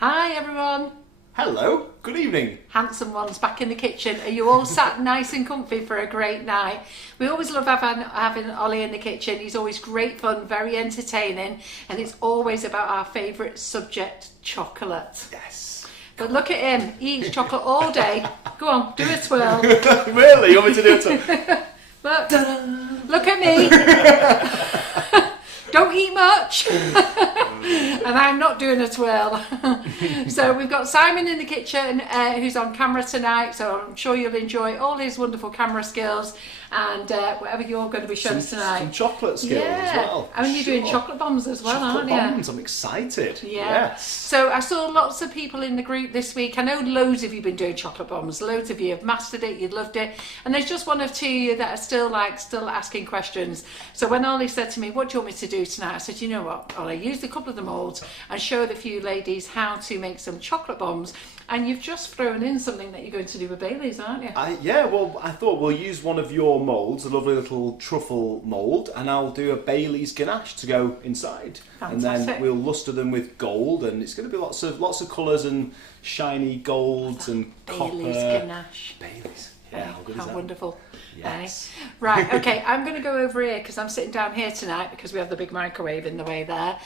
Hi everyone. Hello, good evening. Handsome ones back in the kitchen. Are you all sat nice and comfy for a great night? We always love having Ollie in the kitchen. He's always great fun, very entertaining, and it's always about our favourite subject, chocolate. Yes. But look at him, he eats chocolate all day. Go on, do a twirl. Really? You want me to do it? Look at me. Don't eat much. And I'm not doing a twirl. So we've got Simon in the kitchen who's on camera tonight, so I'm sure you'll enjoy all his wonderful camera skills and whatever you're going to be showing us tonight. Some chocolate skills as well. I mean, you're doing chocolate bombs as well, aren't you? Chocolate bombs, I'm excited. Yeah. Yes. So I saw lots of people in the group this week. I know loads of you have been doing chocolate bombs. Loads of you have mastered it, you loved it. And there's just one or two of you that are still asking questions. So when Ollie said to me, what do you want me to do tonight? I said, you know what, Ollie, use a couple of the moulds and show the few ladies how to make some chocolate bombs. And you've just thrown in something that you're going to do with Bailey's, aren't you? Yeah, well, I thought we'll use one of your moulds, a lovely little truffle mould, and I'll do a Bailey's ganache to go inside. Fantastic. And then we'll luster them with gold, and it's going to be lots of colours and shiny golds and copper. Bailey's ganache. Bailey's. Yeah, how good is How that? wonderful. Yes. Right, okay, I'm going to go over here because I'm sitting down here tonight because we have the big microwave in the way there.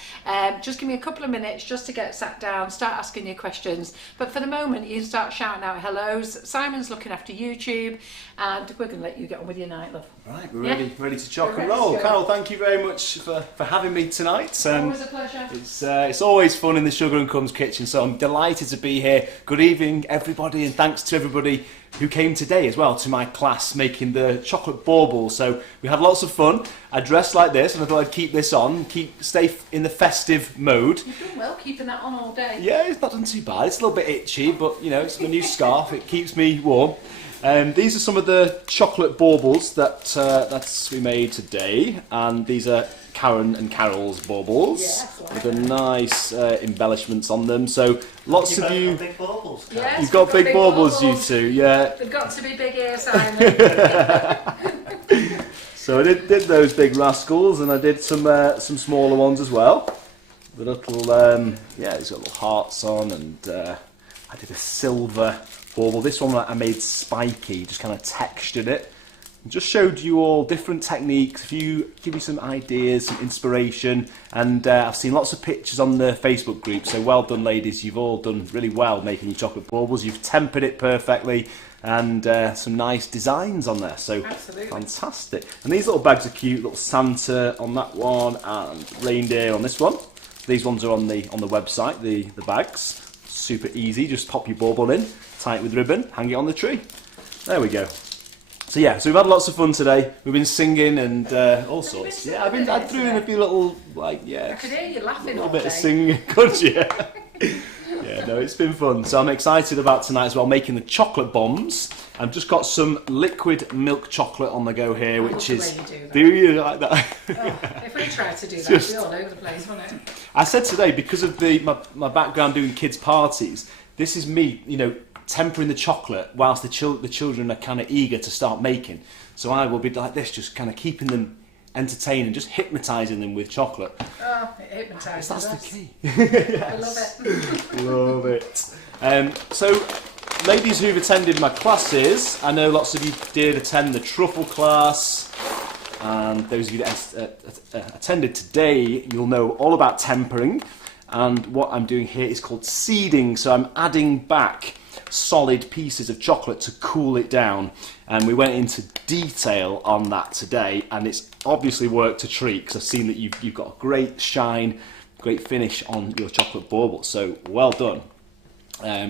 Just give me a couple of minutes just to get sat down, start asking you questions. But for the moment, you can start shouting out hellos. Simon's looking after YouTube, and we're going to let you get on with your night, love. Right, we're ready to chock We're and ready to roll. go. Carol, thank you very much for having me tonight. Always a pleasure. It's always fun in the Sugar and Crumbs kitchen, so I'm delighted to be here. Good evening, everybody, and thanks to everybody who came today as well to my class making the chocolate bauble. So we had lots of fun. I dressed like this, and I thought I'd keep this on, stay in the festive mode. You've done well keeping that on all day. Yeah, it's not done too bad. It's a little bit itchy, but you know, it's my new scarf. It keeps me warm. These are some of the chocolate baubles that we made today, and these are Karen and Carol's baubles with the nice embellishments on them. So lots of you. Big baubles. Yes, You've got big baubles, you two. Yeah. They've got to be big here, Simon. So I did those big rascals, and I did some smaller ones as well. The little these got little hearts on, and I did a silver bauble. This one I made spiky, just kind of textured it. Just showed you all different techniques, give you some ideas, some inspiration, and I've seen lots of pictures on the Facebook group, so well done ladies, you've all done really well making your chocolate baubles, you've tempered it perfectly, and some nice designs on there, so Absolutely. Fantastic. And these little bags are cute, little Santa on that one, and reindeer on this one. These ones are on the website, the bags, super easy, just pop your bauble in, tie it with ribbon, hang it on the tree. There we go. So yeah, so we've had lots of fun today. We've been singing and all sorts. Yeah, I threw in a few little I could hear you laughing a all little bit day. of singing, could you? Yeah, no, it's been fun. So I'm excited about tonight as well, making the chocolate bombs. I've just got some liquid milk chocolate on the go here, which love is. the way you do that. Do you like that? Oh, if we tried to do that, it'd be all over the place, wouldn't it? I said today, because of my background doing kids' parties, this is me, tempering the chocolate whilst the children are kind of eager to start making. So I will be like this, just kind of keeping them entertained and just hypnotising them with chocolate. Oh, it hypnotises That's us. the key. I love it. Love it. So, ladies who've attended my classes, I know lots of you did attend the truffle class, and those of you that attended today, you'll know all about tempering. And what I'm doing here is called seeding, so I'm adding back solid pieces of chocolate to cool it down, and we went into detail on that today, and it's obviously worked a treat because I've seen that you've got a great shine, great finish on your chocolate bauble, so well done.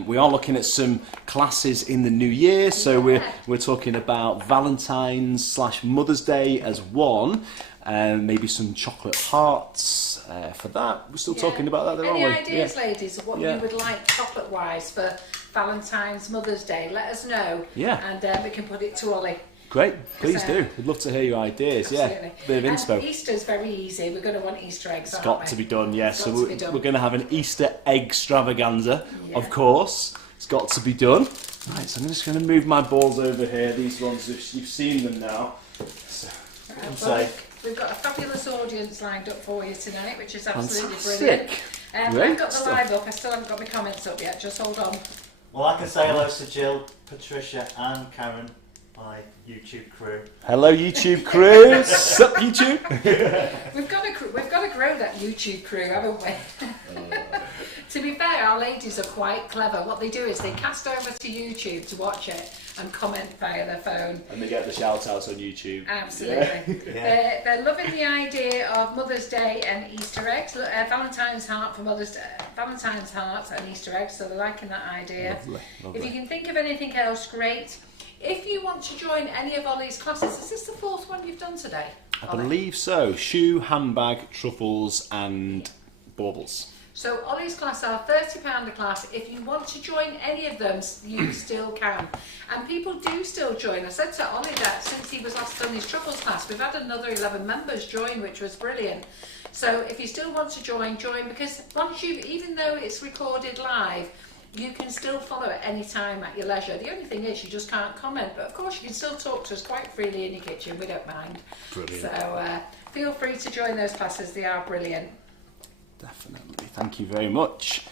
We are looking at some classes in the new year, so we're talking about Valentine's / Mother's Day as one. Maybe some chocolate hearts for that. We're still talking about that there, aren't we? Any ideas, ladies, of what you would like chocolate-wise for Valentine's, Mother's Day? Let us know. Yeah. And we can put it to Ollie. Great, please do. We'd love to hear your ideas. Absolutely. Yeah, bit of inspo. And Easter's very easy. We're going to want Easter eggs, It's got to be done, yes. It's So got to be done. we're going to have an Easter egg extravaganza, of course. It's got to be done. Right, so I'm just going to move my balls over here. These ones, you've seen them now. So, We've got a fabulous audience lined up for you tonight, which is absolutely fantastic. brilliant. I've got the live up, I still haven't got my comments up yet, just hold on. Well, I can say hello to Jill, Patricia and Karen, my YouTube crew. Hello YouTube crew, sup YouTube? We've got to grow that YouTube crew, haven't we? To be fair, our ladies are quite clever. What they do is they cast over to YouTube to watch it and comment via their phone. And they get the shout outs on YouTube. Absolutely. Yeah. They're loving the idea of Mother's Day and Easter eggs. Valentine's heart for Mother's Day, Valentine's heart and Easter eggs, so they're liking that idea. Lovely, lovely. If you can think of anything else, great. If you want to join any of Ollie's classes, is this the 4th one you've done today? I believe so. Shoe, handbag, truffles and baubles. So Ollie's class are £30 a class. If you want to join any of them, you still can. And people do still join. I said to Ollie that since he was last done his truffles class, we've had another 11 members join, which was brilliant. So if you still want to join, because once you've, even though it's recorded live, you can still follow at any time at your leisure. The only thing is you just can't comment, but of course you can still talk to us quite freely in your kitchen, we don't mind. Brilliant. So feel free to join those classes, they are brilliant. Definitely, thank you very much.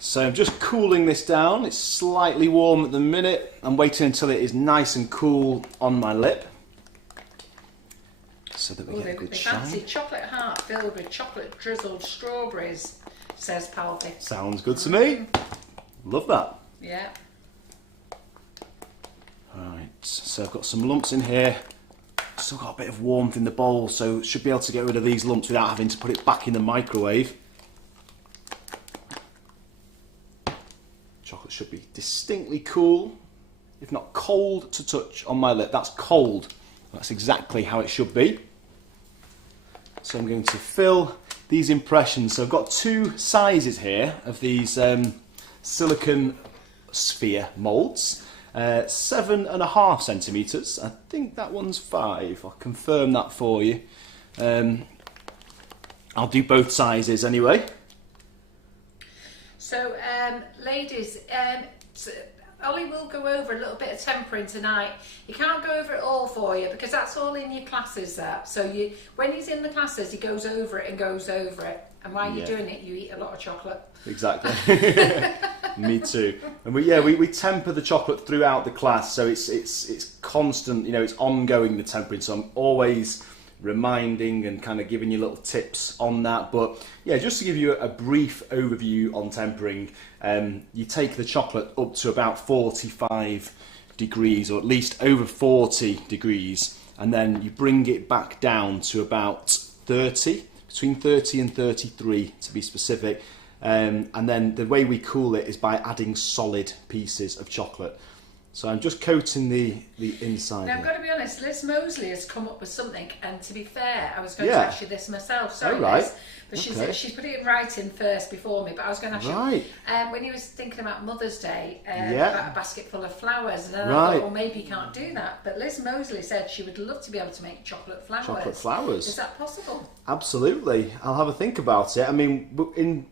So I'm just cooling this down, it's slightly warm at the minute. I'm waiting until it is nice and cool on my lip, so that we get a good shine. Fancy chocolate heart filled with chocolate drizzled strawberries, says Palvi. Sounds good to me. Love that. Yeah. Right, so I've got some lumps in here. Still got a bit of warmth in the bowl, so should be able to get rid of these lumps without having to put it back in the microwave. Chocolate should be distinctly cool, if not cold to touch on my lip. That's cold. That's exactly how it should be. So I'm going to fill these impressions. So I've got 2 sizes here of these silicone sphere moulds. 7.5 centimetres. I think that one's 5. I'll confirm that for you. I'll do both sizes anyway. So, ladies, Ollie will go over a little bit of tempering tonight. He can't go over it all for you because that's all in your classes. That so when he's in the classes, he goes over it and goes over it. And while you're doing it, you eat a lot of chocolate. Exactly. Me too. And we temper the chocolate throughout the class, so it's constant. You know, it's ongoing, the tempering. So I'm always reminding and kind of giving you little tips on that. But yeah, just to give you a brief overview on tempering, you take the chocolate up to about 45 degrees, or at least over 40 degrees, and then you bring it back down to about 30. Between 30 and 33 to be specific, and then the way we cool it is by adding solid pieces of chocolate. So I'm just coating the inside. Now I've got to be honest, Liz Mosley has come up with something, and to be fair, I was going to ask you this myself, sorry Liz, but she's put it in writing first before me, but I was going to ask you, when you was thinking about Mother's Day, about a basket full of flowers, and then I thought, well, maybe you can't do that, but Liz Mosley said she would love to be able to make chocolate flowers. Chocolate flowers? Is that possible? Absolutely, I'll have a think about it. I mean,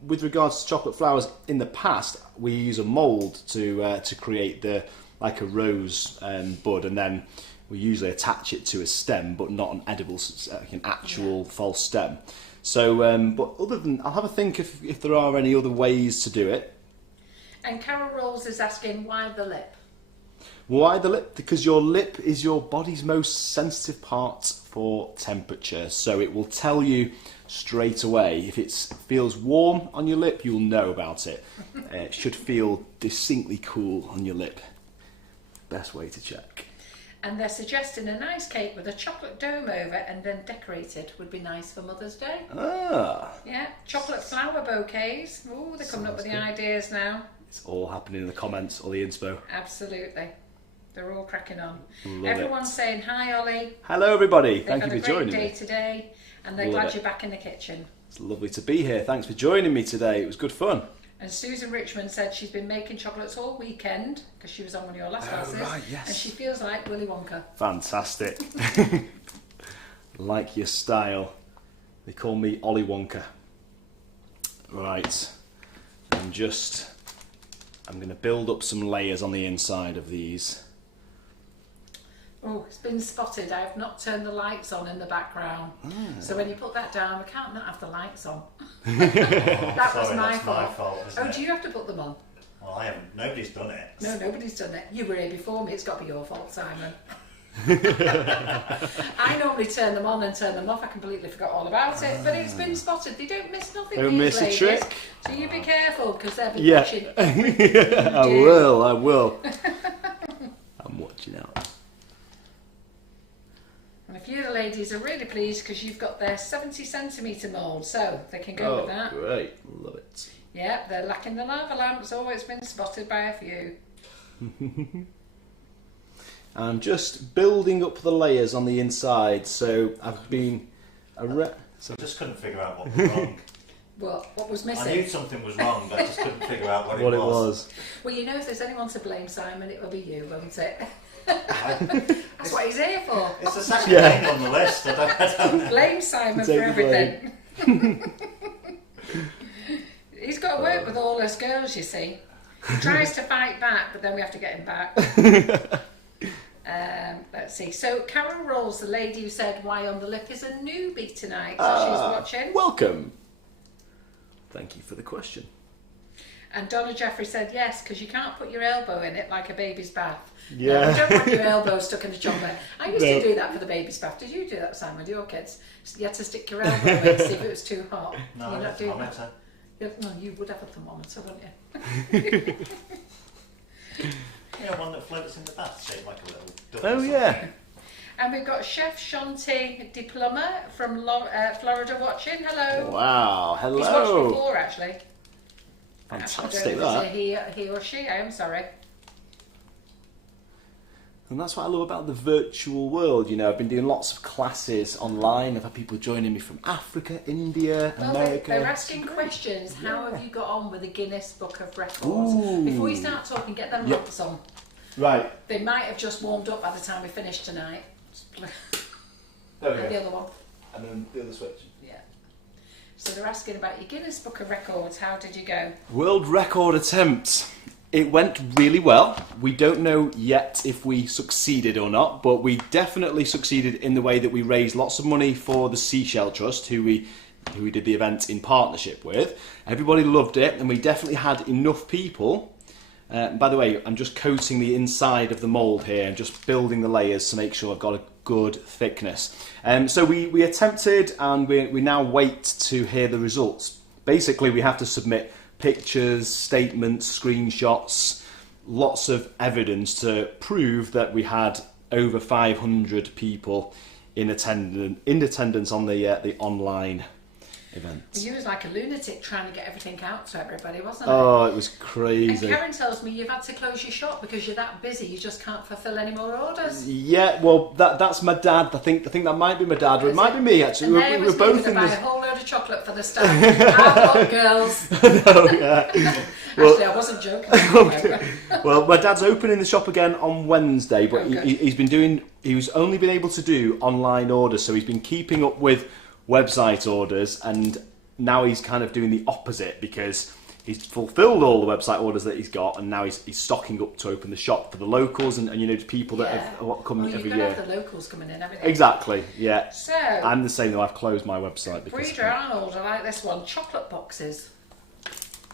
with regards to chocolate flowers, in the past, we use a mould to create like a rose bud, and then we usually attach it to a stem, but not an edible, like an actual false stem. So, but other than, I'll have a think if there are any other ways to do it. And Carol Rolls is asking, why the lip? Why the lip? Because your lip is your body's most sensitive part for temperature, so it will tell you straight away. If it feels warm on your lip, you'll know about it. It should feel distinctly cool on your lip. Best way to check. And they're suggesting a nice cake with a chocolate dome over and then decorated would be nice for Mother's Day. Ah. Yeah, chocolate flower bouquets. Ooh, they're coming up with the ideas now. It's all happening in the comments or the inspo. Absolutely. They're all cracking on. Love Everyone's saying hi, Ollie. Hello, everybody. They've Thank you for joining me. had a great day today, and they're glad you're back in the kitchen. It's lovely to be here. Thanks for joining me today. It was good fun. And Susan Richmond said she's been making chocolates all weekend because she was on one of your last classes. Right, yes. And she feels like Willy Wonka. Fantastic. Like your style. They call me Ollie Wonka. Right. I'm going to build up some layers on the inside of these. Oh, Oh, it's been spotted. I have not turned the lights on in the background. So when you put that down, we can't not have the lights on. That was my fault. Isn't it? Do you have to put them on? Well, I haven't. Nobody's done it. No, nobody's done it. You were here before me. It's got to be your fault, Simon. I normally turn them on and turn them off. I completely forgot all about it. But it's been spotted. They don't miss nothing. Don't miss a ladies. trick. So you be careful because they'll be Yeah. watching everything you I do. will. I'm watching out. And a few of the ladies are really pleased because you've got their 70cm mould, so they can go with that. Great. Love it. Yeah, they're lacking the lava lamps. Oh, it's been spotted by a few. I'm just building up the layers on the inside, so I've been... I just couldn't figure out what was wrong. What was I missing? knew something was wrong, but I just couldn't figure out what what it it was. Well, you know, if there's anyone to blame, Simon, it will be you, won't it? I- That's what he's here for. It's the second Yeah. thing on the list. I don't know. Blame Simon Take for the blame. everything. He's got to work with all us girls, you see. He tries to fight back, but then we have to get him back. Let's see. So Carol Rolls, the lady who said why on the lip is a newbie tonight, so she's watching. Welcome. Thank you for the question. And Donna Jeffrey said yes, because you can't put your elbow in it like a baby's bath. Yeah. No, you don't want your elbow stuck in the chocolate. I used No. to do that for the baby's bath. Did you do that, Sam, with your kids? You had to stick your elbow in to see if it was too hot. No, You're I not don't doing that. thermometer. No, you would have a thermometer, wouldn't you? You know, one that floats in the bath, shaped like a little duck. Oh, yeah. And we've got Chef Shanti Diploma from Florida watching. Hello. Wow. He's watched Hello. before, actually. Fantastic, I don't know that. if it's he or she. I am sorry. And that's what I love about the virtual world. You know, I've been doing lots of classes online. I've had people joining me from Africa, India, Well, America. they're asking questions. How have you got on with the Guinness Book of Records? Before you start talking, get them lamps on. Right. They might have just warmed up by the time we finish tonight. There we And the go. other one. And then the other switch. Yeah. So they're asking about your Guinness Book of Records. How did you go? World record attempt. It went really well. We don't know yet if we succeeded or not, but we definitely succeeded in the way that we raised lots of money for the Seashell Trust, who we did the event in partnership with. Everybody loved it, and we definitely had enough people. By the way, I'm just coating the inside of the mould here and just building the layers to make sure I've got a good thickness. So we attempted, and we now wait to hear the results. Basically, we have to submit pictures, statements, screenshots, lots of evidence to prove that we had over 500 people in attendance on the online event. You was like a lunatic trying to get everything out to everybody, wasn't it? Oh, it was And crazy. Karen tells me you've had to close your shop because you're that busy, you just can't fulfil any more orders. Yeah, well, that's my dad. I think that might be my dad, or it might be me actually. And We there were was both me in to buy this. a whole load of chocolate for the staff. Have one, girls. Oh, yeah. Actually, I wasn't joking. Well, my dad's opening the shop again on Wednesday, but Okay. he's only been able to do online orders, so he's been keeping up with website orders, and now he's kind of doing the opposite because he's fulfilled all the website orders that he's got, and now he's stocking up to open the shop for the locals and you know, people that have come every You've got year. to have the locals coming in, haven't you? Exactly, yeah. So, I'm the same though. I've closed my website because Breeder Arnold, I like this one. Chocolate boxes.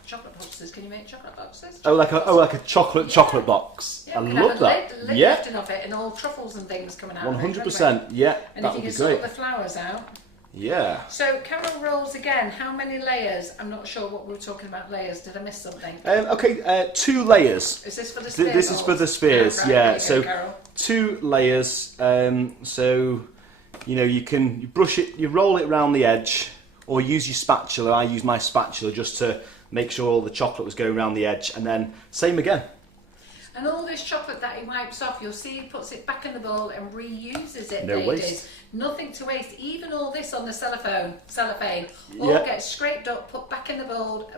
Chocolate boxes. Can you make chocolate boxes? like a chocolate box. Yeah, I we love have that. a lid Yeah, lifting of it and all truffles and things coming out. 100%. Yeah, And that if you would can be sort great. the flowers out. Yeah. So Carol Rolls again. How many layers? I'm not sure what we were talking about. Layers. Did I miss something? Okay, 2 layers. Is this for the spheres? This is for the spheres, Right, yeah. there you So go, Carol. 2 layers. So you know you brush it, you roll it around the edge, or use your spatula. I use my spatula just to make sure all the chocolate was going around the edge, and then same again. And all this chocolate that he wipes off, you'll see he puts it back in the bowl and reuses it, No ladies. waste. Nothing to waste. Even all this on the cellophane, all Yeah. gets scraped up, put back in the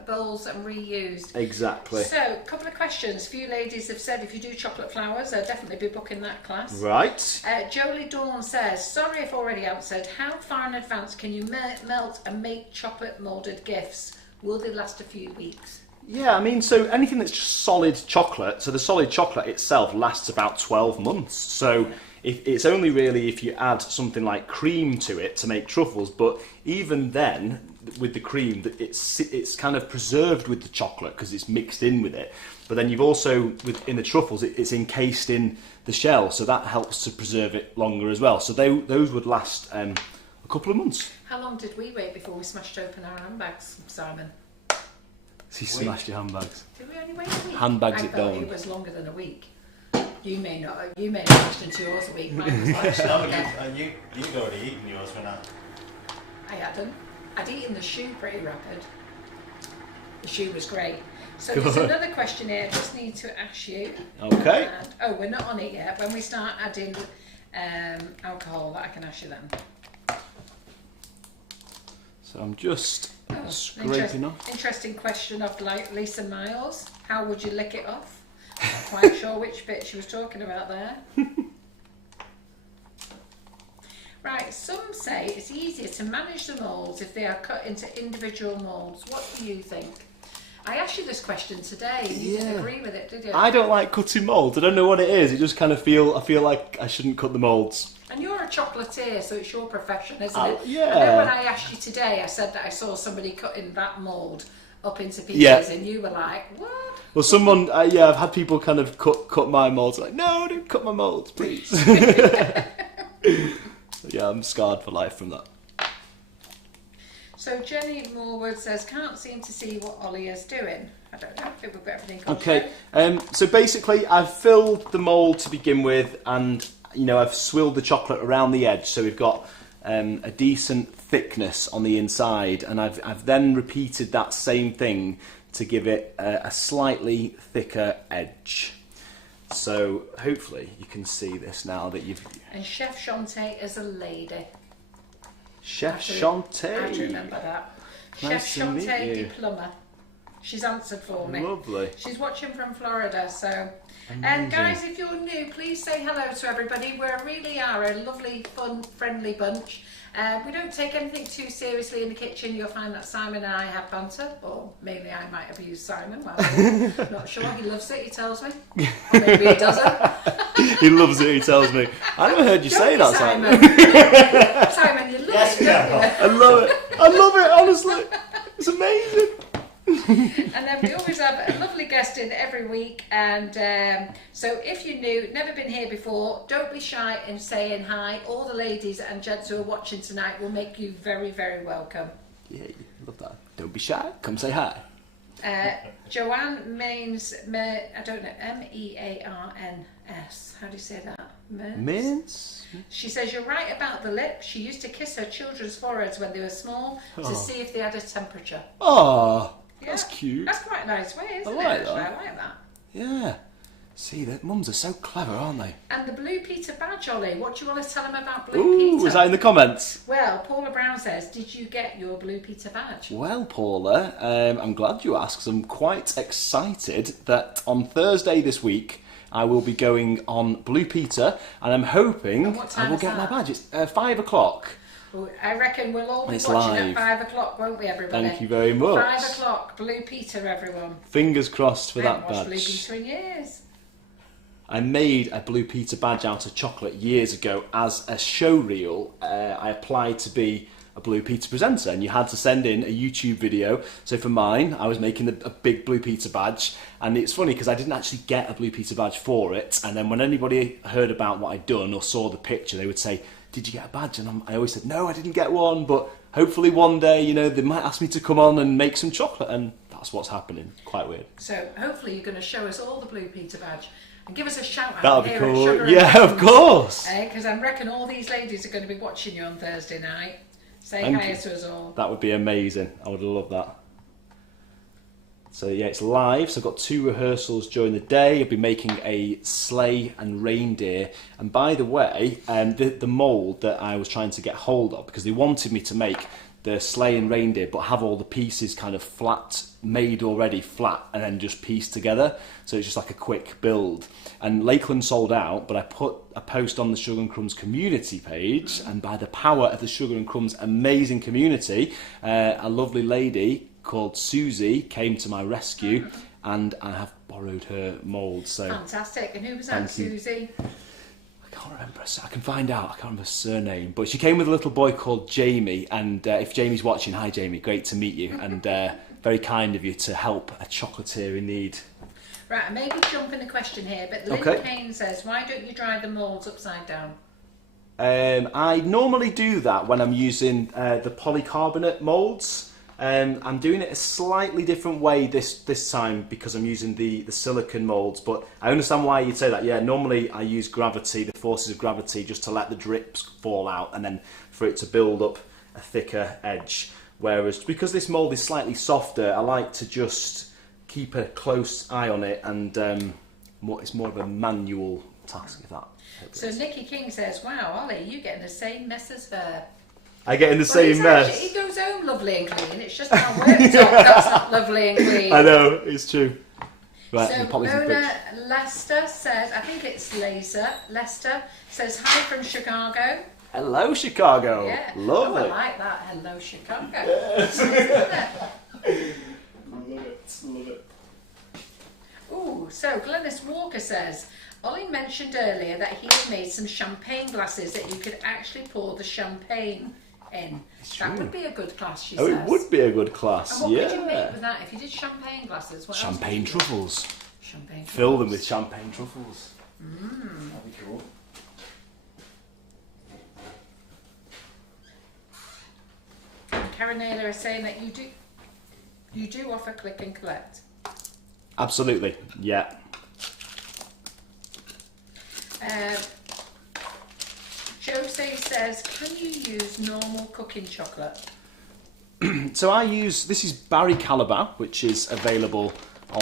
bowls and reused. Exactly. So, a couple of questions. A few ladies have said if you do chocolate flowers, I'll definitely be booking that class. Right. Jolie Dawn says, sorry if already answered, how far in advance can you melt and make chocolate moulded gifts? Will they last a few weeks? Yeah, I mean, so anything that's just solid chocolate, so the solid chocolate itself lasts about 12 months. So it's only really if you add something like cream to it to make truffles, but even then, with the cream, it's kind of preserved with the chocolate because it's mixed in with it. But then you've also, in the truffles, it's encased in the shell, so that helps to preserve it longer as well. So those would last a couple of months. How long did we wait before we smashed open our handbags, Simon? He smashed your handbags. Did we only wait a week? Handbags I it thought down. it was longer than a week. You may not. You may have smashed into yours a week. Mine was like No, longer. you'd already eaten yours when I hadn't. I'd eaten the shoe pretty rapid. The shoe was great. So Good. there's another question here I just need to ask you. Okay. And, we're not on it yet. When we start adding alcohol, that I can ask you then. So I'm just scraping off. Interesting question of like Lisa Miles. How would you lick it off? Not quite sure which bit she was talking about there. Right, some say it's easier to manage the moulds if they are cut into individual moulds. What do you think? I asked you this question today and you didn't agree with it, did you? I don't like cutting moulds. I don't know what it is. It just kind of I feel like I shouldn't cut the moulds. And you're a chocolatier, so it's your profession, isn't it? Yeah. And then when I asked you today, I said that I saw somebody cutting that mould up into pieces, Yeah. and you were like, what? Well, someone, I've had people kind of cut my moulds. Like, no, don't cut my moulds, please. Yeah, I'm scarred for life from that. So Jenny Moorwood says, can't seem to see what Ollie is doing. I don't know if we've got everything on Okay, show. so basically I've filled the mould to begin with, and I've swilled the chocolate around the edge, so we've got a decent thickness on the inside, and I've then repeated that same thing to give it a slightly thicker edge. So hopefully you can see this now that you've... And Chef Shantae is a lady. Chef I have to Shantae. remember that. Nice Chef to meet Shantae you. Diploma. She's answered for me. Lovely. She's watching from Florida, so... Amazing. And guys, if you're new, please say hello to everybody. We really are a lovely, fun, friendly bunch. We don't take anything too seriously in the kitchen. You'll find that Simon and I have banter, or mainly I might have used Simon. Well, I'm not sure. He loves it, he tells me. Or maybe he doesn't. He loves it, he tells me. I never heard you say that, Simon. Simon, you love it, don't you? I love it. I love it, honestly. It's amazing. And then we always have a lovely guest in every week, and so if you're new, never been here before, don't be shy in saying hi. All the ladies and gents who are watching tonight will make you very, very welcome. Yeah, love that. Don't be shy. Come say hi. Joanne Mains, I don't know, Mearns. How do you say that? Mince? She says, you're right about the lip. She used to kiss her children's foreheads when they were small to see if they had a temperature. Oh, that's Yeah, cute. That's quite a nice way, isn't I it? like Actually, that. I like that. Yeah. See, that mums are so clever, aren't they? And the Blue Peter badge, Ollie. What do you want to tell them about Blue Ooh, Peter? was that in the comments? Well, Paula Brown says, did you get your Blue Peter badge? Well, Paula, I'm glad you asked, 'cause I'm quite excited that on Thursday this week I will be going on Blue Peter, and I'm hoping And what time I will is get that? my badge. It's 5 o'clock. Well, I reckon we'll all be It's watching live. at 5 o'clock, won't we, everybody? Thank you very much. 5 o'clock, Blue Peter, everyone. Fingers crossed for I that haven't watched Blue badge. Peter in years. I made a Blue Peter badge out of chocolate years ago as a show reel. I applied to be a Blue Peter presenter, and you had to send in a YouTube video. So for mine, I was making a big Blue Peter badge, and it's funny because I didn't actually get a Blue Peter badge for it, and then when anybody heard about what I'd done or saw the picture, they would say, did you get a badge? And I always said, no, I didn't get one, but hopefully one day, they might ask me to come on and make some chocolate, and that's what's happening. Quite weird. So hopefully you're going to show us all the Blue Peter badge and give us a shout out. That'll be here at cool. Sugar and Yeah, of Crumbs. course. Because I reckon all these ladies are going to be watching you on Thursday night. Say Thank hi you. to us all. That would be amazing. I would love that. So yeah, it's live. So I've got 2 rehearsals during the day. I'll be making a sleigh and reindeer. And by the way, the mould that I was trying to get hold of, because they wanted me to make the sleigh and reindeer, but have all the pieces kind of flat, made already flat, and then just pieced together. So it's just like a quick build. And Lakeland sold out, but I put a post on the Sugar and Crumbs community page, and by the power of the Sugar and Crumbs amazing community, a lovely lady called Susie came to my rescue, and I have borrowed her mould. So fantastic. And who was that, Susie? I can't remember. I can find out. I can't remember her surname. But she came with a little boy called Jamie. And if Jamie's watching, hi Jamie, great to meet you. And very kind of you to help a chocolatier in need. Right, I may be jumping a question here, but Lynn Kane says, why don't you dry the moulds upside down? I normally do that when I'm using the polycarbonate moulds. I'm doing it a slightly different way this time because I'm using the silicone moulds, but I understand why you'd say that. Yeah, normally I use gravity, the forces of gravity, just to let the drips fall out and then for it to build up a thicker edge. Whereas because this mould is slightly softer, I like to just keep a close eye on it, and it's more of a manual task, if that. So Nikki King says, wow, Ollie, you get in the same mess as her. I get in the same mess. He goes home lovely and clean. It's just our worktop that's not lovely and clean. I know, it's true. Right, so Mona Lester says, I think it's Lester says, hi from Chicago. Hello, Chicago. Yeah. Love it. I like that. Hello, Chicago. Yes. Love it. Ooh, so Glennis Walker says, Ollie mentioned earlier that he had made some champagne glasses that you could actually pour the champagne in. That would be a good class, she says. Oh, it would be a good class, and what could you make with that? If you did champagne glasses, what champagne else truffles. Champagne Fill them with champagne truffles. That'd be cool. And Karen Naylor is saying that you do offer click and collect. Absolutely, yeah. Josie says, can you use normal cooking chocolate? So this is Barry Calabar, which is available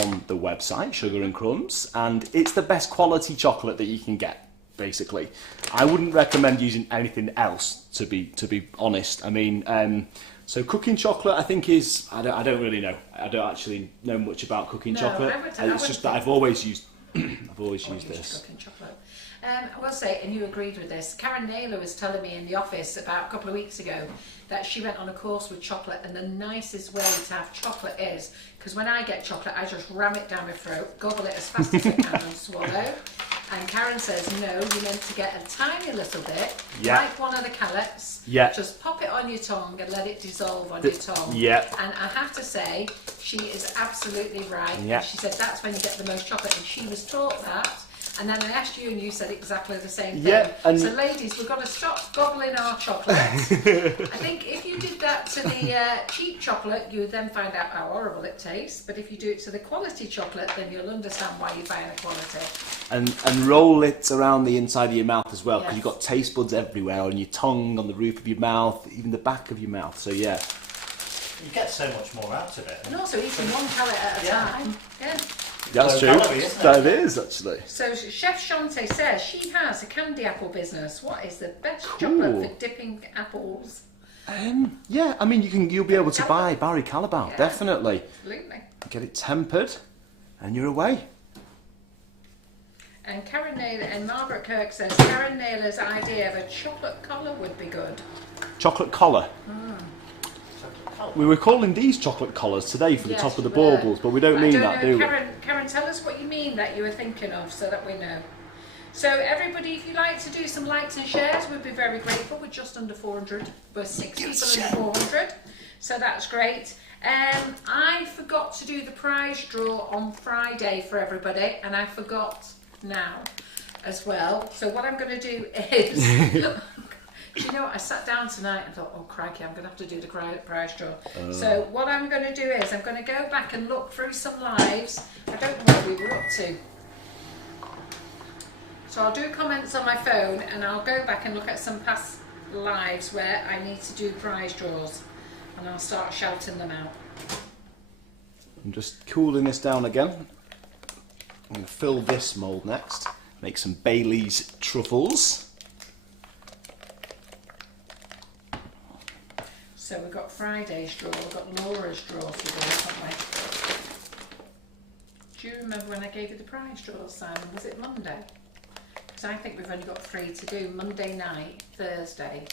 on the website, Sugar and Crumbs, and it's the best quality chocolate that you can get, basically. I wouldn't recommend using anything else, to be honest. I mean, so cooking chocolate, I think is, I don't really know. I don't actually know much about cooking chocolate. It's just that I've always used this. Cooking chocolate. I will say, and you agreed with this, Karen Naylor was telling me in the office about a couple of weeks ago that she went on a course with chocolate, and the nicest way to have chocolate is, because when I get chocolate, I just ram it down my throat, gobble it as fast as I can and swallow. And Karen says, no, you're meant to get a tiny little bit, like one of the callets, just pop it on your tongue and let it dissolve on your tongue. And I have to say, she is absolutely right. And she said that's when you get the most chocolate, and she was taught that. And then I asked you and you said exactly the same thing. And so ladies, we've got to stop gobbling our chocolate. I think if you did that to the cheap chocolate, you would then find out how horrible it tastes. But if you do it to the quality chocolate, then you'll understand why you're buying the quality. And roll it around the inside of your mouth as well, because you've got taste buds everywhere, on your tongue, on the roof of your mouth, even the back of your mouth. So yeah. You get so much more out of it. And also eating one pallet at a time. Yeah. That's true. That is actually. So Chef Shante says she has a candy apple business. What is the best chocolate for dipping apples? Yeah, I mean you'll be able to buy Barry Calabar, definitely. Absolutely. Get it tempered, and you're away. And Karen Naylor and Margaret Kirk says Karen Naylor's idea of a chocolate collar would be good. Chocolate collar. We were calling these chocolate collars today for the top of the baubles, but we don't mean that, do we? Karen, tell us what you mean that you were thinking of so that we know. So everybody, if you'd like to do some likes and shares, we'd be very grateful. We're just under 400. We're 6 people under 400. So that's great. I forgot to do the prize draw on Friday for everybody, and I forgot now as well. So what I'm going to do is... Do you know what? I sat down tonight and thought, oh crikey, I'm going to have to do the prize draw. So what I'm going to do is I'm going to go back and look through some lives. I don't know what we were up to. So I'll do comments on my phone and I'll go back and look at some past lives where I need to do prize draws. And I'll start shouting them out. I'm just cooling this down again. I'm going to fill this mould next. Make some Bailey's truffles. So we've got Friday's draw, we've got Laura's draw to do, haven't we? Do you remember when I gave you the prize draw, Simon? Was it Monday? Because I think we've only got 3 to do, Monday night, Thursday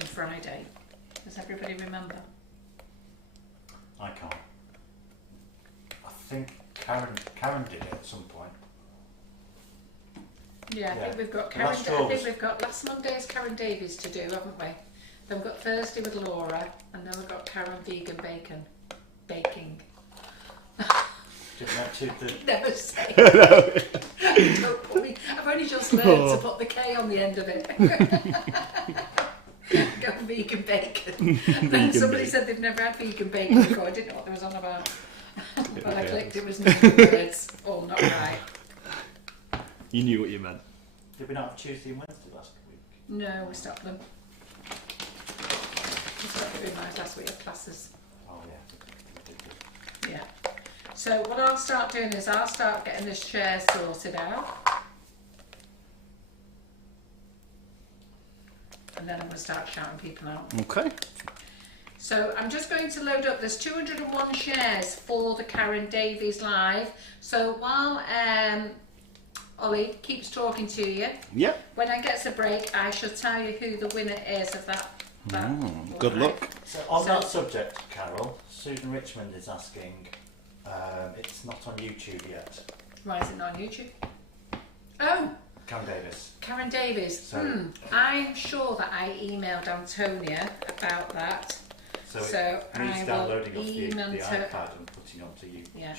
and Friday. Does everybody remember? I can't. I think Karen did it at some point. Yeah, I think we've got And that's August. last Monday's Karen Davies to do, haven't we? Then we've got Thursday with Laura, and then we've got Karen vegan baking. Didn't have to do. Never say. Don't put me. I've only just learned to put the K on the end of it. Go vegan bacon. And then somebody said they've never had vegan bacon before. I didn't know what there was on about. But I clicked, it was no words. All not right. You knew what you meant. Did we not have Tuesday and Wednesday last week? No, we stopped them. We stopped doing those last week of classes. Oh yeah. Yeah. So what I'll start doing is I'll start getting this share sorted out. And then I'm going to start shouting people out. Okay. So I'm just going to load up, there's 201 shares for the Karen Davies live. So while Ollie keeps talking to you, when I get a break, I shall tell you who the winner is of that. Good luck. So on that subject, Carol, Susan Richmond is asking, it's not on YouTube yet. Why is it not on YouTube? Oh! Karen Davis. Karen Davies. So, I'm sure that I emailed Antonia about that. So it needs I downloading will off the email iPad and putting onto YouTube. Yeah.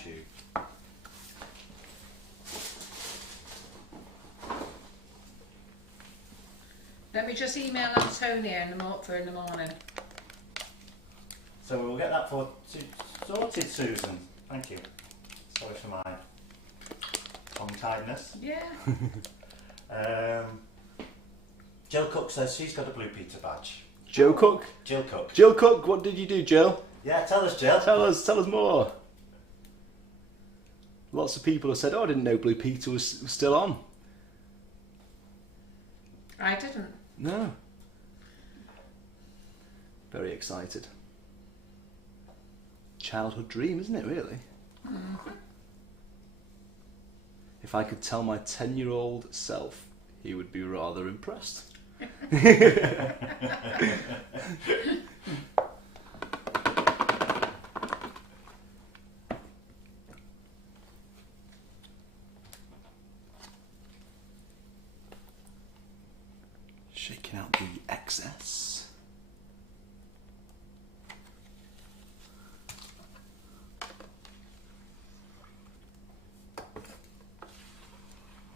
Let me just email Antonia in the morning. So we'll get that sorted, Susan. Thank you. Sorry for my tongue-tiedness. Yeah. Jill Cook says she's got a Blue Peter badge. Joe Cook? Jill Cook. Jill Cook, what did you do, Jill? Yeah, tell us, Jill. Tell us more. Lots of people have said, oh, I didn't know Blue Peter was still on. I didn't. No. Very excited. Childhood dream, isn't it, really? Mm-hmm. If I could tell my 10-year-old self, he would be rather impressed. Shaking out the excess.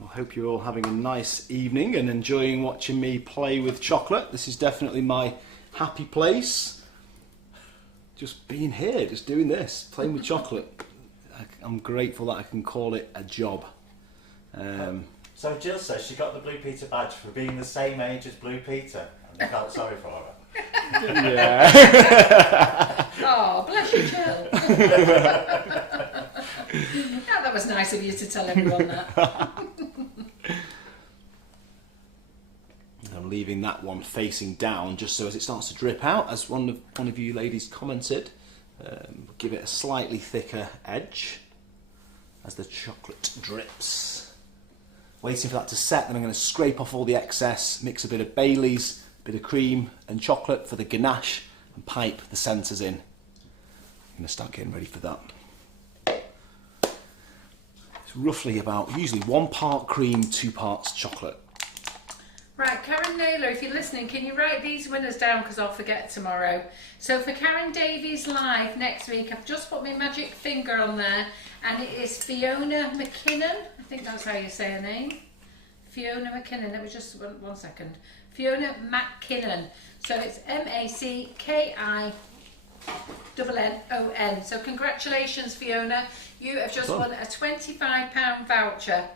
I hope you're all having a nice evening and enjoying watching me play with chocolate. This is definitely my happy place. Just being here, just doing this, playing with chocolate. I'm grateful that I can call it a job. So Jill says she got the Blue Peter badge for being the same age as Blue Peter, and I felt sorry for her. Yeah. Oh, bless you, Jill. Yeah, that was nice of you to tell everyone that. I'm leaving that one facing down just so as it starts to drip out, as one of you ladies commented. Give it a slightly thicker edge as the chocolate drips. Waiting for that to set, then I'm going to scrape off all the excess, mix a bit of Bailey's, a bit of cream and chocolate for the ganache, and pipe the centres in. I'm going to start getting ready for that. It's roughly about, usually 1 part cream, 2 parts chocolate. Right, Karen Naylor, if you're listening, can you write these winners down because I'll forget tomorrow. So for Karen Davies live next week, I've just put my magic finger on there, and it is Fiona McKinnon. I think that's how you say her name. Fiona McKinnon. Let me just one second. Fiona McKinnon. So it's MacKinnon. So congratulations, Fiona. You have just won a £25 voucher.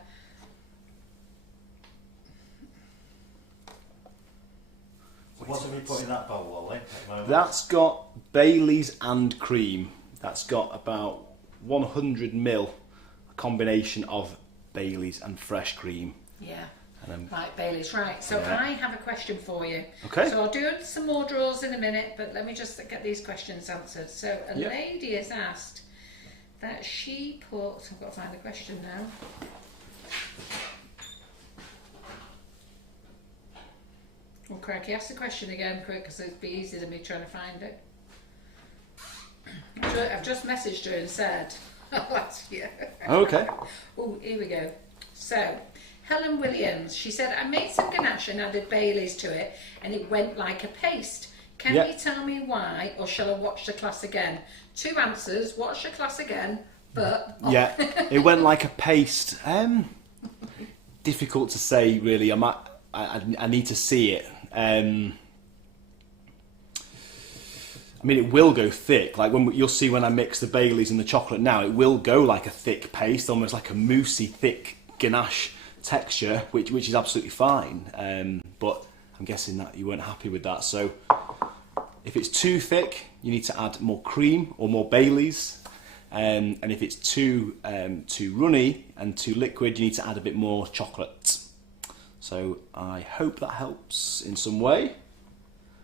What have we put in that bowl, Ollie? That's got Bailey's and cream. That's got about 100ml, a combination of Bailey's and fresh cream. Yeah. Right, Bailey's. Right, so Yeah. I have a question for you. Okay. So I'll do some more draws in a minute, but let me just get these questions answered. So a lady has asked that she put... I've got to find the question now. Oh, crikey, ask the question again quick, because it'd be easier than me trying to find it. I've just messaged her and said, oh, that's you. Okay. Oh, here we go. So, Helen Williams, she said, I made some ganache and added Baileys to it, and it went like a paste. Can you tell me why, or shall I watch the class again? 2 answers, watch the class again, but... Oh. Yeah, it went like a paste. Difficult to say, really. I need to see it. I mean, it will go thick. Like you'll see when I mix the Baileys and the chocolate now, it will go like a thick paste, almost like a moussey, thick ganache texture, which is absolutely fine. But I'm guessing that you weren't happy with that. So if it's too thick, you need to add more cream or more Baileys. And if it's too runny and too liquid, you need to add a bit more chocolate. So I hope that helps in some way.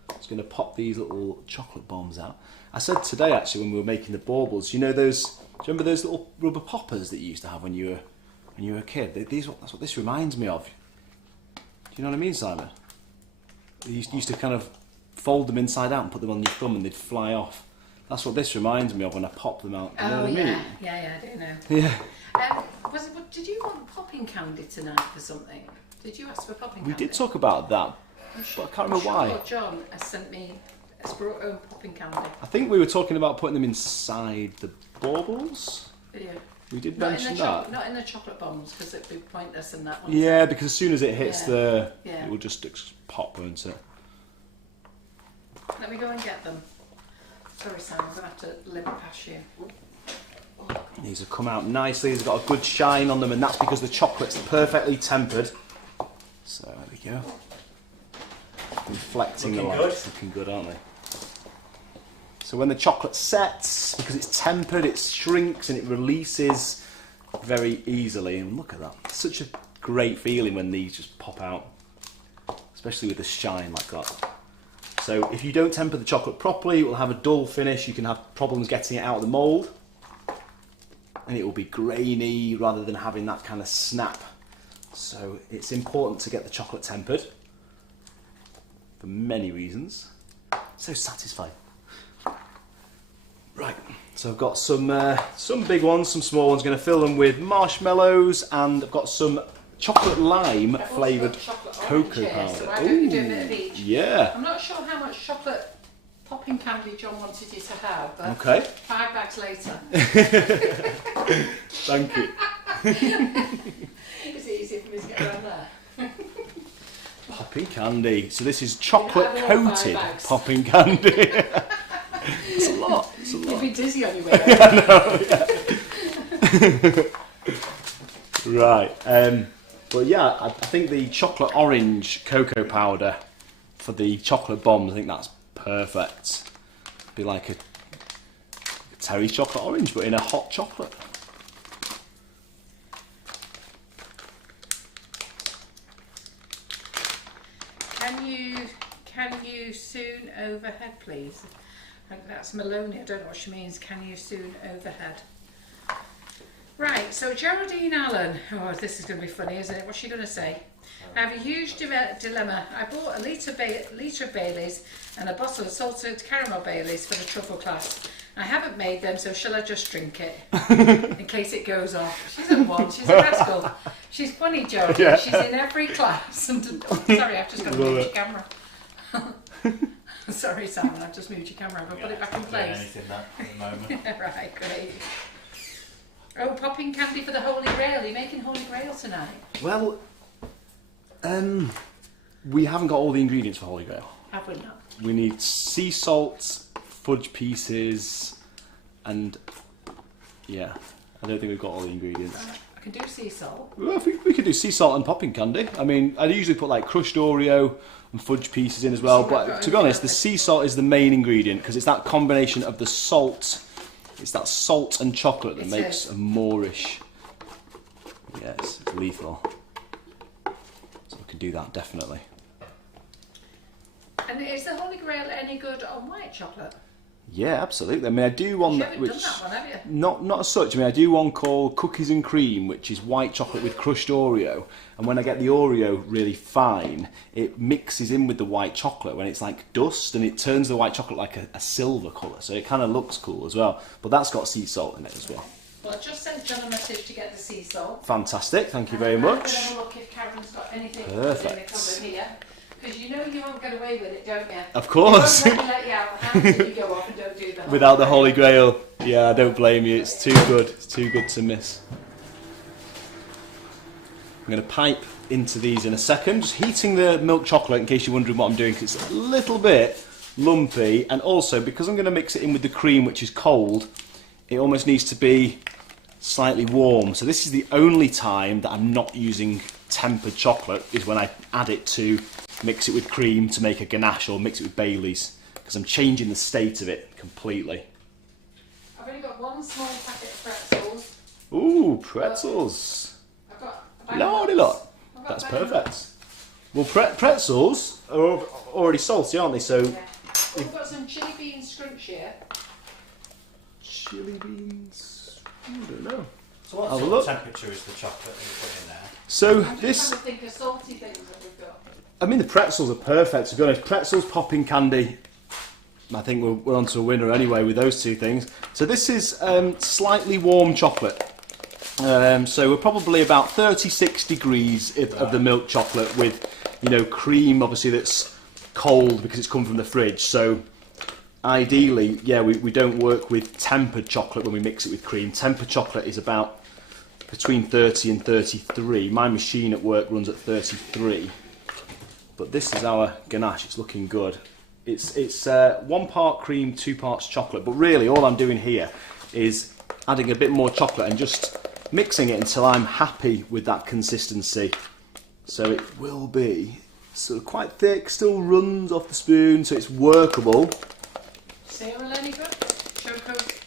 I'm just going to pop these little chocolate bombs out. I said today, actually, when we were making the baubles, you know those? Do you remember those little rubber poppers that you used to have when you were a kid? That's what this reminds me of. Do you know what I mean, Simon? You used to kind of fold them inside out and put them on your thumb, and they'd fly off. That's what this reminds me of when I pop them out. You know what I mean? Yeah, I do know. Yeah. Did you want popping candy tonight for something? Did you ask for popping candy? We did talk about that, but I can't remember why. John has brought home popping candy. I think we were talking about putting them inside the baubles. Yeah. We did mention that. Not in the chocolate bombs, because it'd be pointless in that one. Yeah, because as soon as it hits Yeah. it will just pop, won't it? Let me go and get them. Sorry, Sam, I'm going to have to limp past you. These have come out nicely. They've got a good shine on them, and that's because the chocolate's perfectly tempered. So there we go. Reflecting the light. Looking good, aren't they? So when the chocolate sets, because it's tempered, it shrinks and it releases very easily. And look at that. It's such a great feeling when these just pop out, especially with the shine like that. So if you don't temper the chocolate properly, it will have a dull finish. You can have problems getting it out of the mould. And it will be grainy rather than having that kind of snap. So it's important to get the chocolate tempered for many reasons. So satisfying. Right, so I've got some big ones, some small ones. Going to fill them with marshmallows, and I've got some chocolate lime flavoured cocoa powder. So why don't you do a bit of each? Yeah. I'm not sure how much chocolate popping candy John wanted you to have, but okay. 5 bags later. Thank you. Is it easy for me to get around there? Popping candy. So this is chocolate coated popping candy. It's a lot. It's a lot. You'd be dizzy on your way there. Right. But yeah, I think the chocolate orange cocoa powder for the chocolate bombs, I think that's perfect. Be like a Terry chocolate orange, but in a hot chocolate. Can you soon overhead, please? I think that's Maloney. I don't know what she means. Can you soon overhead? Right, so Geraldine Allen. Oh, this is going to be funny, isn't it? What's she going to say? I have a huge dilemma. I bought a litre of Baileys and a bottle of salted caramel Baileys for the truffle class. I haven't made them, so shall I just drink it? In case it goes off. She's a one, she's a rascal. She's funny, Geraldine. Yeah. She's in every class. Sorry, I've just got to move your camera. Sorry, Simon, I've just moved your camera. I've put it back in place. Anything that at the moment. Right, great. Oh, popping candy for the Holy Grail. Are you making Holy Grail tonight? Well, we haven't got all the ingredients for Holy Grail. Have we not? We need sea salt, fudge pieces, and yeah, I don't think we've got all the ingredients. I can do sea salt. Well, I think we could do sea salt and popping candy. I mean, I usually put like crushed Oreo and fudge pieces in as well, but to be honest, the sea salt is the main ingredient because it's that combination of the salt. It's that salt and chocolate that makes a moreish. Yes, it's lethal. So we can do that definitely. And is the Holy Grail any good on white chocolate? Yeah, absolutely. I mean, I do one You that haven't which done that one, have you? not as such. I mean, I do one called Cookies and Cream, which is white chocolate with crushed Oreo. And when I get the Oreo really fine, it mixes in with the white chocolate when it's like dust, and it turns the white chocolate like a silver colour. So it kind of looks cool as well. But that's got sea salt in it as well. Well, I just sent John a message to get the sea salt. Fantastic. Thank you very I'm much. going to have a look if Karen's got anything Perfect. in the cupboard here. Because you know you won't get away with it, don't you? Of course. You won't let you out the house if you go off and don't do the whole Without the Holy Grail. Yeah, I don't blame you. It's too good. It's too good to miss. I'm going to pipe into these in a second. Just heating the milk chocolate in case you're wondering what I'm doing, because it's a little bit lumpy. And also, because I'm going to mix it in with the cream, which is cold, it almost needs to be slightly warm. So this is the only time that I'm not using tempered chocolate, is when I add it to mix it with cream to make a ganache or mix it with Bailey's, because I'm changing the state of it completely. I've only got one small packet of pretzels. Ooh, pretzels. I've got a bag Lordy of lot. nuts. I've got That's a bag of perfect. Well, pretzels are already salty, aren't they? So, nuts. Yeah. Well, we've got some chili bean scrunch here. chili beans. I don't know. So what Have a sort look. of temperature is the chocolate that you put in there? So I'm this, just trying to think of salty things that we've got. I mean, the pretzels are perfect. To be honest, pretzels, popping candy. I think we're onto a winner anyway with those two things. So this is slightly warm chocolate. So we're probably about 36 degrees of the milk chocolate with, you know, cream obviously that's cold because it's come from the fridge. So ideally, yeah, we don't work with tempered chocolate when we mix it with cream. Tempered chocolate is about between 30 and 33. My machine at work runs at 33. But this is our ganache. It's looking good. It's 1 part cream, 2 parts chocolate. But really, all I'm doing here is adding a bit more chocolate and just mixing it until I'm happy with that consistency. So it will be sort of quite thick, still runs off the spoon, so it's workable. Cereal any good?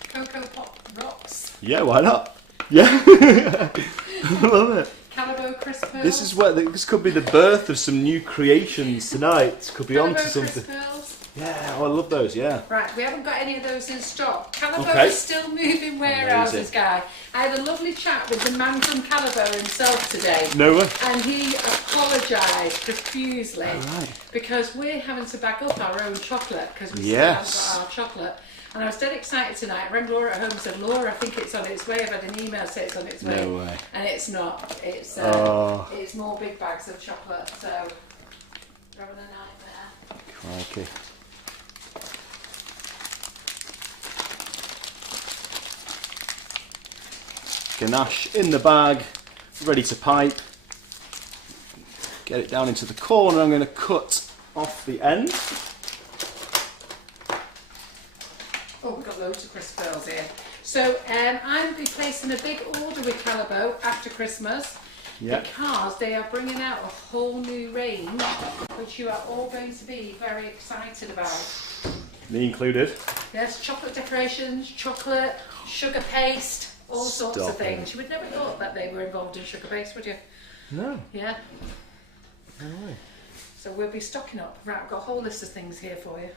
Cocoa Pop Rocks? Yeah, why not? Yeah, I love it. Calibo Crisp Pearls? This could be the birth of some new creations tonight. Could be onto Calibo something. Crisp Pearls? Yeah, oh, I love those. Yeah. Right, we haven't got any of those in stock. Calibo Okay. is still moving warehouses, Amazing. guy. I had a lovely chat with the man from Calibo himself today. No way. And he apologised profusely Right. because we're having to back up our own chocolate because we Yes. still haven't got our chocolate. And I was dead excited tonight. I rang Laura at home and said, Laura, I think it's on its way. I've had an email say it's on its way. No way. And it's not. It's it's more big bags of chocolate. So, we're having a nightmare. Crikey. Ganache in the bag, ready to pipe. Get it down into the corner. I'm going to cut off the end. Oh, we've got loads of crisp pearls here. So I'll be placing a big order with Calibo after Christmas because they are bringing out a whole new range which you are all going to be very excited about. Me included. Yes, chocolate decorations, chocolate, sugar paste, all sorts of Stop it. things. You would never thought that they were involved in sugar paste, would you? No. Yeah. No way. So we'll be stocking up. Right, I've got a whole list of things here for you.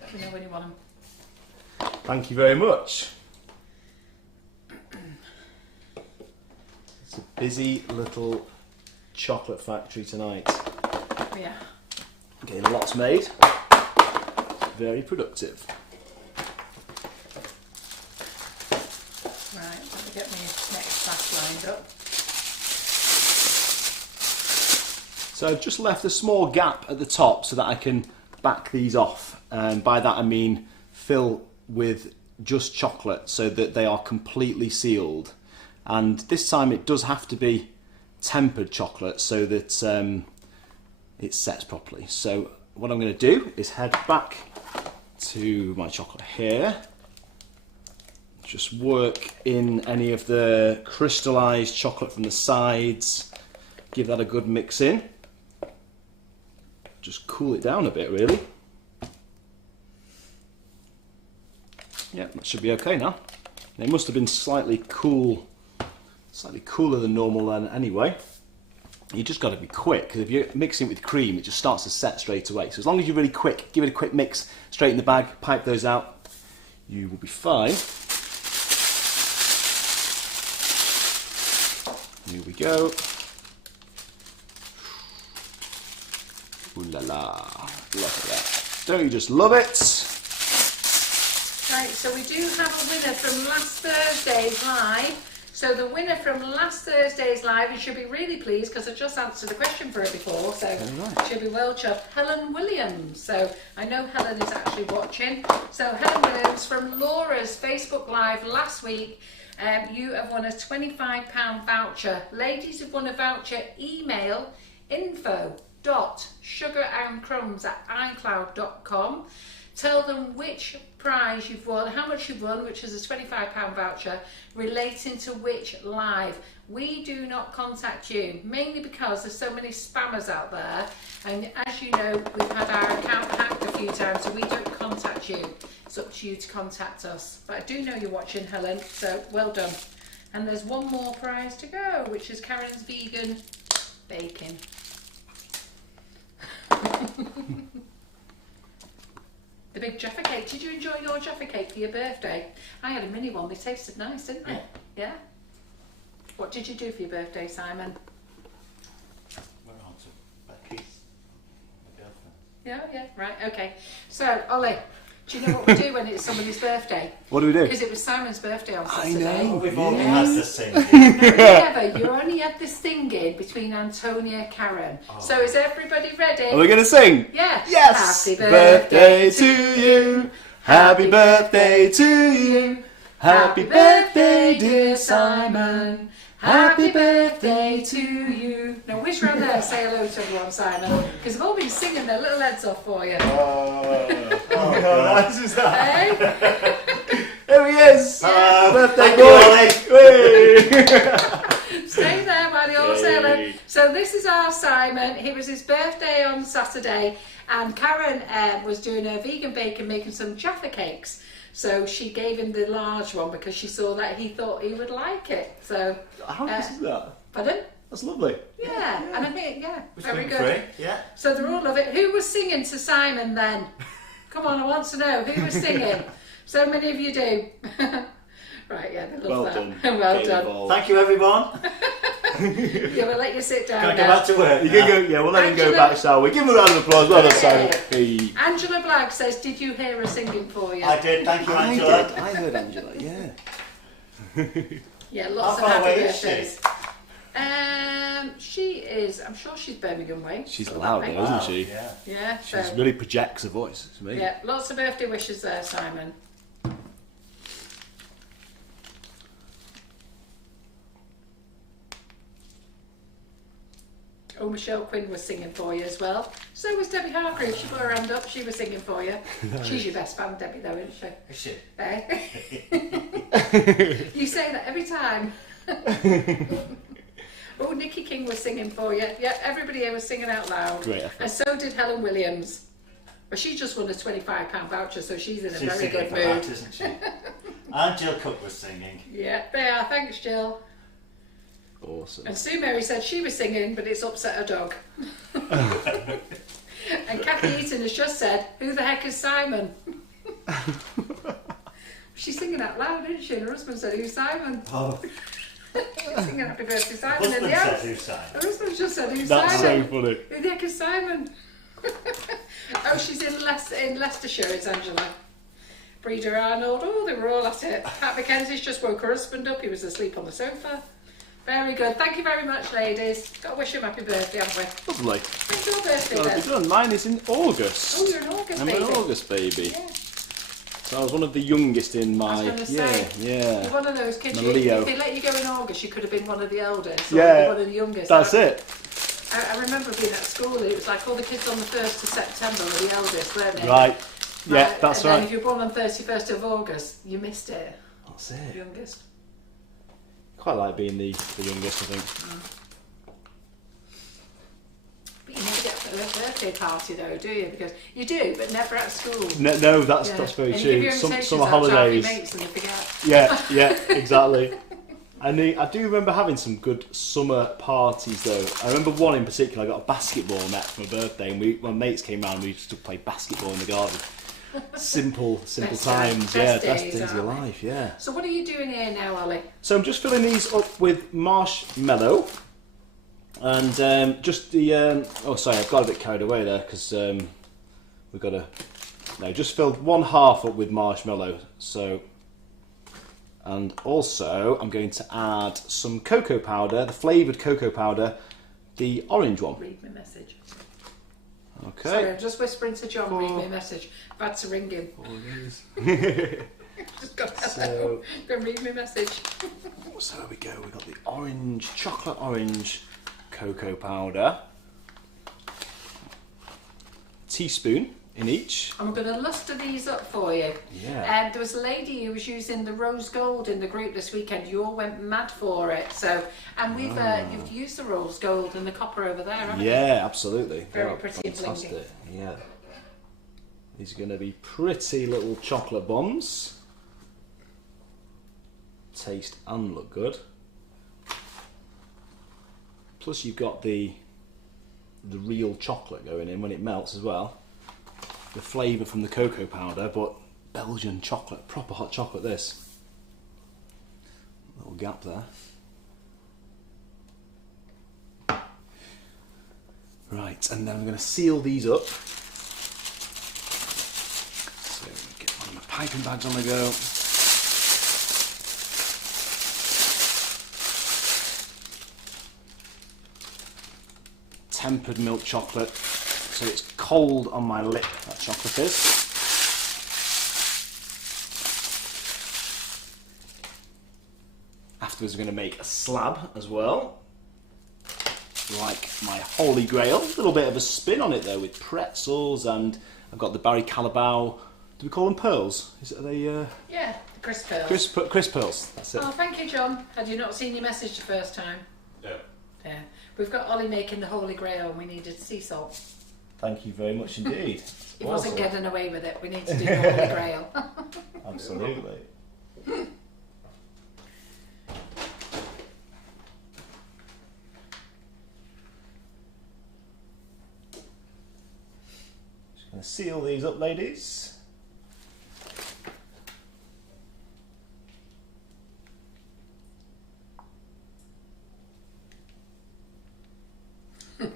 Let me know when you want them. Thank you very much. It's a busy little chocolate factory tonight. Yeah. Getting lots made. Very productive. Right, let me get my next batch lined up. So I've just left a small gap at the top so that I can back these off. And by that I mean fill with just chocolate so that they are completely sealed. And this time it does have to be tempered chocolate so that it sets properly. So what I'm going to do is head back to my chocolate here. Just work in any of the crystallized chocolate from the sides. Give that a good mix in. Just cool it down a bit, really. Yeah, that should be okay now. It must have been slightly cooler than normal then anyway. You just got to be quick, because if you're mixing it with cream, it just starts to set straight away. So as long as you're really quick, give it a quick mix, straight in the bag, pipe those out, you will be fine. Here we go. Ooh la la. Look at that. Don't you just love it? Right, so we do have a winner from last Thursday's live. So the winner from last Thursday's live, and she'll be really pleased because I just answered the question for her before, so she'll be well chuffed. Helen Williams. So I know Helen is actually watching. So Helen Williams from Laura's Facebook Live last week. You have won a £25 voucher. Ladies who've won a voucher, email info.sugarandcrumbs@icloud.com. Tell them which prize you've won, how much you've won, which is a £25 voucher, relating to which live. We do not contact you, mainly because there's so many spammers out there. And as you know, we've had our account hacked a few times, so we don't contact you. It's up to you to contact us. But I do know you're watching, Helen, so well done. And there's one more prize to go, which is Karen's vegan bacon. The big Jaffa cake. Did you enjoy your Jaffa cake for your birthday? I had a mini one. They tasted nice, didn't they? Yeah. What did you do for your birthday, Simon? We're on to Becky's, my girlfriend. Yeah, right, okay. So, Ollie, do you know what we do when it's somebody's birthday? What do we do? Because it was Simon's birthday on Saturday. I know. We've only had the singing. You only had this singing between Antonia and Karen. So is everybody ready? Are we going to sing? Yes. Yes! Happy birthday to you. Happy birthday to you. Happy birthday, dear Simon. Happy birthday to you. Now whisk round there, say hello to everyone, Simon, because they've all been singing their little heads off for you. How nice is that? Hey? There he is. Yeah. Birthday Thank you, boy. Stay there while they all say hello. Yay. So this is our Simon. It was his birthday on Saturday, and Karen was doing her vegan bacon, making some Jaffa cakes. So she gave him the large one because she saw that he thought he would like it. So How nice is that? pardon? That's lovely. Yeah, and I think very good. Free, yeah. So they're all of it. Who was singing to Simon then? Come on, I want to know who was singing. So many of you do. Right, yeah, they love Well that. done. Well Get done. involved. Thank you, everyone. Yeah, we'll let you sit down Can I now. go back to work? You can go, yeah, we'll let him go Angela- back, shall we? Give him a round of applause. Well done, Simon. Hey. Angela Blagg says, did you hear her singing for you? I did, thank you, I Angela. did. I heard Angela, yeah. Yeah, lots How of far happy away is she? birthdays. She is, I'm sure she's Birmingham way. She's So loud that though, makes- isn't she? Yeah. Yeah, She so, really projects her voice. It's amazing. yeah, lots of birthday wishes there, Simon. Oh, Michelle Quinn was singing for you as well. So was Debbie Hargreaves. She put her hand up. She was singing for you. She's your best fan, Debbie, though, isn't she? Is she? Eh? You say that every time. Oh, Nikki King was singing for you. Yeah, everybody here was singing out loud. Great effort. And so did Helen Williams. But she just won a £25 voucher, so she's in a She's very singing good for mood. that, isn't she? And Jill Cook was singing. Yeah, they are. Thanks, Jill. Awesome. And Sue Mary said she was singing, but it's upset her dog. And Kathy Eaton has just said, who the heck is Simon? She's singing out loud, isn't she? And her husband said, who's Simon? Oh, She's singing Happy Birthday Simon in husband the said house. who sang. Her husband just said, who's That's so Simon? funny. Who the heck is Simon? Oh, she's in Leicestershire, it's Angela. Breeder Arnold, oh, they were all at it. Pat Mackenzie's just woke her husband up, he was asleep on the sofa. Very good. Thank you very much, ladies. Got to wish him happy birthday, haven't we? Lovely. When's your birthday Gotta then? be done. Mine is in August. Oh, you're an August I'm baby. an August baby. Yeah. So I was one of the youngest in my. I was gonna say, yeah. You're one of those kids, I'm you, a Leo. if they let you go in August, you could have been one of the eldest. Or Yeah, one of the youngest. That's it. I remember being at school, it was like all the kids on the 1st of September were the eldest, weren't they? Right. Yeah, that's and then right. if you're born on 31st of August, you missed it. That's it. Youngest. Quite like being the youngest, I think. But you never get a birthday party though, do you? Because you do, but never at school. No, that's Yeah. very And you give true. your invitations Summer out to half your holidays. mates and you forget. Yeah, exactly. And I do remember having some good summer parties though. I remember one in particular. I got a basketball net for my birthday, and my mates came round. And we used to play basketball in the garden. simple Best times. days, Best days of your aren't they? life. Yeah. So what are you doing here now, Ollie? So I'm just filling these up with marshmallow, and just the. Oh, sorry, I've got a bit carried away there because we've got to. No, just filled 1/2 up with marshmallow. So, and also I'm going to add some cocoa powder, the flavoured cocoa powder, the orange one. Read my message. Okay. Sorry, I'm just whispering to John. Read my message. I've had to ring him. Just got hello. Go read my message. So there we go. We've got the orange, chocolate orange cocoa powder. Teaspoon in each. I'm going to luster these up for you. Yeah. There was a lady who was using the rose gold in the group this weekend. You all went mad for it. So, and we've you've used the rose gold and the copper over there, haven't you? Yeah, absolutely. Very pretty and fantastic. blingy. Yeah. These are going to be pretty little chocolate bombs. Taste and look good. Plus you've got the real chocolate going in when it melts as well. The flavour from the cocoa powder, but Belgian chocolate, proper hot chocolate this. Little gap there. Right, and then I'm going to seal these up. So get one of my piping bags on the go. Tempered milk chocolate, so it's cold on my lip, that chocolate is. Afterwards we're going to make a slab as well, like my holy grail. A little bit of a spin on it though, with pretzels, and I've got the Barry Callebaut, do we call them pearls? Are they? Yeah, the crisp pearls. Crisp pearls, that's it. Oh, thank you, John. Had you not seen your message the first time? No. Yeah. We've got Ollie making the holy grail and we needed sea salt. Thank you very much indeed. He wasn't getting away with it. We need to do the holy grail. Absolutely. Just going to seal these up, ladies.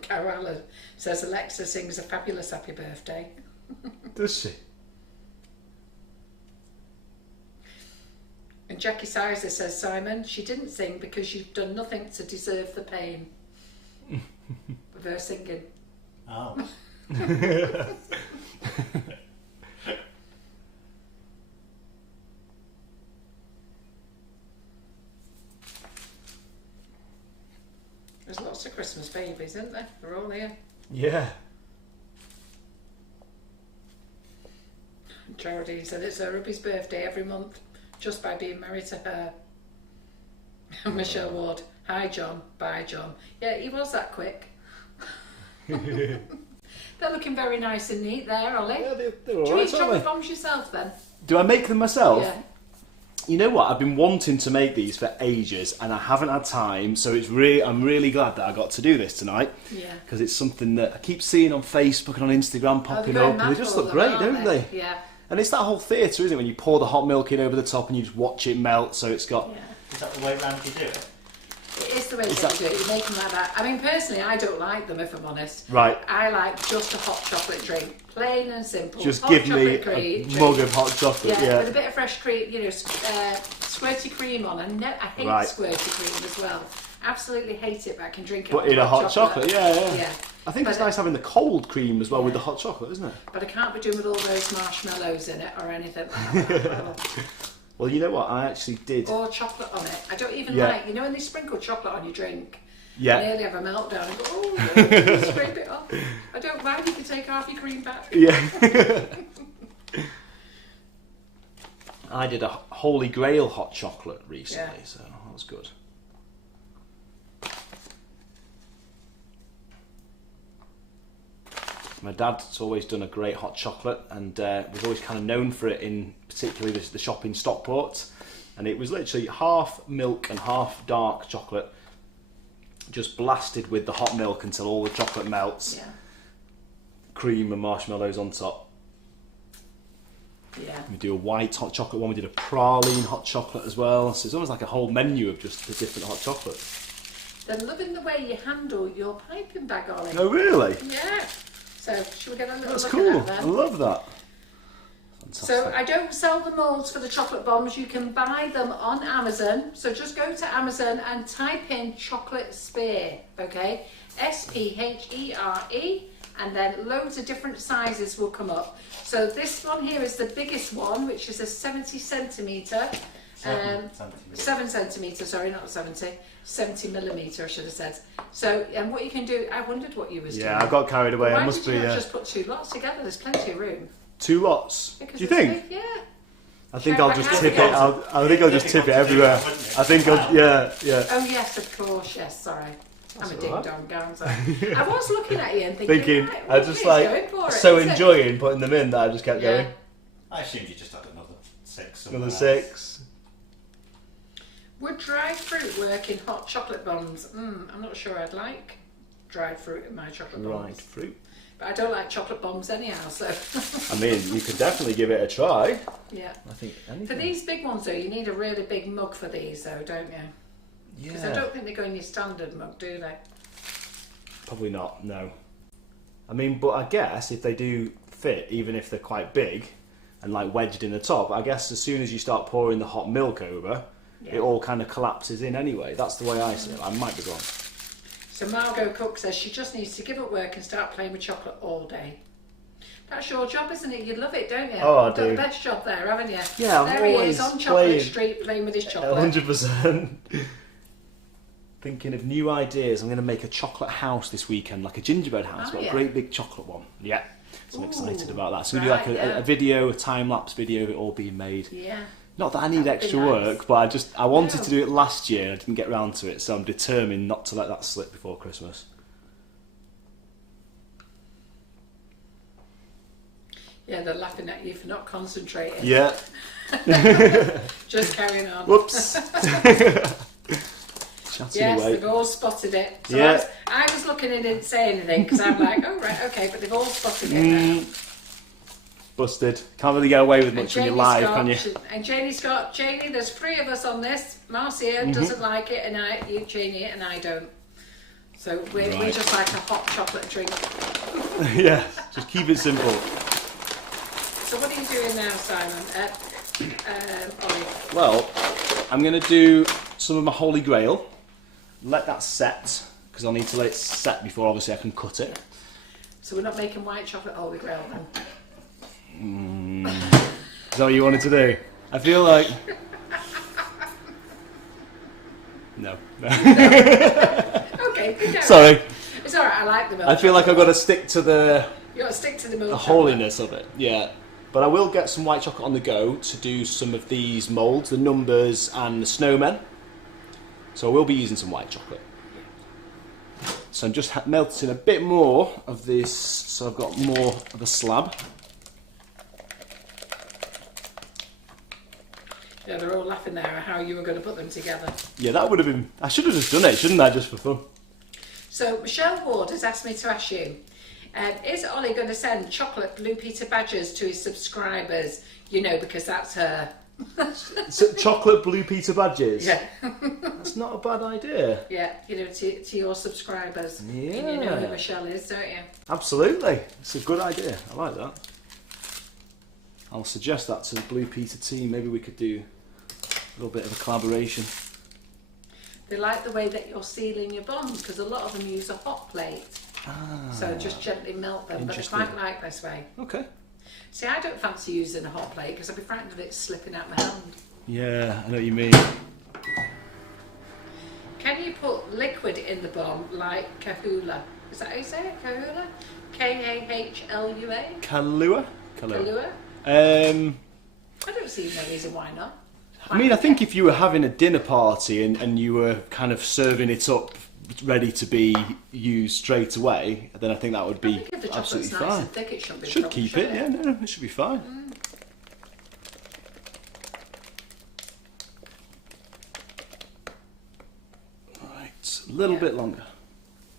Carola says Alexa sings a fabulous happy birthday. Does she? And Jackie Sizer says, Simon, she didn't sing because you've done nothing to deserve the pain. With her singing. Oh. There's lots of Christmas babies, isn't there? They're all here. Yeah. Charity said it's her hubby's birthday every month just by being married to her. Michelle Ward, hi John, bye John. Yeah, he was that quick. They're looking very nice and neat there, Ollie. Yeah, they're Do all you right, eat chocolate bombs yourself then? Do I make them myself? Yeah. You know what? I've been wanting to make these for ages, and I haven't had time. So I'm really glad that I got to do this tonight. Yeah. Because it's something that I keep seeing on Facebook and on Instagram popping up, and they just look great, don't they? Yeah. And it's that whole theatre, isn't it? When you pour the hot milk in over the top and you just watch it melt. So it's got. Yeah. Is that the way round you do it? It is the way to do it. You make them like that. I mean, personally, I don't like them, if I'm honest. Right. I like just a hot chocolate drink, plain and simple. Just hot give me chocolate a mug of hot chocolate. Yeah, Yeah. with a bit of fresh cream, squirty cream on. I hate Right. squirty cream as well. Absolutely hate it, but I can drink it. But with in a hot chocolate, yeah. Yeah. I think it's But, nice having the cold cream as well with yeah. the hot chocolate, isn't it? But I can't be doing with all those marshmallows in it or anything like that. Oh. Well, you know what? I actually did. Or chocolate on it. I don't even Yeah. like, when they sprinkle chocolate on your drink. Yeah. I nearly have a meltdown and go, oh, scrape it off. I don't mind, you can take half your cream back. Yeah. I did a Holy Grail hot chocolate recently, so that was good. My dad's always done a great hot chocolate, and was always kind of known for it in particularly the shop in Stockport. And it was literally half milk and half dark chocolate, just blasted with the hot milk until all the chocolate melts. Yeah. Cream and marshmallows on top. Yeah. We do a white hot chocolate one. We did a praline hot chocolate as well. So it's almost like a whole menu of just the different hot chocolates. They're loving the way you handle your piping bag, Ollie. Oh, really? Yeah. So, should we get a little That's look cool. at that then? I love that. Fantastic. So, I don't sell the moulds for the chocolate bombs. You can buy them on Amazon. So, just go to Amazon and type in chocolate spear, okay? S-P-H-E-R-E, and then loads of different sizes will come up. So, this one here is the biggest one, which is a 70 centimetre. 7 centimetre, sorry, not 70. 70 millimetre, I should have said. So, and what you can do, I wondered what you was doing. Yeah, I got carried away. Why I must did you be. not just put 2 lots together? There's plenty of room. 2 lots. Because Do you it's think? big, yeah. I think Sure, I'll like just how tip it. big? I think I'll just tip it everywhere. I think I'll. Yeah, yeah. Oh yes, of course, yes. Sorry, That's I'm a all right. ding dong, aren't I? I was looking at you and thinking, right, I what just is like going for it, so is it? enjoying putting them in that I just kept Yeah. going. I assumed you just had another 6. somewhere Another else. 6. Would dried fruit work in hot chocolate bombs? I'm not sure I'd like dried fruit in my chocolate bombs. Dried fruit. But I don't like chocolate bombs anyhow, so. I mean, you could definitely give it a try. Yeah. I think For anything. these big ones though, you need a really big mug for these though, don't you? Because I Yeah. don't think they go in your standard mug, do they? Probably not. No. I mean, but I guess if they do fit, even if they're quite big and like wedged in the top, I guess as soon as you start pouring the hot milk over, Yeah. it all kind of collapses in anyway. That's the way I see it. I might be wrong. So Margot Cook says she just needs to give up work and start playing with chocolate all day. That's your job, isn't it? You love it, don't you? Oh, I You've do. got the best job there, haven't you? Yeah, I'm there he always is on Chocolate playing. Street playing with his chocolate. 100%. Thinking of new ideas. I'm going to make a chocolate house this weekend, like a gingerbread house, Oh, but yeah. a great big chocolate one. Yeah. So I'm Ooh, excited about that. So I'm going to do like right, a video, a time-lapse video of it all being made. Yeah. Not that I need That'd be extra nice. work, but I wanted No. to do it last year and I didn't get round to it, so I'm determined not to let that slip before Christmas. Yeah, they're laughing at you for not concentrating. Yeah. Just carrying on. Whoops. Chatting Yes, away. they've all spotted it. So Yeah. I was looking and didn't say anything because I'm like, oh right, okay, but they've all spotted it now. Busted. Can't really get away with And much when Janie you're live, Scott, can you? And Janie Scott, Janie, there's 3 of us on this. Marcia Mm-hmm. doesn't like it, and you, Janie, and I don't. So we Right. just like a hot chocolate drink. Yeah, just keep it simple. So what are you doing now, Simon? Ollie. Well, I'm going to do some of my Holy Grail. Let that set, because I'll need to let it set before obviously I can cut it. So we're not making white chocolate Holy Grail then? Is that what you wanted to do? I feel like... No. Okay, good go. Sorry. It's alright, I like the milk. I feel like I've got to stick to the You got to stick to the milk. the chocolate. holiness of it, yeah. But I will get some white chocolate on the go to do some of these moulds, the numbers and the snowmen. So I will be using some white chocolate. So I'm just melting a bit more of this, so I've got more of a slab. Yeah, they're all laughing there at how you were going to put them together. Yeah, that would have been... I should have just done it, shouldn't I, just for fun? So Michelle Ward has asked me to ask you, is Ollie going to send chocolate Blue Peter badges to his subscribers? You know, because that's her. So, chocolate Blue Peter badges? Yeah. That's not a bad idea. Yeah, you know, to your subscribers. Yeah. And you know who Michelle is, don't you? Absolutely. It's a good idea. I like that. I'll suggest that to the Blue Peter team. Maybe we could do a little bit of a collaboration. They like the way that you're sealing your bombs because a lot of them use a hot plate. So just gently melt them, but they Interesting. quite like this way. Okay. See, I don't fancy using a hot plate because I'd be frightened of it slipping out my hand. Yeah, I know what you mean. Can you put liquid in the bomb like Kahula? Is that how you say it? Kahula? K-A-H-L-U-A? Kahlua? Kahlua? Um, I don't see no reason why not. I mean, I think if you were having a dinner party and you were kind of serving it up ready to be used straight away, then I think that would I be think if the absolutely chocolate's nice fine. and thick, it shouldn't be a Should problem, keep should it, yeah, no, it should be fine. Right, a little Yeah. bit longer.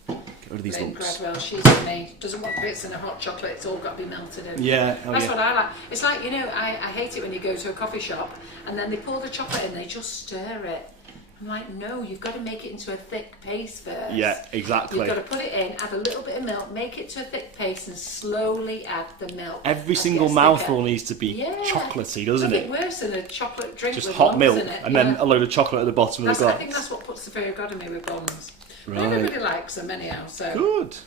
Get What are these Lynn lumps? Gradwell, she's with me. Doesn't want bits in a hot chocolate, it's all got to be melted in. Yeah, That's what I like. It's like, you know, I hate it when you go to a coffee shop and then they pour the chocolate in, they just stir it. I'm like, no, you've got to make it into a thick paste first. Yeah, exactly. You've got to put it in, add a little bit of milk, make it to a thick paste and slowly add the milk. Every single mouthful needs to be chocolatey, doesn't it? Nothing worse than a chocolate drink Just with hot lumps milk in it. and then a load of chocolate at the bottom of the glass. I think that's what puts the fairy god in me with bombs. Right. But everybody likes them anyhow, so. Good.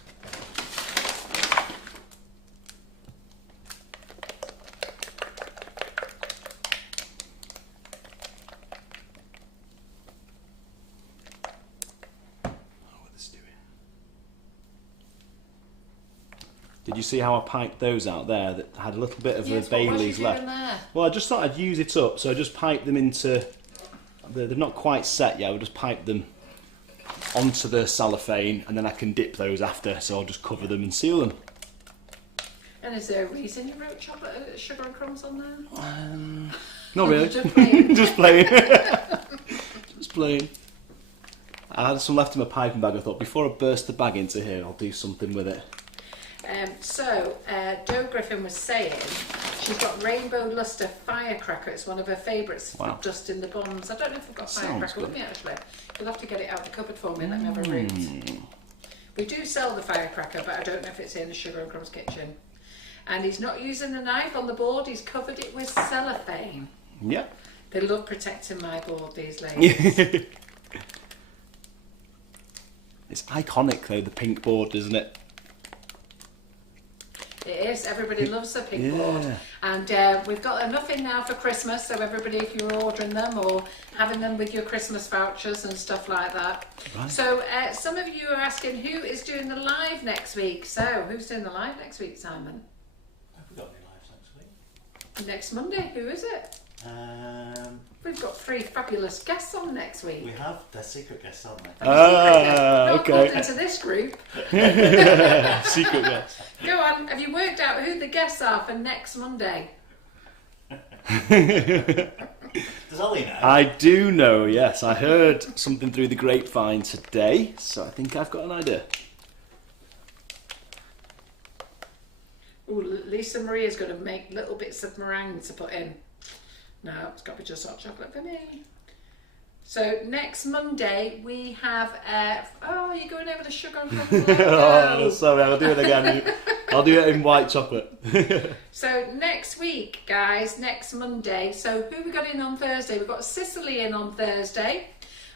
Did you see how I piped those out there that had a little bit of the Bailey's left? Well, I just thought I'd use it up, so I just piped them into... They're not quite set yet, I'll just pipe them onto the cellophane and then I can dip those after, so I'll just cover them and seal them. And is there a reason you wrote chocolate, sugar and crumbs on there? Not really. Just playing. Just playing. Just playing. I had some left in my piping bag, I thought before I burst the bag into here, I'll do something with it. Jo Griffin was saying she's got Rainbow Luster Firecracker. It's one of her favourites for dusting the bombs. I don't know if I've got Firecracker with me actually. You'll have to get it out of the cupboard for me and let me have a root. We do sell the Firecracker, but I don't know if it's in the Sugar and Crumbs kitchen. And he's not using a knife on the board, he's covered it with cellophane. Yeah. They love protecting my board, these ladies. It's iconic though, the pink board, isn't it? It is. Everybody loves the pink board. And we've got enough in now for Christmas, so everybody, if you're ordering them or having them with your Christmas vouchers and stuff like that. Right. So some of you are asking who is doing the live next week. So who's doing the live next week, Simon? Have we got any lives next week? Next Monday. Who is it? We've got 3 fabulous guests on next week. We have. They're secret guests, aren't they? Not okay. called into this group. Secret guests. Go on. Have you worked out who the guests are for next Monday? Does Ollie know? I do know, yes. I heard something through the grapevine today, so I think I've got an idea. Ooh, Lisa Maria's going to make little bits of meringue to put in. No, it's got to be just hot chocolate for me. So next Monday we have. Oh, you're going over the sugar and crumbs. Oh, sorry, I'll do it again. I'll do it in white chocolate. So next week, guys, next Monday. So who we got in on Thursday? We've got Cicely in on Thursday.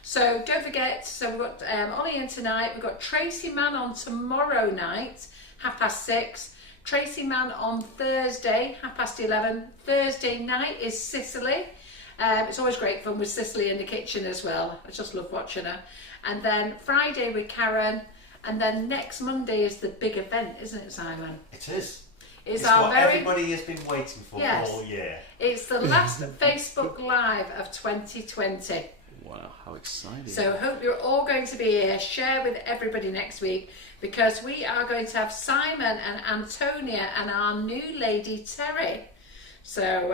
So don't forget. So we've got Ollie in tonight. We've got Tracy Mann on tomorrow night, 6:30. Tracy Mann on Thursday, 11:30. Thursday night is Cicely. It's always great fun with Cicely in the kitchen as well. I just love watching her. And then Friday with Karen. And then next Monday is the big event, isn't it, Simon? It is. It's what everybody has been waiting for all year. It's the last Facebook Live of 2020. Wow, how exciting. So hope you're all going to be here. Share with everybody next week because we are going to have Simon and Antonia and our new lady Terry. So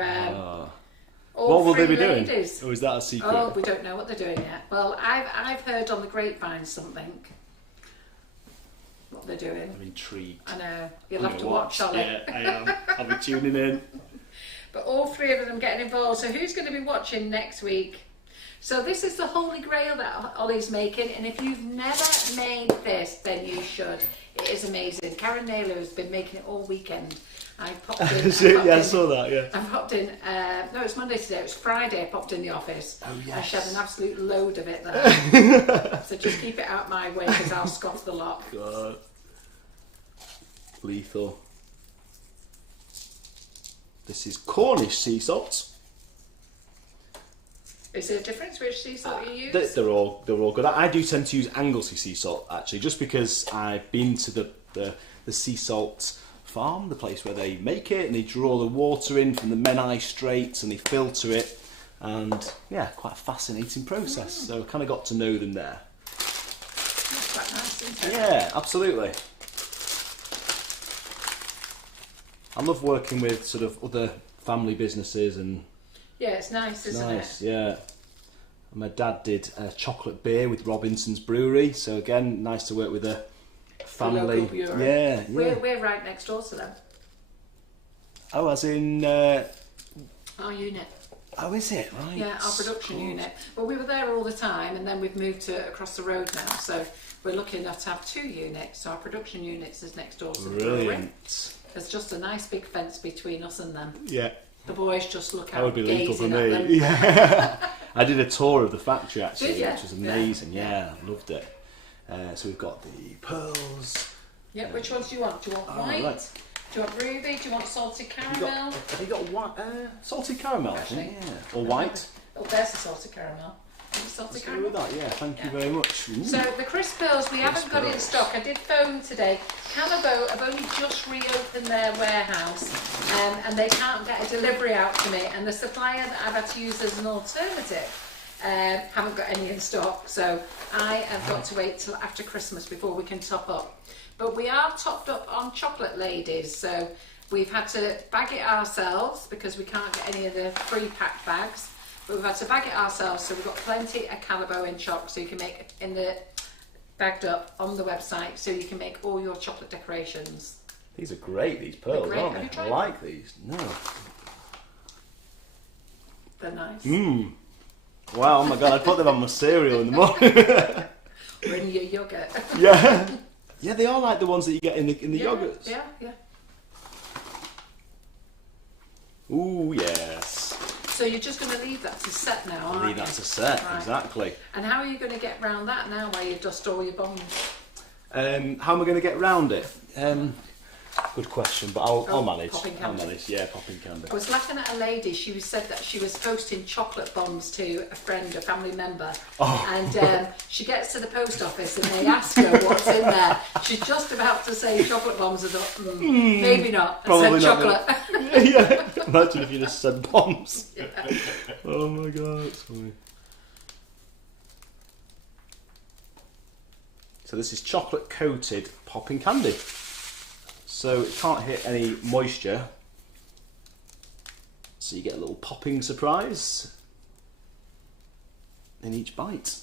what will they be ladies. doing? Or is that a secret? Oh, we don't know what they're doing yet. Well, I've heard on the grapevine something. What they're doing. I'm intrigued. I know. You'll have to watch, Ollie. Yeah, I am. I'll be tuning in. But all 3 of them getting involved. So who's going to be watching next week? So this is the Holy Grail that Ollie's making, and if you've never made this, then you should. It is amazing. Karen Naylor has been making it all weekend. I popped in. I saw that, yeah. I popped in, no, it's Monday today, it was Friday I popped in the office. Oh, yes. And she had an absolute load of it there. So just keep it out my way, because I'll scoff the lot. God. Lethal. This is Cornish sea salt. Is there a difference which sea salt you use? They're all good. I do tend to use Anglesey sea salt actually, just because I've been to the sea salt farm, the place where they make it, and they draw the water in from the Menai Straits and they filter it, and yeah, quite a fascinating process. So I kind of got to know them there. That's quite nice, isn't it? Yeah, absolutely. I love working with sort of other family businesses and. Yeah, it's nice, isn't it? Yeah. My dad did a chocolate beer with Robinson's Brewery, so again, nice to work with a family. local bureau. Yeah, yeah. We're right next door to them. Oh, as in. Our unit. Oh, is it? Right. Yeah, our production unit. Well, we were there all the time, and then we've moved to across the road now. So we're lucky enough to have 2 units. So our production units is next door to the brewery. Brilliant. There's just a nice big fence between us and them. Yeah. The boys just look out, That would be lethal for gazing at them. me. Yeah. I did a tour of the factory actually, Did you? which was amazing. Yeah, loved it. So we've got the pearls. Yeah, which ones do you want? Do you want white? Right. Do you want ruby? Do you want salted caramel? Have you got white, salted caramel? Actually, I think, yeah. Or white? Oh, there's the salted caramel. Salted Let's go caramel. with that. Yeah, thank you very much. Ooh. So the crisp pearls we haven't got in pearls. stock. I did phone today. Calabo have only just reopened their warehouse, and they can't get a delivery out to me. And the supplier that I've had to use as an alternative haven't got any in stock. So I have got to wait till after Christmas before we can top up. But we are topped up on chocolate, ladies. So we've had to bag it ourselves because we can't get any of the pre-packed bags. But we've had to bag it ourselves, so we've got plenty of Calabo in Choc, so you can make in the bagged up on the website, so you can make all your chocolate decorations. These are great. These pearls, great. aren't Have you they? tried I like these. No. They're nice. Mmm. Wow. Oh my god! I'd put them on my cereal in the morning. Or in your yogurt. Yeah. Yeah, they are like the ones that you get in the yogurts. Yeah, yeah. Ooh, yes. So you're just going to leave that to set now, aren't you? Leave that to set, Right. exactly. And how are you going to get round that now while you dust all your bombs? How am I going to get round it? Good question, but I'll manage. popping I'll candy. manage. Yeah, popping candy. I was laughing at a lady. She said that she was posting chocolate bombs to a friend, a family member, and she gets to the post office and they ask her what's in there. She's just about to say chocolate bombs. I thought, maybe not. I Probably said not, chocolate. Yeah. Imagine if you just said bombs. Yeah. Oh my god, it's funny. So this is chocolate coated popping candy. So it can't hit any moisture. So you get a little popping surprise in each bite.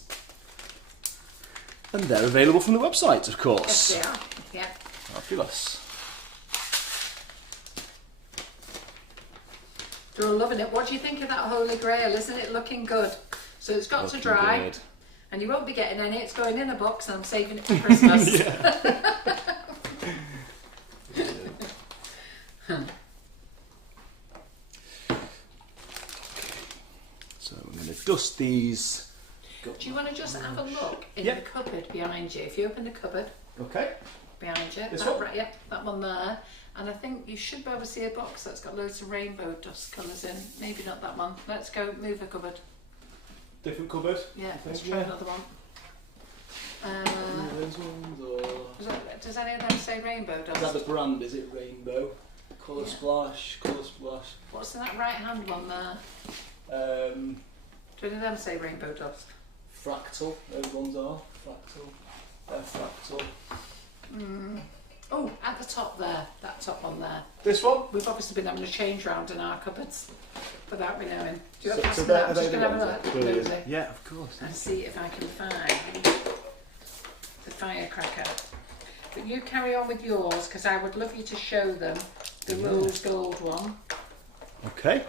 And they're available from the website, of course. Yes, they are. Yeah. Fabulous. They're all loving it. What do you think of that Holy Grail? Isn't it looking good? So it's got Looking to dry, good. and you won't be getting any. It's going in a box, and I'm saving it for Christmas. So I'm going to dust these. Do you want to just have a look in Yeah. the cupboard behind you? If you open the cupboard Okay. behind you, This that, one? right, yeah, that one there. And I think you should be able to see a box that's got loads of rainbow dust colours in. Maybe not that one. Let's go move the cupboard. Different cupboard. Yeah, let's Yeah. try another one. Those ones, or... Does any of them say rainbow Is that dust? the brand? Is it Rainbow? Colour Yeah. Splash, Colour Splash. What's in that right hand one there? Do any of them say rainbow dust? Fractal, those ones are. Fractal. They're Fractal. Oh, at the top there, that top one there. This one? We've obviously been having a change round in our cupboards without me knowing. Do you want to pass So me they're- that? I'm just they're going to the have a ones. look Brilliant. nosy Yeah, of course. and see if I can find the firecracker. But you carry on with yours because I would love you to show them the rose gold one, Okay,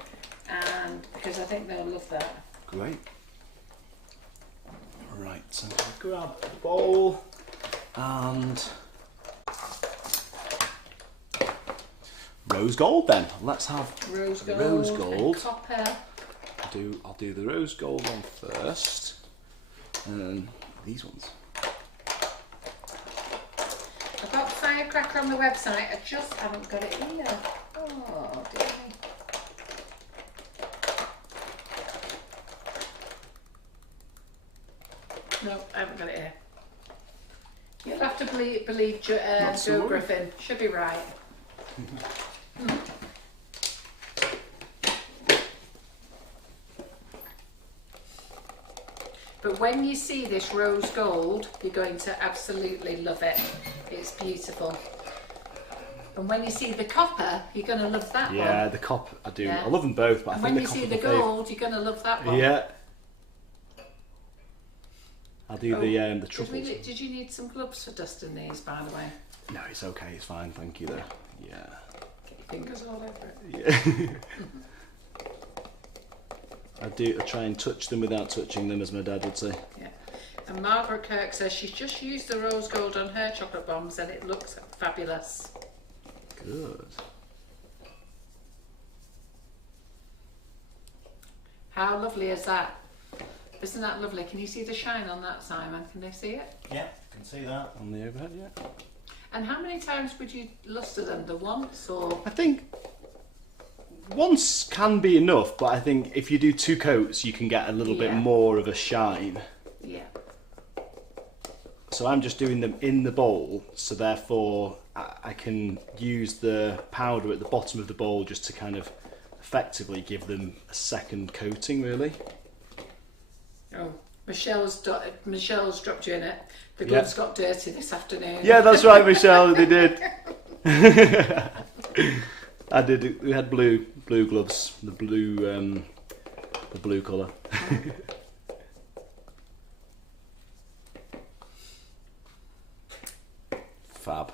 and because I think they'll love that. great. Right, so I'm going to grab a bowl and rose gold then. Let's have Rose gold, rose and gold. copper. I'll do the rose gold one first, and then these ones. I've got firecracker on the website. I just haven't got it here. Oh dear me. No, I haven't got it here. You'll have to believe Not to Joe worry. Griffin. Should be right. But when you see this rose gold, you're going to absolutely love it. It's beautiful. And when you see the copper, you're going to love that one. Yeah, the copper, I do. Yeah. I love them both, but And I think when the you see copper's the my favourite. gold, you're going to love that one. Yeah. I'll do the truffles. Did you need some gloves for dusting these, by the way? No, it's okay. It's fine. Thank you. Though. Yeah. Get your fingers all over it. Yeah. I try and touch them without touching them, as my dad would say. Yeah. And Margaret Kirk says she's just used the rose gold on her chocolate bombs and it looks fabulous. Good. How lovely is that? Isn't that lovely? Can you see the shine on that, Simon? Can they see it? Yeah, can see that. On the overhead, yeah. And how many times would you luster them? The once or? I think once can be enough, but I think if you do 2 coats, you can get a little bit more of a shine. Yeah. So I'm just doing them in the bowl, so therefore I can use the powder at the bottom of the bowl just to kind of effectively give them a second coating, really. Oh, Michelle's dropped you in it. The gloves got dirty this afternoon. Yeah, that's right, Michelle. They did. I did. We had blue gloves, the blue colour. Fab.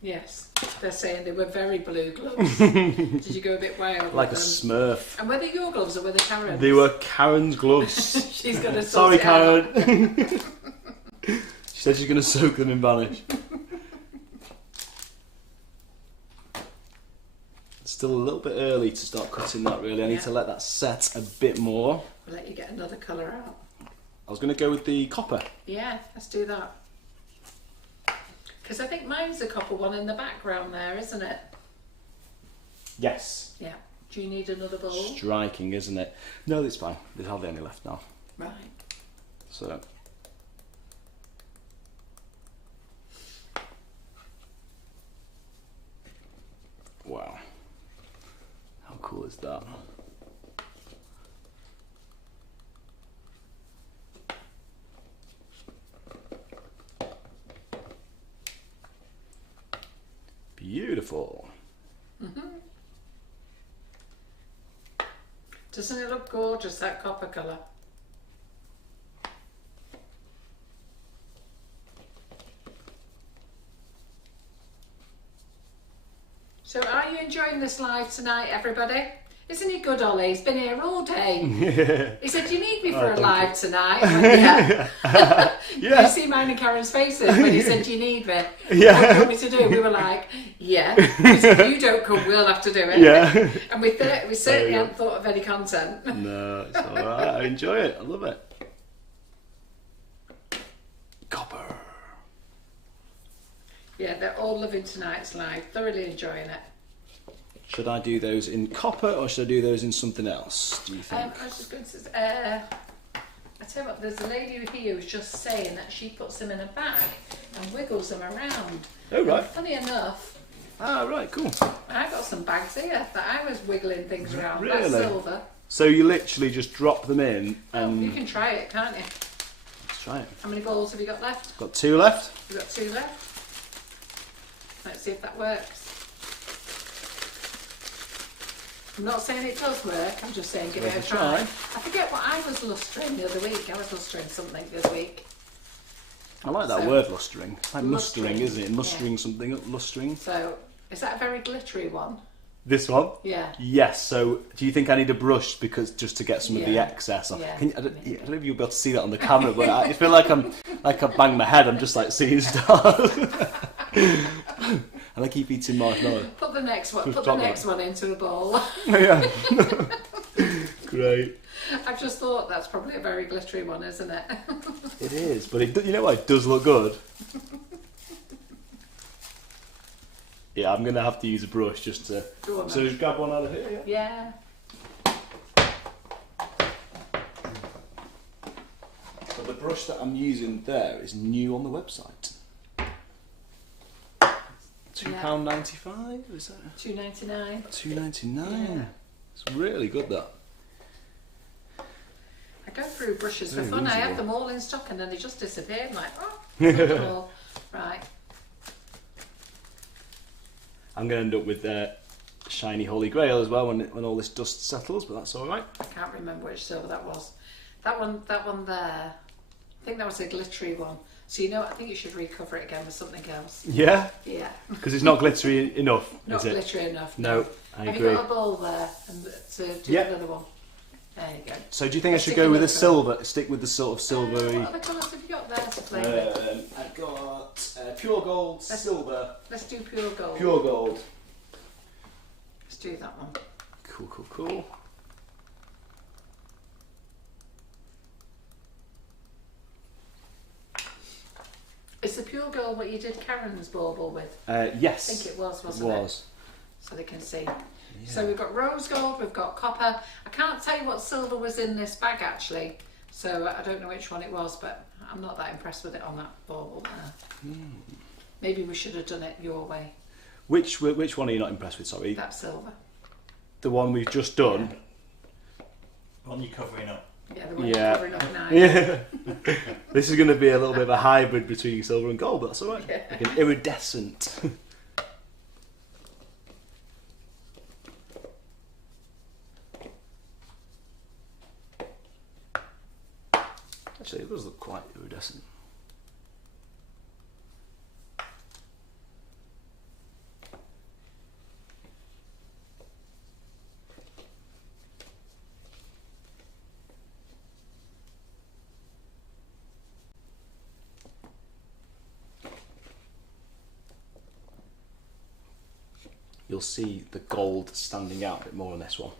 Yes, they're saying they were very blue gloves. Did you go a bit wild? Like a with them? Smurf. And were they your gloves or were they Karen's? They were Karen's gloves. She's going to Sorry, Karen. She said she's going to soak them in vanish. It's still a little bit early to start cutting that, really. I need to let that set a bit more. We'll let you get another colour out. I was going to go with the copper. Yeah, let's do that. Because I think mine's the copper one in the background there, isn't it? Yes. Yeah. Do you need another bowl? Striking, isn't it? No, it's fine. There's hardly any left now. Right. So. Wow. How cool is that? Beautiful. Doesn't it look gorgeous, that copper colour? So are you enjoying this live tonight, everybody? Isn't he good, Ollie? He's been here all day. Yeah. He said, do you need me for a live tonight? I went, yeah. Yeah. You see mine and Karen's faces when he said, do you need me? Yeah. What do you want me to do? We were like, yeah. Because if you don't come, we'll have to do it. Yeah. And we certainly hadn't thought of any content. No, it's alright. I enjoy it. I love it. Copper. Yeah, they're all loving tonight's live. Thoroughly enjoying it. Should I do those in copper or should I do those in something else, do you think? I was just going to say, I tell you what, there's a lady here who's just saying that she puts them in a bag and wiggles them around. Oh, right. And funny enough, Ah, right, cool. I've got some bags here that I was wiggling things around. Really? That's silver. So you literally just drop them in and... You can try it, can't you? Let's try it. How many balls have you got left? Got 2 left. You've got 2 left. Let's see if that works. I'm not saying it does work, I'm just saying give it a try. I forget what I was lustering the other week. I was lustering something this week. I like that word, lustering. It's like mustering, isn't it? Mustering yeah. something up, lustering. So, is that a very glittery one? This one? Yeah. Yes, so do you think I need a brush because just to get some of the excess off? Yeah. I don't know if you'll be able to see that on the camera, but I feel like I banged my head, I'm just like seeing stars. And I keep eating marshmallow. Put the next one into a bowl. Yeah. Great. I've just thought that's probably a very glittery one, isn't it? It is, but you know what? It does look good. Yeah, I'm going to have to use a brush just to... Go on, so just grab one out of here, yeah? Yeah. But the brush that I'm using there is new on the website. £2.95, is that? £2.99. £2.99. Yeah. It's really good, that. I go through brushes for Very fun. I reasonable. have them all in stock and then they just disappeared. I'm like, oh, all. Right. I'm going to end up with shiny holy grail as well when all this dust settles, but that's all right. I can't remember which silver that was. That one there. I think that was a glittery one. So you know, I think you should recover it again with something else. Yeah? Yeah. Because it's not glittery enough, Not is it? glittery enough. No, I Have agree. you got a bowl there and to do Yep. another one? There you go. So do you think I should Stick go with another a silver? Stick with the sort of silvery... What other colours have you got there to play with? I've got pure gold, silver, Let's do pure gold. pure gold. Let's do that one. Cool, cool, cool. Is the pure gold what you did Karen's bauble with? Yes. I think it was, wasn't it? Was. So they can see. So we've got rose gold, we've got copper. I can't tell you what silver was in this bag actually, so I don't know which one it was, but I'm not that impressed with it on that bauble there. Maybe we should have done it your way. Which one are you not impressed with, sorry? That silver. The one we've just done? One you're covering up. Yeah, the one Yeah. you're covering up now. Yeah. This is going to be a little bit of a hybrid between silver and gold, but that's alright. Yeah. Like an iridescent. Actually, it does look quite iridescent. You'll see the gold standing out a bit more on this one.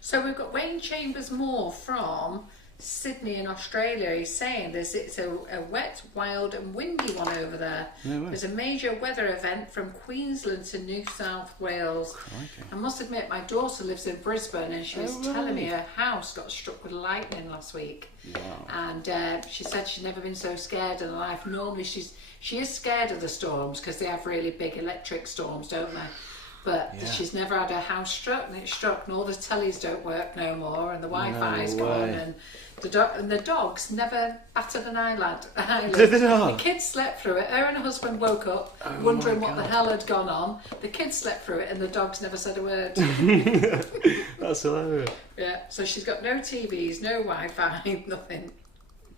So we've got Wayne Chambers Moore from Sydney in Australia. He's saying it's a wet, wild and windy one over there. No way. There's a major weather event from Queensland to New South Wales. Crikey. I must admit my daughter lives in Brisbane and she was telling me her house got struck with lightning last week. Wow. And she said she's never been so scared in her life. Normally she is scared of the storms because they have really big electric storms, don't they? But Yeah. she's never had her house struck, and it's struck, and all the tellies don't work no more, and the Wi-Fi's No gone, way. and the dogs never battered an eyelid. Did they not? The kids slept through it. Her and her husband woke up wondering what the hell had gone on. The kids slept through it, and the dogs never said a word. That's hilarious. Yeah, so she's got no TVs, no Wi-Fi, nothing.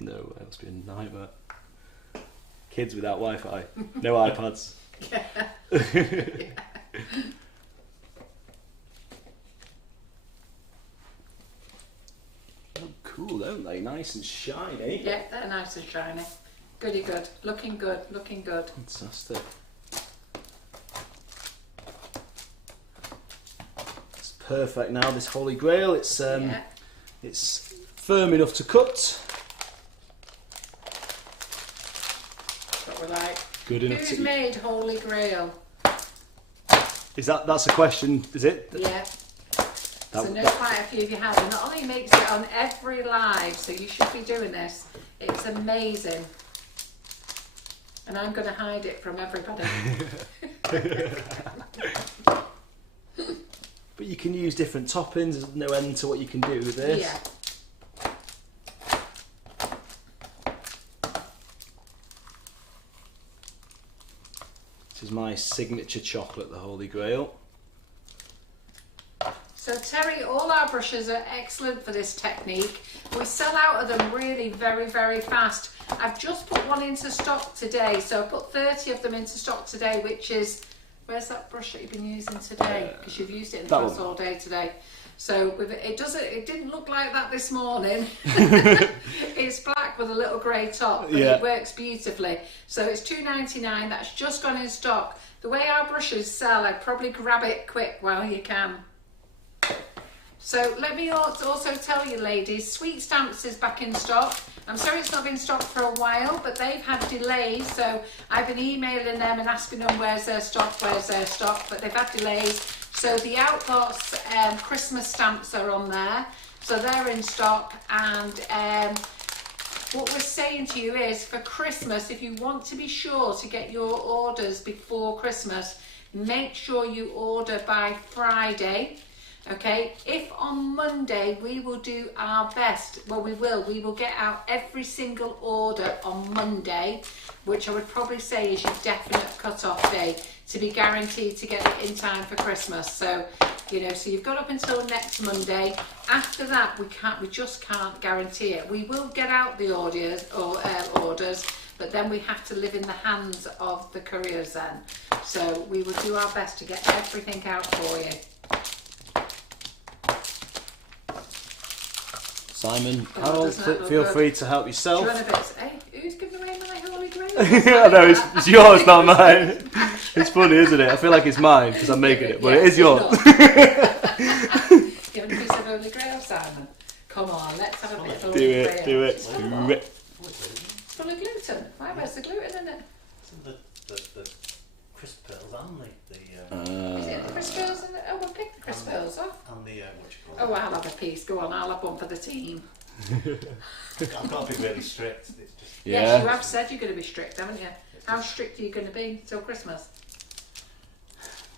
No, it must be a nightmare. Kids without Wi-Fi, no iPads. Oh, cool, don't they? Nice and shiny. Yeah, they're nice and shiny. Goody good. Looking good, looking good. Fantastic. It's perfect now, this Holy Grail. It's Yeah. it's firm enough to cut. What we like. Good enough Who's to eat. made Holy Grail? That's a question, is it? Yeah. That- So know that- quite a few of you have. And not only makes it on every live, so you should be doing this. It's amazing. And I'm going to hide it from everybody. But you can use different toppings. There's no end to what you can do with this. Yeah. This is my signature chocolate, the Holy Grail. So Terry, all our brushes are excellent for this technique. We sell out of them really very, very fast. I've just put one into stock today, so I put 30 of them into stock today, which is, where's that brush that you've been using today? Because you've used it in the That class one. all day today. So it didn't look like that this morning. It's black with a little grey top, but Yeah. it works beautifully. So it's £2.99. That's just gone in stock. The way our brushes sell, I'd probably grab it quick while you can. So let me also tell you, ladies, Sweet Stamps is back in stock. I'm sorry it's not been stocked for a while, but they've had delays, so I've been emailing them and asking them where's their stock, but they've had delays. So the Outbox Christmas stamps are on there, so they're in stock. And what we're saying to you is, for Christmas, if you want to be sure to get your orders before Christmas, make sure you order by Friday. Okay, if on Monday we will do our best, well we will get out every single order on Monday, which I would probably say is your definite cut-off day to be guaranteed to get it in time for Christmas. So, you know, so you've got up until next Monday. After that, we just can't guarantee it. We will get out the orders, but then we have to live in the hands of the couriers then. So we will do our best to get everything out for you. Simon, Carol, feel free to help yourself. Hey, who's giving away my holy grail? I know, it's yours, not mine. It's funny, isn't it? I feel like it's mine because I'm making it, but it is yours. Give a piece of holy grail, Simon. Come on, let's have a bit of holy Do grail. it, do it. It's full of gluten. Why, where's the gluten in it? The crisp pearls and the Is it the crisp pearls in it? Oh, we'll pick the crisp pearls off. and the what you call Oh, I'll have a piece. Go on, I'll have one for the team. I've got to be really strict. It's just Yes, you have said you're going to be strict, haven't you? How strict are you going to be till Christmas?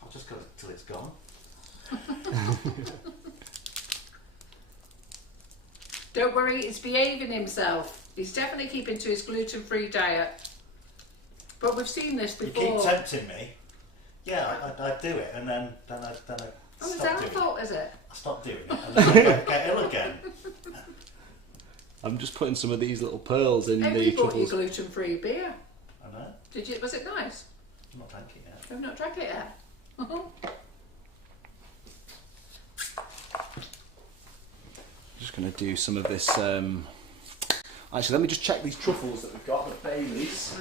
I'll just go till it's gone. Don't worry, he's behaving himself. He's definitely keeping to his gluten-free diet. But we've seen this before. You keep tempting me. Yeah, I do it, and then I Oh, is stop that our doing fault, it. is it? I stop doing it, and then I get ill again. I'm just putting some of these little pearls in Hey, the we bought you truffles. gluten-free beer. I know. Did you? Was it nice? I'm not drinking yet. I've not drank it yet. Just going to do some of this. Actually, let me just check these truffles that we've got, the Baileys.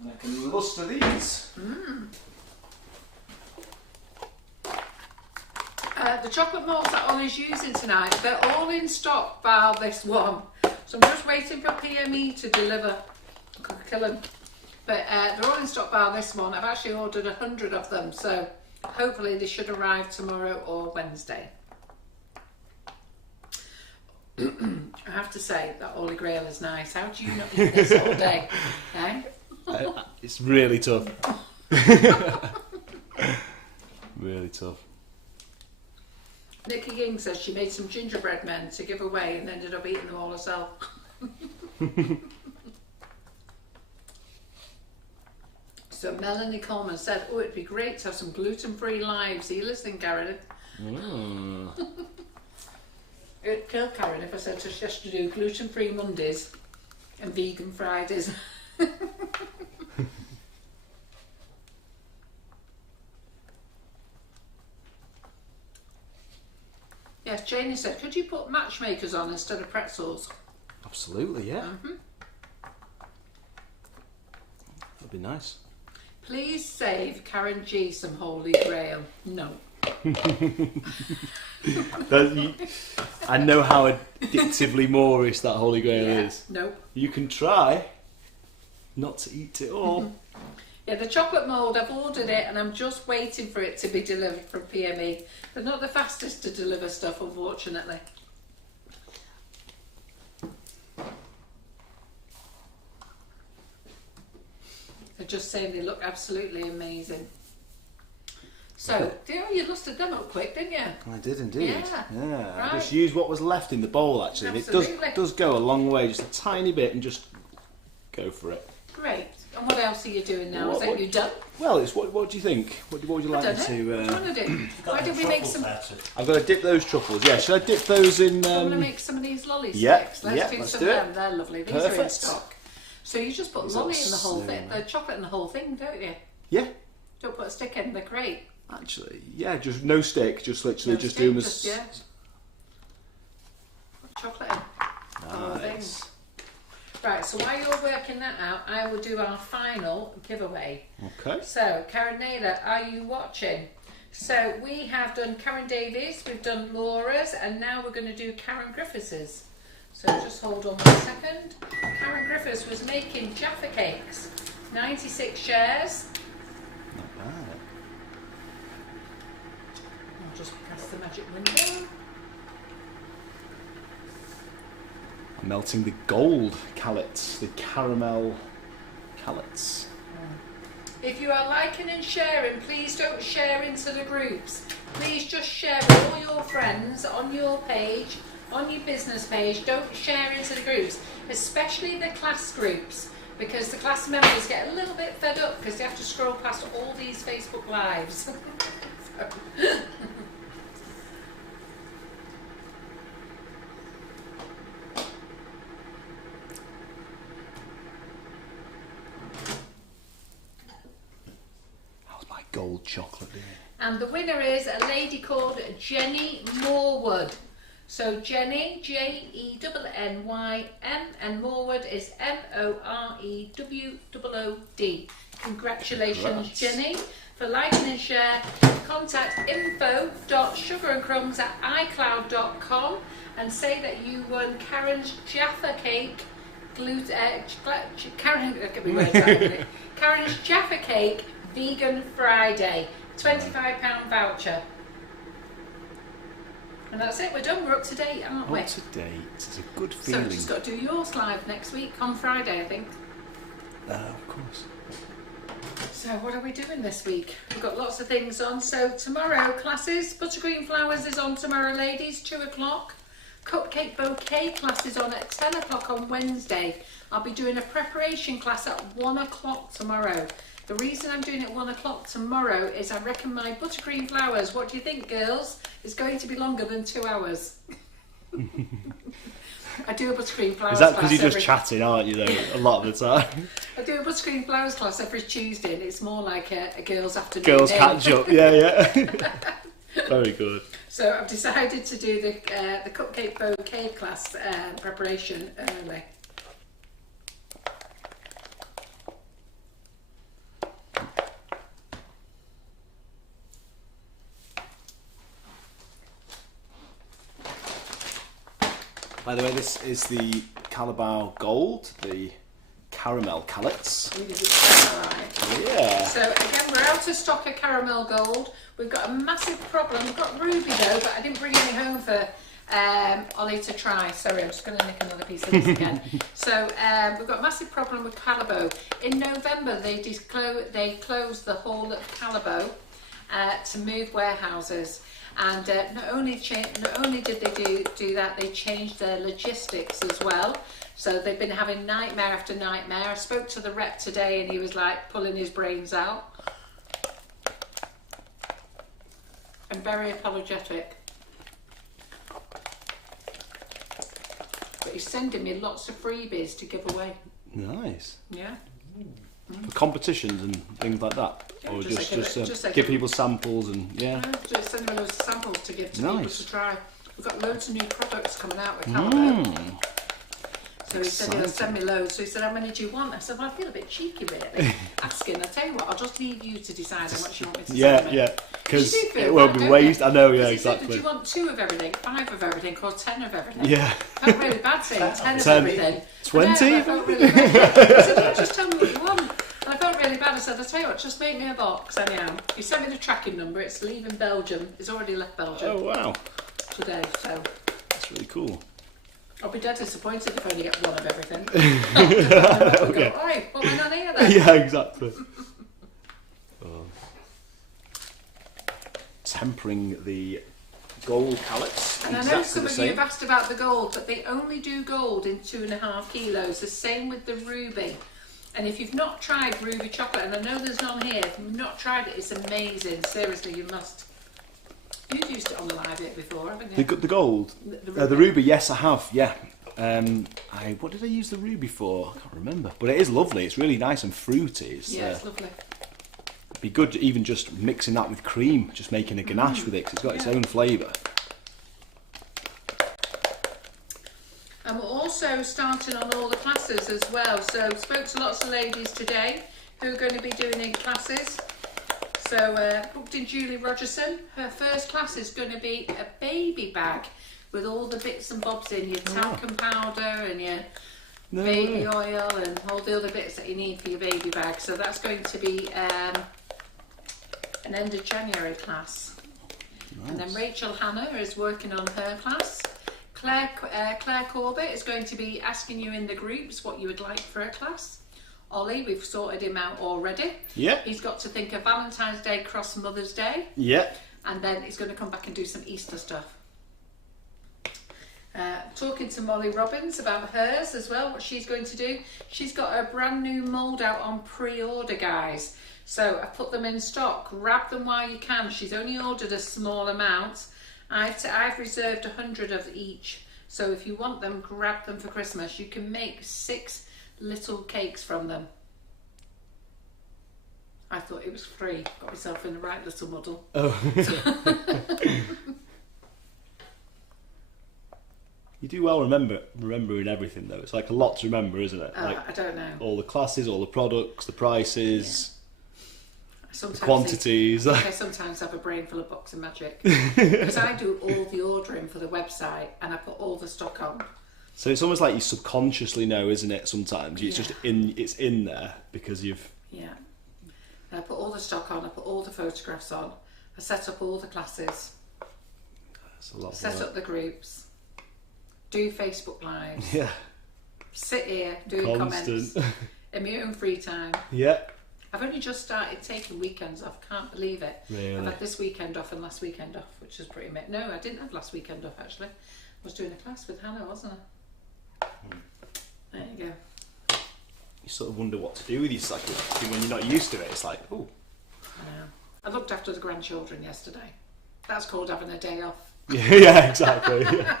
And I can luster these. The chocolate molds that Ollie's using tonight, they're all in stock bar this one. So I'm just waiting for PME to deliver. Could kill them. But they're all in stock bar this one. I've actually ordered 100 of them, so hopefully they should arrive tomorrow or Wednesday. I have to say that Holy Grail is nice. How do you not eat this all day? Eh? It's really tough. Really tough. Nikki King says she made some gingerbread men to give away and ended up eating them all herself. So Melanie Coleman said, oh, it'd be great to have some gluten-free lives. Are you listening, Karen? It'd kill Karen if I said to just to do gluten-free Mondays and vegan Fridays. Yes, Janie said, could you put matchmakers on instead of pretzels? Absolutely, yeah. That'd be nice. Please save Karen G some Holy Grail. No. I know how addictively Moorish that Holy Grail is. No. You can try not to eat it all. Yeah, the chocolate mould, I've ordered it and I'm just waiting for it to be delivered from PME. They're not the fastest to deliver stuff, unfortunately. They're just saying they look absolutely amazing. So, you lusted them up quick, didn't you? I did indeed. Yeah. I just used what was left in the bowl actually. And Absolutely. it does go a long way, just a tiny bit, and just go for it. Great. And what else are you doing now? Is that you done? Well, it's what do you think? What would you like me to? What do you want to do? Why don't we make some? I've got to dip those truffles. Yeah, should I dip those in? I want to make some of these lolly sticks. Yeah, Let's do let's some do of it. them. They're lovely. These are in Perfect. stock. So you just put lolly in the whole thing, the chocolate in the whole thing, don't you? Yeah. Don't put a stick in. They're great. Actually, yeah, just no stick. Just literally, No just stick, do them as. just, yeah. Put chocolate in. The whole thing. Nice. Right, so while you're working that out, I will do our final giveaway. Okay. So, Karen Naylor, are you watching? So, we have done Karen Davies, we've done Laura's, and now we're going to do Karen Griffiths's. So, just hold on 1 second. Karen Griffiths was making Jaffa cakes, 96 shares. Not bad. I'll just press the magic window. I'm melting the gold callets, the caramel callets. If you are liking and sharing, please don't share into the groups. Please just share with all your friends on your page, on your business page. Don't share into the groups, especially the class groups, because the class members get a little bit fed up because they have to scroll past all these Facebook Lives. Gold chocolate there. And the winner is a lady called Jenny Morewood. So Jenny, Jenny-M, and Morewood is Morewood. Congratulations, Congrats. Jenny, for liking and share. Contact info.sugarandcrumbs@icloud.com and say that you won Karen's Jaffa Cake Karen's Jaffa Cake Vegan Friday, £25 voucher. And that's it, we're done, we're up to date, aren't we? Up to date, it's a good So feeling. we've just got to do yours live next week, on Friday, I think. Of course. So what are we doing this week? We've got lots of things on. So tomorrow, classes, Buttercream Flowers is on tomorrow, ladies, 2 o'clock. Cupcake Bouquet class is on at 10 o'clock on Wednesday. I'll be doing a preparation class at 1 o'clock tomorrow. The reason I'm doing it at 1 o'clock tomorrow is I reckon my Buttercream Flowers, what do you think, girls, is going to be longer than 2 hours. I do a Buttercream Flowers class. Is that because you're just chatting, aren't you, though, a lot of the time? I do a Buttercream Flowers class every Tuesday, and it's more like a girls' afternoon. Girls catch up, yeah. Very good. So I've decided to do the Cupcake Bouquet class preparation early. By the way, this is the Carabao Gold, the caramel callets. Yeah. So again, we're out of stock of caramel gold. We've got a massive problem. We've got ruby though, but I didn't bring any home for Ollie to try. Sorry, I'm just going to nick another piece of this again. So we've got a massive problem with Calabo. In November, they closed the whole of Calabo to move warehouses. And not only did they do that, they changed their logistics as well. So they've been having nightmare after nightmare. I spoke to the rep today and he was like pulling his brains out. I'm very apologetic. But he's sending me lots of freebies to give away. Nice. Yeah. For competitions and things like that? Yeah, or just give people samples and, yeah. Just send me loads of samples to give to people to try. We've got loads of new products coming out with Calabo. So he said he'll send me loads. So he said, how many do you want? I said, well, I feel a bit cheeky really. Asking. I'll tell you what, I'll just leave you to decide how much you want me to send me. Yeah, because it won't be wasted. I know, yeah, exactly. Said, do you want 2 of everything, 5 of everything, or 10 of everything? Yeah. I felt really bad saying 10 of everything. 20? I felt really bad. I said, yeah, just tell me what you want. And I felt really bad. I said, I'll tell you what, just make me a box anyhow. He sent me the tracking number. It's leaving Belgium. He's already left Belgium. Oh, wow. Today, so. That's really cool. I'll be dead disappointed if I only get 1 of everything. Okay. Go, oi, what went on here then? Yeah, exactly. Tempering the gold pallets. And I know some of you have asked about the gold, but they only do gold in 2.5 kilos. The same with the ruby. And if you've not tried ruby chocolate, and I know there's none here, if you've not tried it, it's amazing. Seriously, you must. You've used it on the live bit before, haven't you? The gold? The ruby, yes, I have, yeah. What did I use the ruby for? I can't remember. But it is lovely. It's really nice and fruity. It's lovely. It'd be good even just mixing that with cream, just making a ganache with it, because it's got its own flavour. And we're also starting on all the classes as well. So spoke to lots of ladies today who are going to be doing in classes. So booked in Julie Rogerson. Her first class is going to be a baby bag with all the bits and bobs in, your talcum powder and your baby oil and all the other bits that you need for your baby bag. So that's going to be an end of January class. Nice. And then Rachel Hannah is working on her class. Claire Corbett is going to be asking you in the groups what you would like for a class. Ollie, we've sorted him out already. Yeah. He's got to think of Valentine's Day cross Mother's Day. Yeah. And then he's going to come back and do some Easter stuff. Talking to Molly Robbins about hers as well, what she's going to do. She's got a brand new mould out on pre-order, guys. So I've put them in stock. Grab them while you can. She's only ordered a small amount. I've reserved 100 of each. So if you want them, grab them for Christmas. You can make 6 little cakes from them. I thought it was free. Got myself in the right little muddle. Oh. You do well remembering everything though. It's like a lot to remember, isn't it? Like I don't know. all the classes, all the products, the prices, the quantities. I sometimes have a brain full of boxing magic because I do all the ordering for the website and I put all the stock on. So it's almost like you subconsciously know, isn't it? Sometimes it's just in there because you've. Yeah. And I put all the stock on. I put all the photographs on. I set up all the classes. That's a lot. Set up the groups. Do Facebook Lives. Yeah. Sit here, do comments. In my own free time. Yeah. I've only just started taking weekends off. Can't believe it. Really? I've had this weekend off and last weekend off, which is pretty amazing. No, I didn't have last weekend off actually. I was doing a class with Hannah, wasn't I? There you go. You sort of wonder what to do with these. Like when you're not used to it, it's like, oh. I looked after the grandchildren yesterday. That's called having a day off. Yeah, exactly. Yeah.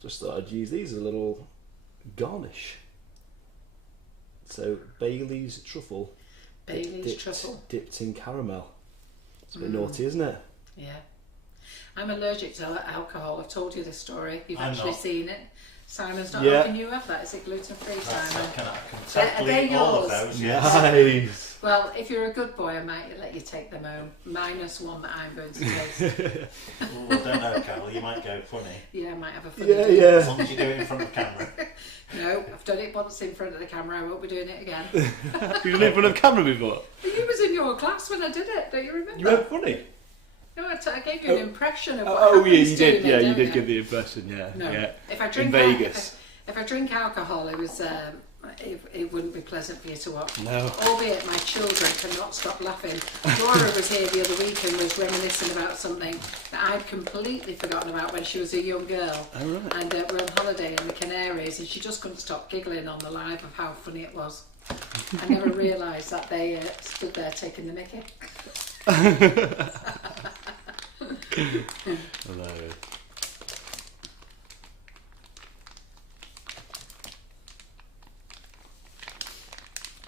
Just thought I'd use these as a little garnish. So Bailey's truffle. Truffle. Dipped in caramel. It's a bit naughty, isn't it? Yeah. I'm allergic to alcohol. I've told you this story. You've actually seen it. Simon's not helping you have that. Is it gluten-free, Simon? I can all of those. Nice. Well, if you're a good boy, I might let you take them home. Minus one that I'm going to taste. I don't know, Carol. You might go funny. Yeah, I might have a funny Yeah, day. yeah. As long as you do it in front of the camera. No, I've done it once in front of the camera. I won't be doing it again. You've done it in front of camera before? You was in your class when I did it. Don't you remember? You weren't funny? No, I gave you an impression of what Oh yeah, happens you to did. me, Yeah, you don't did give the impression. Yeah, No. yeah. If I drink in Vegas. If I drink alcohol, it was it wouldn't be pleasant for you to watch. No. Albeit my children cannot stop laughing. Laura was here the other week and was reminiscing about something that I'd completely forgotten about when she was a young girl. Oh, right. And we're on holiday in the Canaries, and she just couldn't stop giggling on the live of how funny it was. I never realised that they stood there taking the mickey. Hilarious.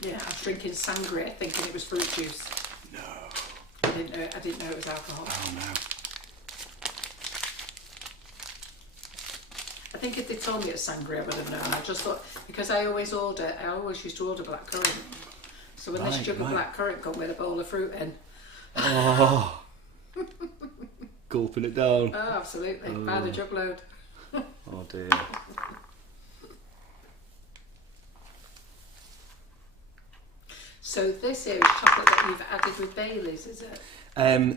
Yeah, I was drinking sangria thinking it was fruit juice. No. I didn't know it was alcohol. Oh no. I think if they told me it's sangria, I would have known. I just thought, because I always used to order black currant. So when this jug of black currant come with a bowl of fruit in. Oh. Gulping it down. Oh, absolutely. By the jug load. Oh dear. So this here is chocolate that you've added with Bailey's, is it?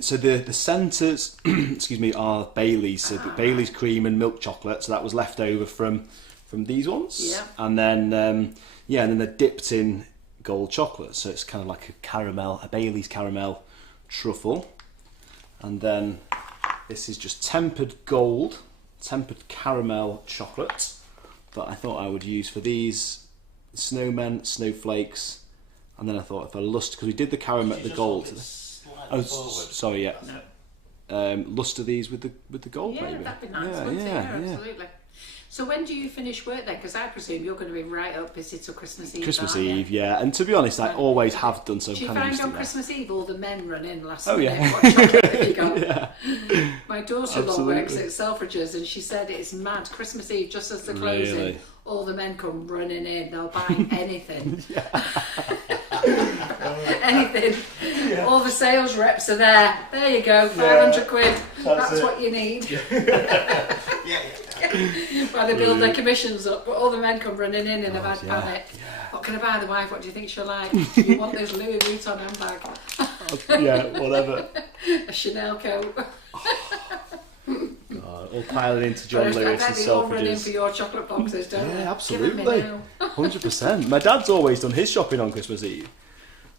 So the centres, excuse me, are Bailey's. So Bailey's cream and milk chocolate. So that was left over from these ones. Yeah. And then and then they're dipped in gold chocolate. So it's kind of like a Bailey's caramel truffle. And then this is just tempered caramel chocolate that I thought I would use for these snowmen, snowflakes. And then I thought if I because we did the caramel, the gold. Sorry, yeah. No. Luster these with the gold, Yeah, maybe. that'd be nice, wouldn't it? Yeah, absolutely. So when do you finish work then? Because I presume you're going to be right up busy till Christmas Eve. Christmas aren't you? Eve, yeah. And to be honest, I always have done. So do you I'm kind of find used to on that. Christmas Eve all the men run in last Oh, minute? yeah. What chocolate have you got? Yeah. My daughter-in-law works Absolutely. at Selfridges and she said it's mad. Christmas Eve, just as the closing, Really? all the men come running in. They'll buy anything. Anything. Yeah. All the sales reps are there. There you go, 500 quid. That's what you need. While they build their commissions up, but all the men come running in a bad panic. Yeah. What can I buy the wife? What do you think she'll like? You want this Louis Vuitton handbag? Yeah, whatever. A Chanel coat. God. all piling into John But Lewis I and bet they all run in Selfridges. for your chocolate boxes, don't they? Yeah, Give 'em absolutely. me now. 100%. My dad's always done his shopping on Christmas Eve.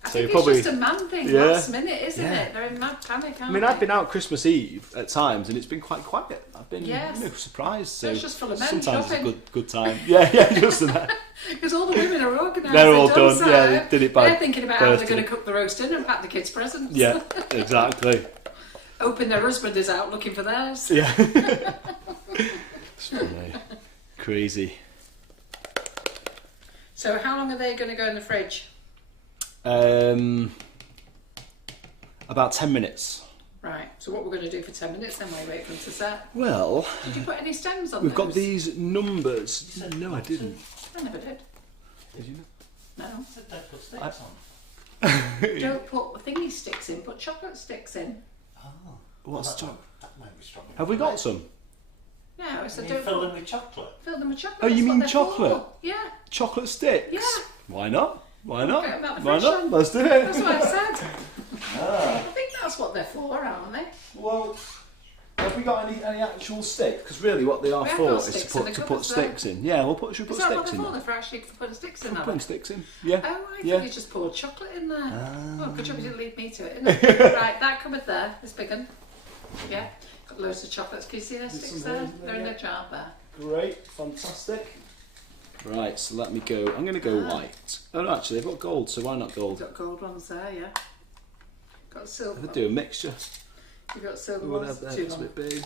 I So think you probably, it's just a man thing, yeah. last minute, isn't Yeah. it? They're in mad panic, I aren't mean, they? I've been out Christmas Eve at times and it's been quite quiet. I've been Yes. surprised. So It's just full of men sometimes shopping. it's a good time. Yeah, just that. Because all the women are organised. They're all done. done. So Yeah, they did it by they're thinking about how they're birthday. going to cook the roast dinner and pack the kids' presents. Yeah, exactly. Hoping their husband is out looking for theirs. Yeah. It's funny. Crazy. So how long are they going to go in the fridge? About 10 minutes. Right, so what we're going to do for 10 minutes then while you wait for them to set. Well, Did you put any stems on we've those? got these numbers. No, I didn't. I never did. Did you? No. I said don't put sticks on. Don't put thingy sticks in, put chocolate sticks in. Oh. What's that, chocolate? that might be strong. Have we got some? No, I said You don't fill them with chocolate. fill them with chocolate. Oh, you That's what mean they're chocolate? for. Yeah, Chocolate sticks? Yeah. Why not? Why not? Get 'em out the Why fridge not? then. Let's do that's it. what I said. Ah. I think that's what they're for, aren't they? Well, have we got any actual sticks? Because really, what they are We have for got is sticks to in put the put cupboards sticks in. Yeah, should we Is put that what sticks they're in for? there? They're for actually putting sticks in, We're are putting they? sticks in. Yeah. Oh, I Yeah. think you just poured chocolate in there. Ah. Oh, good job you didn't lead me to it, isn't it? Right, that cupboard there, this big one. Yeah, got loads of chocolates. Can you see their There's sticks some there? holes in there, They're in yeah. their jar there. Great, fantastic. Right, so let me go. I'm going to go white. Oh no, actually, they've got gold, so why not You've gold? got gold ones there, yeah. Got silver. If I do a mixture, You've got silver we ones. would have that. Too It's a long. bit big.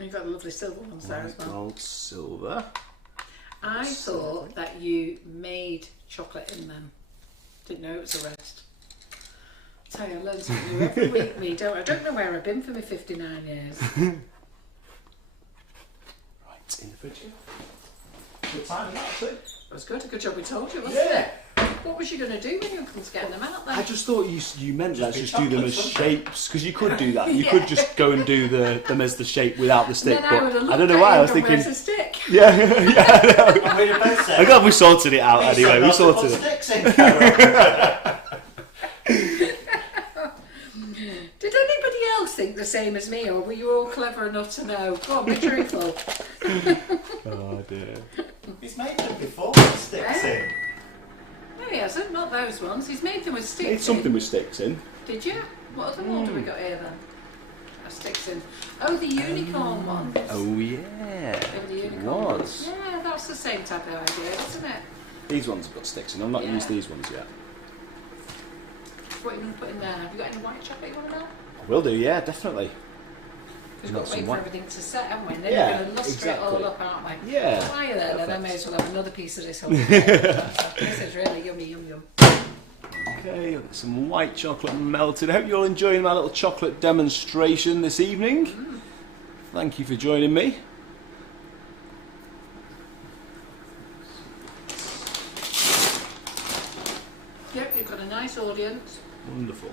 You've got the lovely silver ones there as White, well. gold, silver. I thought that you made chocolate in them. Didn't know it was a roast. Tell you, I learn something new every week. Me, don't I? Don't know where I've been for my 59 years. Right, in the fridge. Good timing, actually. It was good. A good job we told you, wasn't Yeah. it? What was you going to do when you come to getting them out then? I just thought you meant Just let's be just do them as chocolates, wouldn't shapes because you could do that. You Yeah. could just go and do them as the shape without the stick. Then I would have But looked I don't know at why you I was and thinking. where's the stick? Yeah, yeah. And we'd both said, I'm glad we sorted it out anyway. We sorted put it. sticks in, Carol. Did anybody else think the same as me, or were you all clever enough to know? Go on, be truthful. Oh dear. He's made them before with sticks in. No, he hasn't. Not those ones. He's made them with sticks. It's something in. with sticks in. Did you? What other mould have we got here then? Sticks in. Oh, the unicorn ones. Oh yeah. Oh, the unicorn Was. ones. Yeah, that's the same type of idea, isn't it? These ones have got sticks in. I've not Yeah. used these ones yet. What are you going to put in there? Have you got any white chocolate you want to know? I will do. Yeah, definitely. We've Got got to some wait for white- everything to set, haven't we? And then Yeah, we're going to lustre it all exactly. up, aren't we? Yeah. Why are you there? Then I Perfect. may as well have another piece of this whole thing. This is really yummy, yum, yum. Okay, I've got some white chocolate melted. I hope you're all enjoying my little chocolate demonstration this evening. Thank you for joining me. Yep, you've got a nice audience. Wonderful.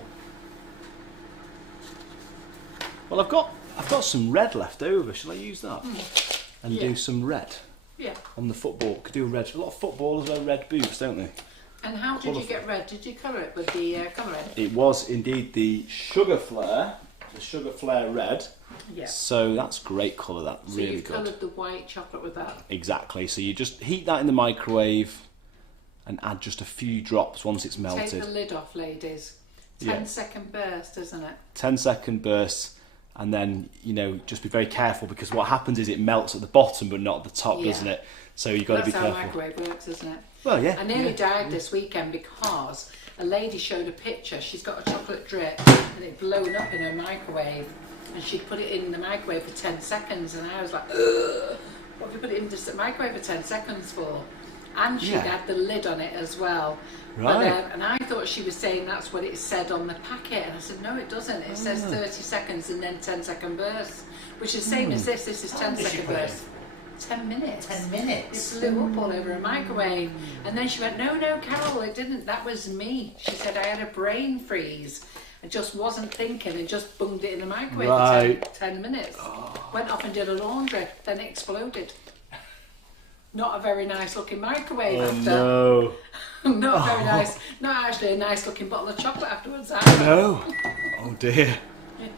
Well, I've got some red left over. Shall I use that and Yeah. do some red Yeah. on the football? Could do a red. A lot of footballers wear red boots, don't they? And how did you get red? Did you colour it with the colour red? It was indeed the Sugar Flare red. Yeah. So that's great colour. That So really you've good. coloured the white chocolate with that. Exactly. So you just heat that in the microwave and add just a few drops once it's Take melted. the lid off, ladies. Yeah. 10-second burst, isn't it? 10-second bursts, and then just be very careful because what happens is it melts at the bottom but not at the top, Yeah. doesn't it? So you've got to be That's how careful. microwave works, isn't it? Well, yeah. I nearly yeah. died this weekend because a lady showed a picture. She's got a chocolate drip and it blown up in her microwave, and she'd put it in the microwave for 10 seconds, and I was like, ugh, what have you put it in the microwave for 10 seconds for? And she'd Yeah. had the lid on it as well. Right. But, and I thought she was saying that's what it said on the packet, and I said, no, it doesn't. It says 30 seconds and then 10-second bursts, which is the same as this. This is How long did she 10-second put it in? burst. 10 minutes. 10 It minutes. blew up all over a microwave. And then she went, no, Carol, it didn't. That was me. She said, I had a brain freeze. I just wasn't thinking and just bunged it in the microwave Right. for 10 minutes. Went off and did a laundry. Then it exploded. Not a very nice looking microwave Oh after. no. Not very nice. Not actually a nice looking bottle of chocolate afterwards either. No. Oh dear. Yeah.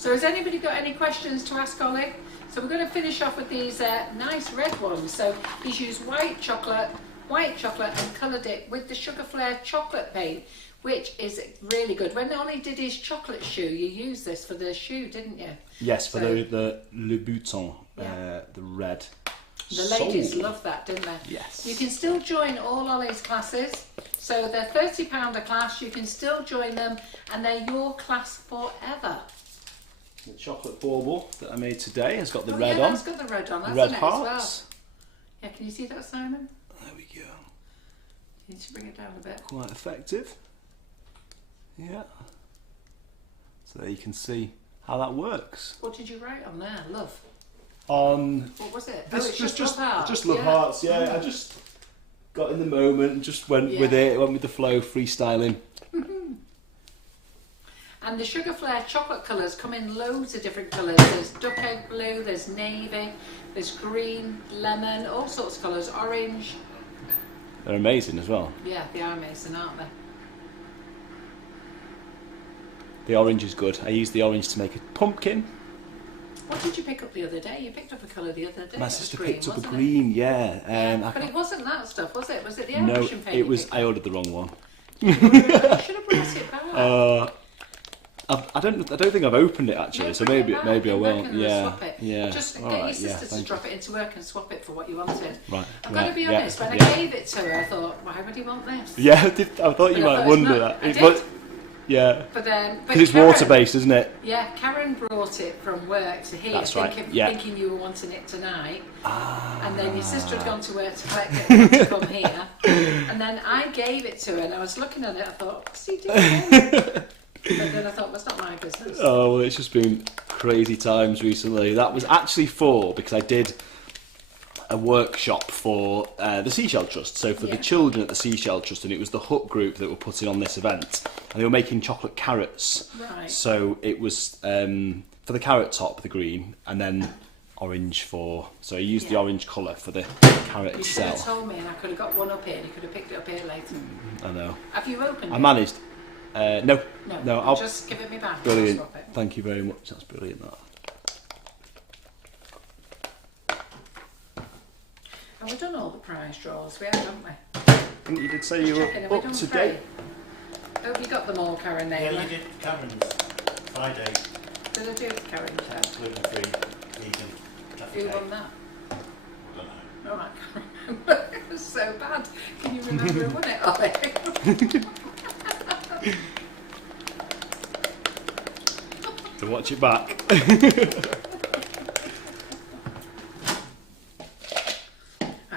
So has anybody got any questions to ask Ollie? So we're going to finish off with these nice red ones. So he's used white chocolate and coloured it with the Sugar Flare chocolate paint, which is really good. When Ollie did his chocolate shoe, you used this for the shoe, didn't you? Yes, for the Le Bouton, the red. The ladies loved that, didn't they? Yes. You can still join all Ollie's classes. So they're £30 a class. You can still join them, and they're your class forever. The chocolate bauble that I made today has got the red on. It's got the red on, hasn't red it, hearts. as well? Yeah, can you see that, Simon? There we go. You need to bring it down a bit. Quite effective. Yeah. So there you can see how that works. What did you write on there? Love. What was it? This, it's just love hearts. Just love hearts. Yeah, I just got in the moment and just went with it. Went with the flow, freestyling. And the Sugar Flare chocolate colours come in loads of different colours. There's duck egg blue, there's navy, there's green, lemon, all sorts of colours, orange. They're amazing as well. Yeah, they are amazing, aren't they? The orange is good. I used the orange to make a pumpkin. What did you pick up the other day? You picked up a colour the other day. My sister green, picked up a wasn't green, it? yeah. But it wasn't that stuff, was it? Was it the No, airbrushing paint? it was. I ordered the wrong one. You should have brought it back. I don't think I've opened it actually, Yeah, so bring maybe it back I and will. back and Yeah, swap it. yeah. Just get All your right, sister to thank drop it into work and swap it for what you wanted. Right. I've got to be right, honest. When I gave it to her, I thought, why would he want this? Yeah, I thought you But I might thought wonder it's not. that. I did. Yeah. But Because it's water based, isn't it? Yeah, Karen brought it from work to here, That's right, yeah. thinking you were wanting it tonight. And then your sister had gone to work to collect it to come here. And then I gave it to her, and I was looking at it. I thought, what's he doing? But then I thought, well, it's not my business. Oh, well, it's just been crazy times recently. That was actually because I did a workshop for the Seashell Trust, so for the children at the Seashell Trust, and it was the Hut group that were putting on this event, and they were making chocolate carrots. Right. So it was for the carrot top, the green, and then orange so I used the orange colour for the carrot You should have itself. told me, and I could have got one up here, and you could have picked it up here later. I know. Have you opened it? I managed. No, I'll just give it me back. Brilliant. I'll swap it. Thank you very much. That's brilliant. That. Have we done all the prize draws? We have, haven't we? I think you did say you were Checking, have we up done to 3? date. Hope you got them all, Karen. Yeah, Naylor. you did Cameron's Friday, Did I do it, Karen? gluten-free, vegan. Who won that? I don't know. Oh, I can't remember. It was so bad. Can you remember who won it, Ollie? To watch it back. I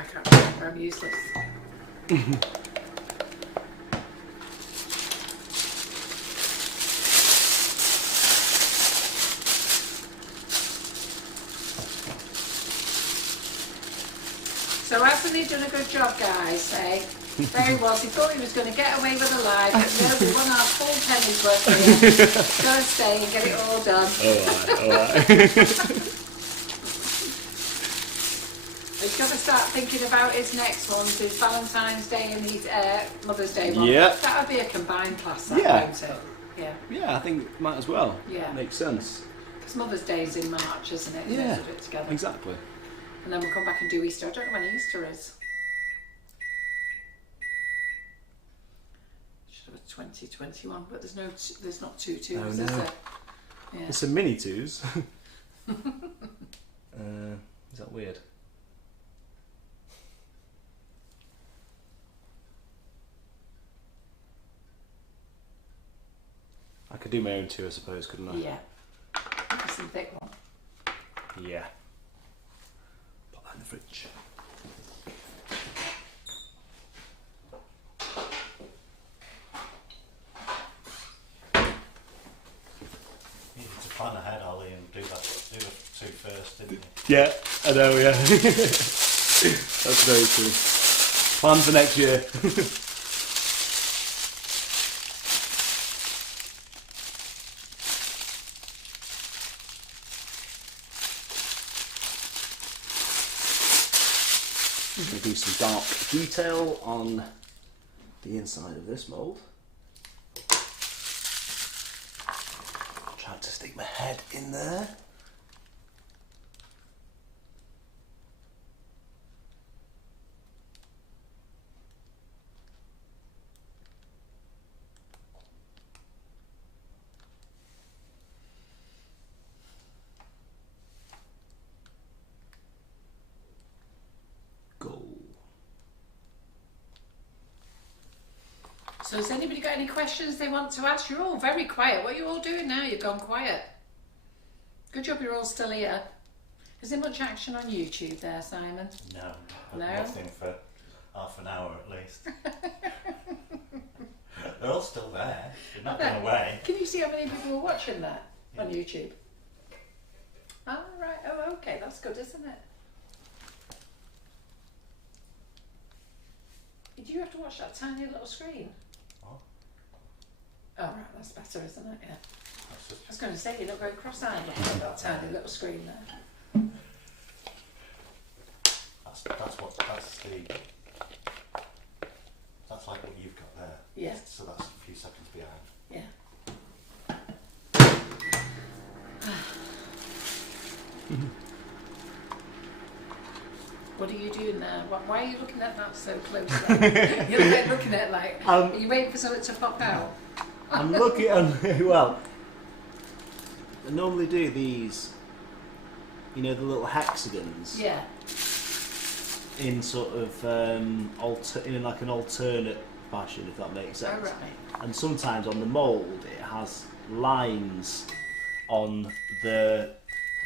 can't remember. I'm useless. So hasn't he done a good job, guys? Hey, there he was. He thought he was going to get away with a lie, but no, we won our full penny's worth here. Go and stay and get it all done. Alright. He's got to start thinking about his next ones, his Valentine's Day and his Mother's Day one. Yeah. That would be a combined class, that, Yeah. won't it? Yeah. Yeah, I think it might as well. Yeah. Makes sense. Because Mother's Day is in March, isn't it? Yeah. We'll do it together. Exactly. And then we'll come back and do Easter. I don't know when Easter is. Should have a 2021, but there's not two twos, Oh, is no. there? Yeah. There's some mini twos. Is that weird? I could do my own two, I suppose, couldn't I? Yeah. That's the thick one. Yeah. Put that in the fridge. You needed to plan ahead, Ollie, and do the two first, didn't you? Yeah, I know, yeah. That's very true. Plan for next year. I'm going to do some dark detail on the inside of this mould. Try to stick my head in there. So has anybody got any questions they want to ask? You're all very quiet. What are you all doing now? You've gone quiet. Good job you're all still here. Is there much action on YouTube there, Simon? No, No? nothing for half an hour at least. They're all still there. They've not gone away. Can you see how many people are watching that on YouTube? Oh, right. Oh, okay. That's good, isn't it? Do you have to watch that tiny little screen? What? Oh, right. That's better, isn't it? Yeah. That's just I was going to say, you look very cross-eyed looking at that tiny little screen there. that's like what you've got there. Yeah. So that's a few seconds behind. Yeah. What are you doing there? Why are you looking at that so closely? You're like looking at it like, are you waiting for something to pop out? I'm looking at, well, I normally do these, you know, the little hexagons. Yeah. In sort of, in like an alternate fashion, if that makes sense. Oh, right. And sometimes on the mould, it has lines on the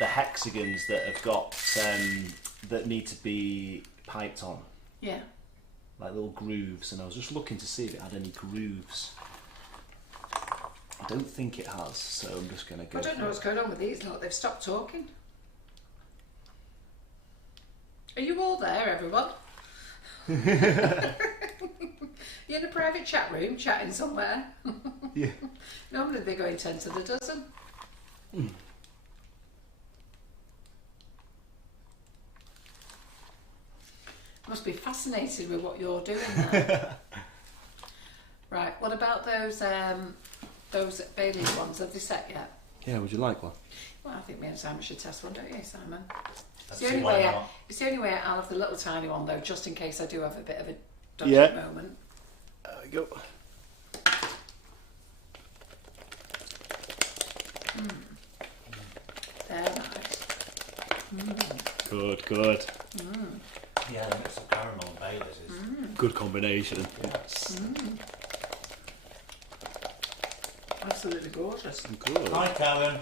hexagons that have got, that need to be piped on. Yeah. Like little grooves, and I was just looking to see if it had any grooves. I don't think it has, so I'm just going to go. I don't know what's going on with these. Look, they've stopped talking. Are you all there, everyone? You're in a private chat room, chatting somewhere. Yeah. Normally they go in 10 to the dozen. Must be fascinated with what you're doing there. Right, what about those Bailey's ones? Have they set yet? Yeah, would you like one? Well, I think me and Simon should test one, don't you, Simon? Let's It's see why not. the only way I'll have the little tiny one though, just in case I do have a bit of a dodgy moment. There we go. They're nice. Good, good. Yeah, the mix of caramel and Baileys is Good combination. Yes. Absolutely gorgeous. Good. Hi, Karen.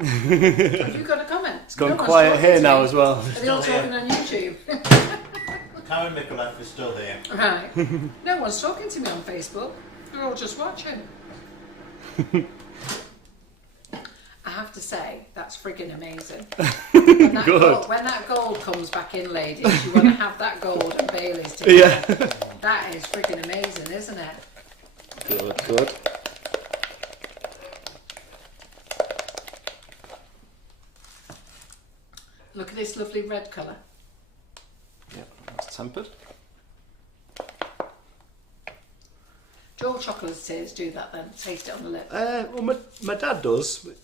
Have you got a comment? It's gone No one's quiet talking here to now you. as well. Are they all Still talking here. on YouTube? Karen Mikulev is still here. Right. No one's talking to me on Facebook. They're all just watching. I have to say, that's friggin' amazing. Good. When that gold comes back in, ladies, you want to have that gold and Bailey's together. Yeah. That is friggin' amazing, isn't it? Good, good. Look at this lovely red colour. Yeah, that's tempered. Do all chocolatiers do that then? Taste it on the lip? Well, my dad does. But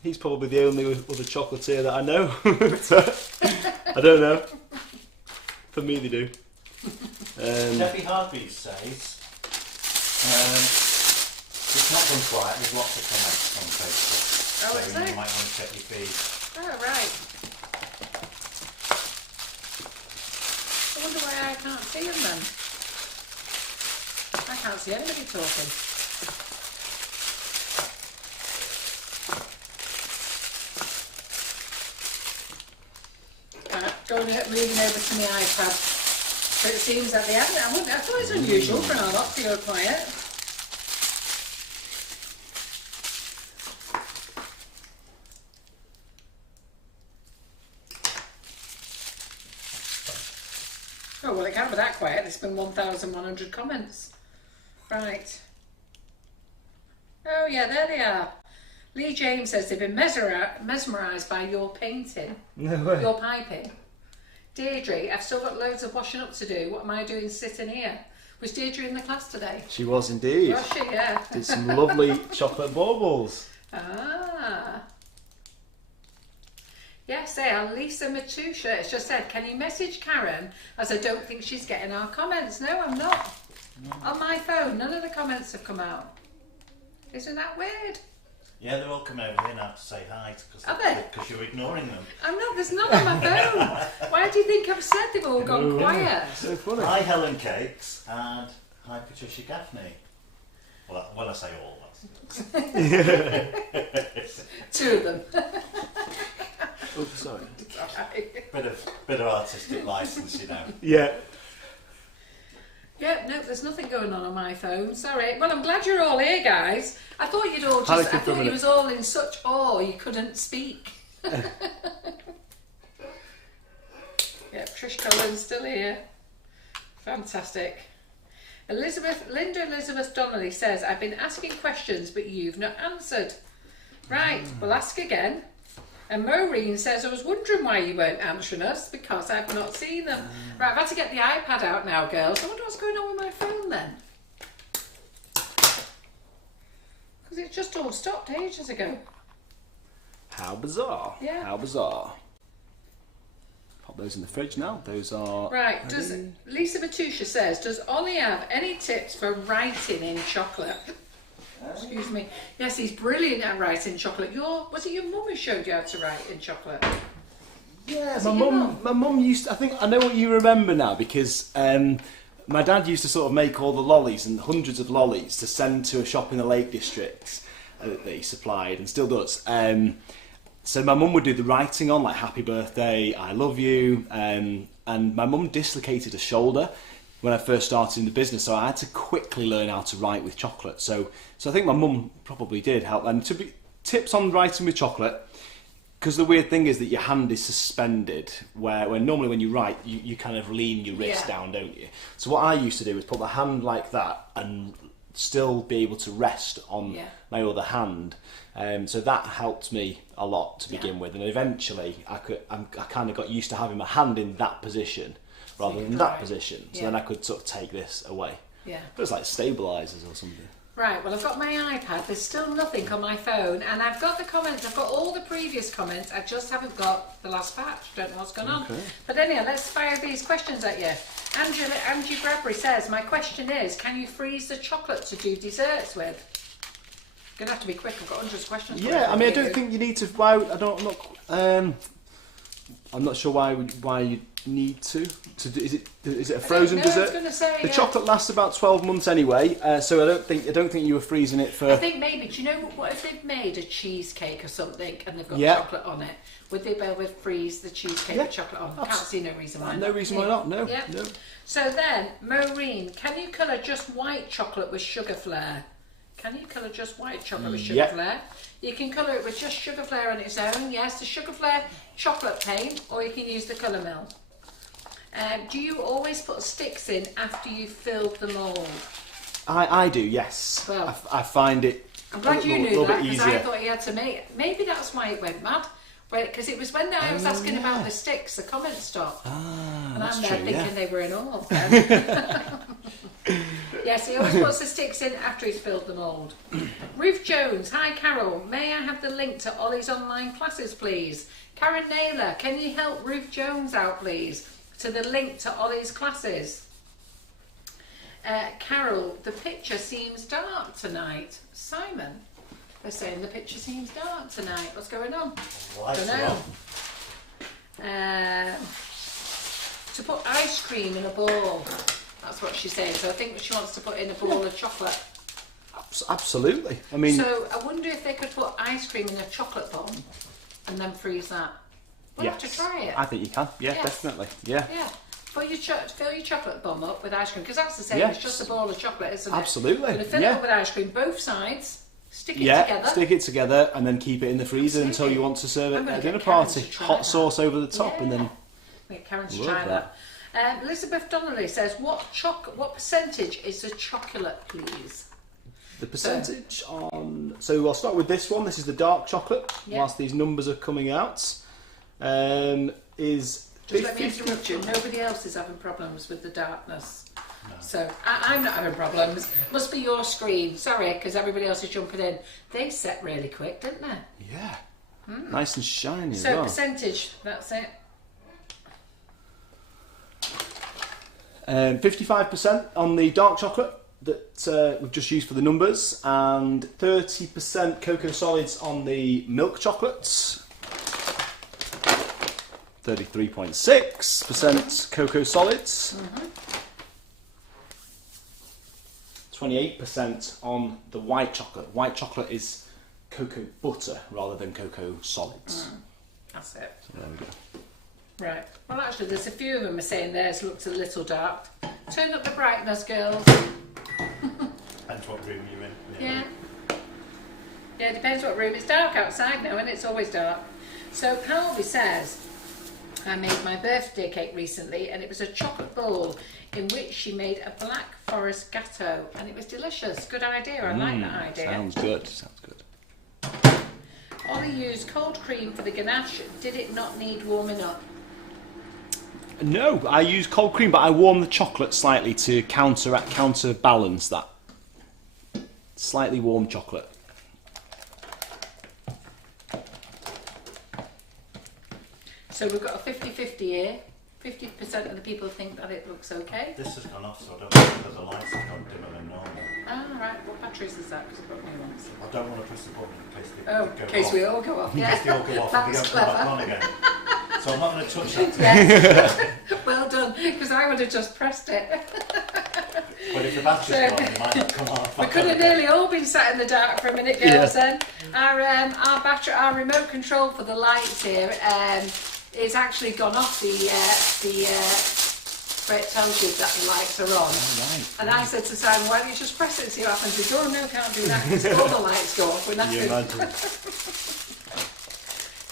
he's probably the only other chocolatier that I know. I don't know. For me, they do. Steffi Hargreaves says, it's not gone quiet, there's lots of comments on Facebook. Oh, so is you there? might want to check your feed. Oh, right. I wonder why I can't see them then. I can't see anybody talking. Moving over to my iPad. So it seems at the end, I thought it was unusual for our lot to go quiet. Oh, well, it can't be that quiet. There's been 1,100 comments. Right. Oh, yeah, there they are. Lee James says they've been mesmerised by your painting, No way. your piping. Deirdre, I've still got loads of washing up to do. What am I doing sitting here? Was Deirdre in the class today? She was indeed. Was she? Yeah. Did some lovely chocolate baubles. Ah. Yes, Lisa Matusha has just said, can you message Karen, as I don't think she's getting our comments? No, I'm not. No. On my phone, none of the comments have come out. Isn't that weird? Yeah, they're all coming over here now to say hi because you're ignoring them. I'm not, there's none on my phone. Why do you think I've said they've all gone quiet? So funny. Hi Helen Cakes and hi Patricia Gaffney. Well, when I say all, that's... Two of them. Oops, sorry. Bit of artistic license, you know. Yeah. Yeah, no, there's nothing going on my phone. Sorry. Well, I'm glad you're all here, guys. I thought you'd all just... I thought you was all in such awe you couldn't speak. Yeah, Trish Cullen's still here. Fantastic. Linda Elizabeth Donnelly says, I've been asking questions, but you've not answered. Right, we'll ask again. And Maureen says, I was wondering why you weren't answering us, because I've not seen them. Right, I've had to get the iPad out now, girls. I wonder what's going on with my phone then. Because it just all stopped ages ago. How bizarre. Yeah. How bizarre. Pop those in the fridge now. Those are... Right, does Lisa Matusha says, does Ollie have any tips for writing in chocolate? Excuse me. Yes, he's brilliant at writing chocolate. Was it your mum who showed you how to write in chocolate? Yeah, my mum used to, I think I know what you remember now, because my dad used to sort of make all the lollies and hundreds of lollies to send to a shop in the Lake District that he supplied and still does. So my mum would do the writing on, like happy birthday, I love you, and my mum dislocated a shoulder when I first started in the business, so I had to quickly learn how to write with chocolate. So I think my mum probably did help. And tips on writing with chocolate, because the weird thing is that your hand is suspended, where normally when you write, you kind of lean your wrist down, don't you? So what I used to do is put the hand like that and still be able to rest on my other hand. So that helped me a lot to begin with, and eventually I kind of got used to having my hand in that position rather than that position. So then I could sort of take this away. Yeah. But it's like stabilisers or something. Right, well I've got my iPad, there's still nothing on my phone, and I've got the comments, I've got all the previous comments, I just haven't got the last batch, don't know what's going on. But anyhow, let's fire these questions at you. Angie Bradbury says, my question is, can you freeze the chocolate to do desserts with? You're going to have to be quick, I've got hundreds of questions. Yeah, I mean, I don't think you need to, I'm not sure why you need to do, is it a frozen dessert? I was going to say, the chocolate lasts about 12 months anyway, so I don't think you were freezing it for... I think maybe, do you know what if they've made a cheesecake or something and they've got chocolate on it? Would they be able to freeze the cheesecake with chocolate on? I can't see no reason why not. No reason why not, no. So then, Maureen, can you colour just white chocolate with sugar flare? Can you colour just white chocolate with sugar flare? You can colour it with just sugar flare on its own, yes, the sugar flare chocolate paint, or you can use the colour mill. Do you always put sticks in after you've filled the mould? I do, yes. Well, I find it I'm glad you knew that, because I thought you had to make it. Maybe that's why it went mad. Because it was when I was asking about the sticks, the comments stopped. And I'm there thinking they were in all. Yes, he always puts the sticks in after he's filled the mould. Ruth Jones, hi Carol, may I have the link to Ollie's online classes please? Karen Naylor, can you help Ruth Jones out please? To the link to Ollie's classes. Carol, the picture seems dark tonight. Simon, they're saying the picture seems dark tonight. What's going on? I don't know. To put ice cream in a ball. That's what she's saying. So I think she wants to put in a ball of chocolate. Absolutely. I mean. So I wonder if they could put ice cream in a chocolate bomb and then freeze that. We'll have to try it. I think you can. Yeah, definitely. Yeah. Yeah. Fill your chocolate bomb up with ice cream, because that's the same. It's just a ball of chocolate, isn't it? Absolutely. You're going to fill it up with ice cream, both sides. Stick it together. Stick it together and then keep it in the freezer until you want to serve it at a dinner party. Hot sauce over the top and then... Get Karen to try that. Elizabeth Donnelly says, what percentage is the chocolate, please? The percentage on... So I'll start with this one. This is the dark chocolate, whilst these numbers are coming out. Is... Just let me interrupt you. Nobody else is having problems with the darkness. No. So I'm not having problems. Must be your screen. Sorry, because everybody else is jumping in. They set really quick, didn't they? Yeah. Nice and shiny as So well. percentage, that's it. 55% on the dark chocolate that we've just used for the numbers, and 30% cocoa solids on the milk chocolates. 33.6% cocoa solids. 28% on the white chocolate. White chocolate is cocoa butter rather than cocoa solids. That's it. So there we go. Right. Well, actually, there's a few of them are saying theirs looks a little dark. Turn up the brightness, girls. Depends what room you're in. Yeah. Yeah, it depends what room. It's dark outside now, and it's always dark. So Palby says, I made my birthday cake recently, and it was a chocolate bowl in which she made a black forest gâteau, and it was delicious. Good idea. I like that idea. Sounds good. Sounds good. Ollie used cold cream for the ganache. Did it not need warming up? No, I use cold cream, but I warm the chocolate slightly to counterbalance that. Slightly warm chocolate. So we've got a 50-50 here. 50% of the people think that it looks okay. This has gone off, so I don't know whether the lights have gone dimmer than normal. Ah, right. What batteries is that? Because I've got new ones. I don't want to press the button in case they Oh, go in case off. we all go off. In Yeah. case they all go off and they That's don't come back clever. on again. So I'm not going to touch that today. Yes. Well done, because I would have just pressed it. But if the battery's So- gone, it might not come on. We could have nearly all been sat in the dark for a minute, girls. Then our remote control for the lights here is actually gone off. Where it tells you that the lights are on. Right. And I said to Simon, why don't you just press it and see what happens? He said, oh no, can't do that because all the lights go off. We're not You doing. imagine.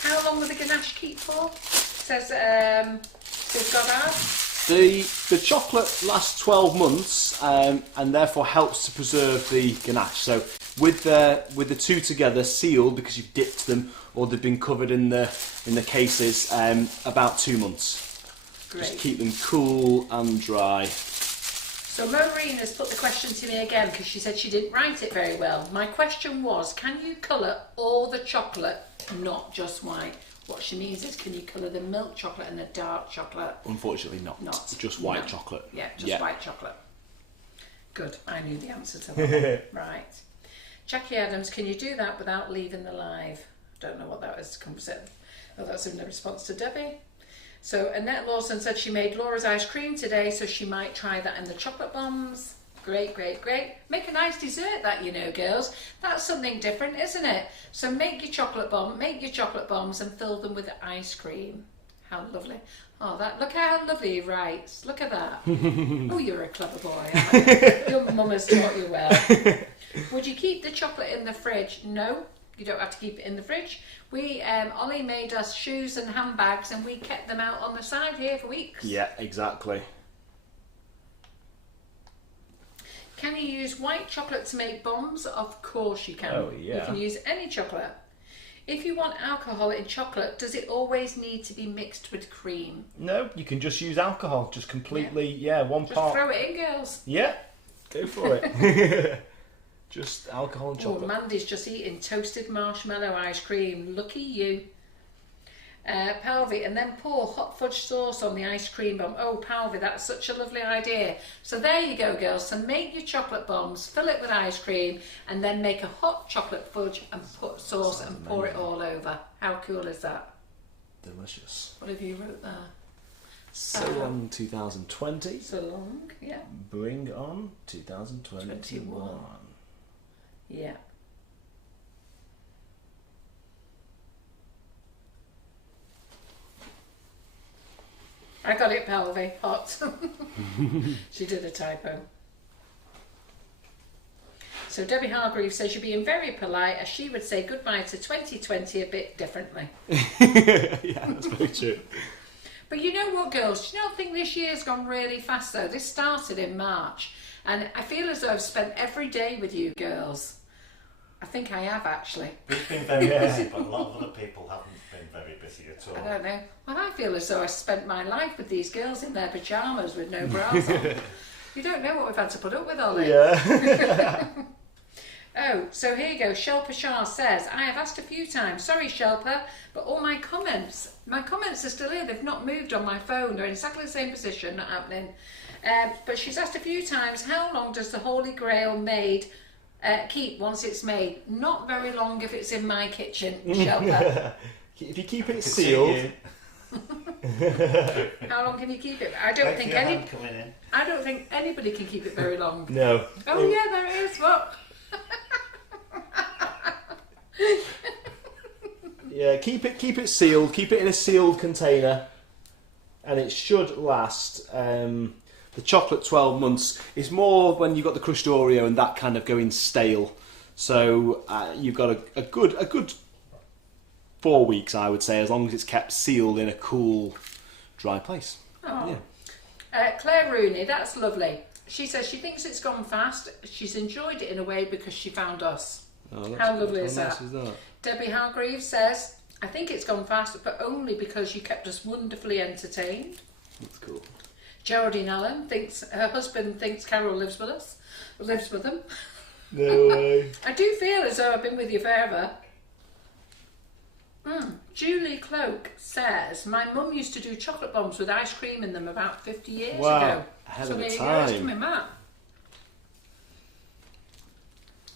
How long will the ganache keep for? Says Goddard. The chocolate lasts 12 months and therefore helps to preserve the ganache. So with the two together sealed, because you've dipped them or they've been covered in the cases, about 2 months. Great. Just keep them cool and dry. So Maureen has put the question to me again because she said she didn't write it very well. My question was, can you colour all the chocolate, not just white? What she means is, can you colour the milk chocolate and the dark chocolate? Unfortunately not. Just white chocolate. Yeah, just white chocolate. Good, I knew the answer to that. Right. Jackie Adams, can you do that without leaving the live? Don't know what that is. Oh, that's in the response to Debbie. So Annette Lawson said she made Laura's ice cream today, so she might try that in the chocolate bombs. Great, great, great. Make a nice dessert, that, you know, girls. That's something different, isn't it? So make your chocolate bombs and fill them with ice cream. How lovely. Oh, look how lovely he writes. Look at that. Oh, you're a clever boy. Your mum has taught you well. Would you keep the chocolate in the fridge? No, you don't have to keep it in the fridge. Ollie made us shoes and handbags and we kept them out on the side here for weeks. Yeah, exactly. Can you use white chocolate to make bombs? Of course you can. Oh, yeah. You can use any chocolate. If you want alcohol in chocolate, does it always need to be mixed with cream? No, you can just use alcohol. Just completely, one Just part. throw it in, girls. Yeah, go for it. Just alcohol and Oh, chocolate. Mandy's just eating toasted marshmallow ice cream. Lucky you. Palvy, and then pour hot fudge sauce on the ice cream bomb. Oh, Palvy, that's such a lovely idea. So there you go, girls. So make your chocolate bombs, fill it with ice cream, and then make a hot chocolate fudge and put sauce and pour it all over. How cool is that? Delicious. What have you wrote there? So long 2020. So long, yeah. Bring on 2021. Yeah. I got it, Palvy. Hot. She did a typo. So Debbie Hargreave says you're being very polite, as she would say goodbye to 2020 a bit differently. Yeah, that's very true. But you know what, girls? Do you not think this year's gone really fast, though? This started in March, and I feel as though I've spent every day with you girls. I think I have, actually. We've been very busy, but a lot of other people haven't been very busy at all. I don't know. Well, I feel as though I spent my life with these girls in their pyjamas with no bras on. You don't know what we've had to put up with, Ollie. Yeah. Oh, so here you go. Shelpa Shah says, I have asked a few times. Sorry, Shelpa, but all my comments are still here. They've not moved on my phone. They're in exactly the same position, not happening. But she's asked a few times, how long does the Holy Grail keep once it's made? Not very long if it's in my kitchen, Shelpa. If you keep it sealed. How long can you keep it? I don't think anybody can keep it very long. No. Oh yeah, there it is. What? Yeah, keep it sealed. Keep it in a sealed container, and it should last. The chocolate 12 months is more when you've got the crushed Oreo and that kind of going stale. So you've got a good 4 weeks, I would say, as long as it's kept sealed in a cool, dry place. Oh. Yeah. Claire Rooney, that's lovely. She says she thinks it's gone fast. She's enjoyed it in a way because she found us. Oh, how lovely is nice that? Is that? Debbie Hargreaves says, I think it's gone fast, but only because you kept us wonderfully entertained. That's cool. Geraldine Allen thinks her husband thinks Carol lives with them. No way. I do feel as though I've been with you forever. Julie Cloak says, my mum used to do chocolate bombs with ice cream in them about 50 years ago. Ahead so of there the you go, time. it's coming back.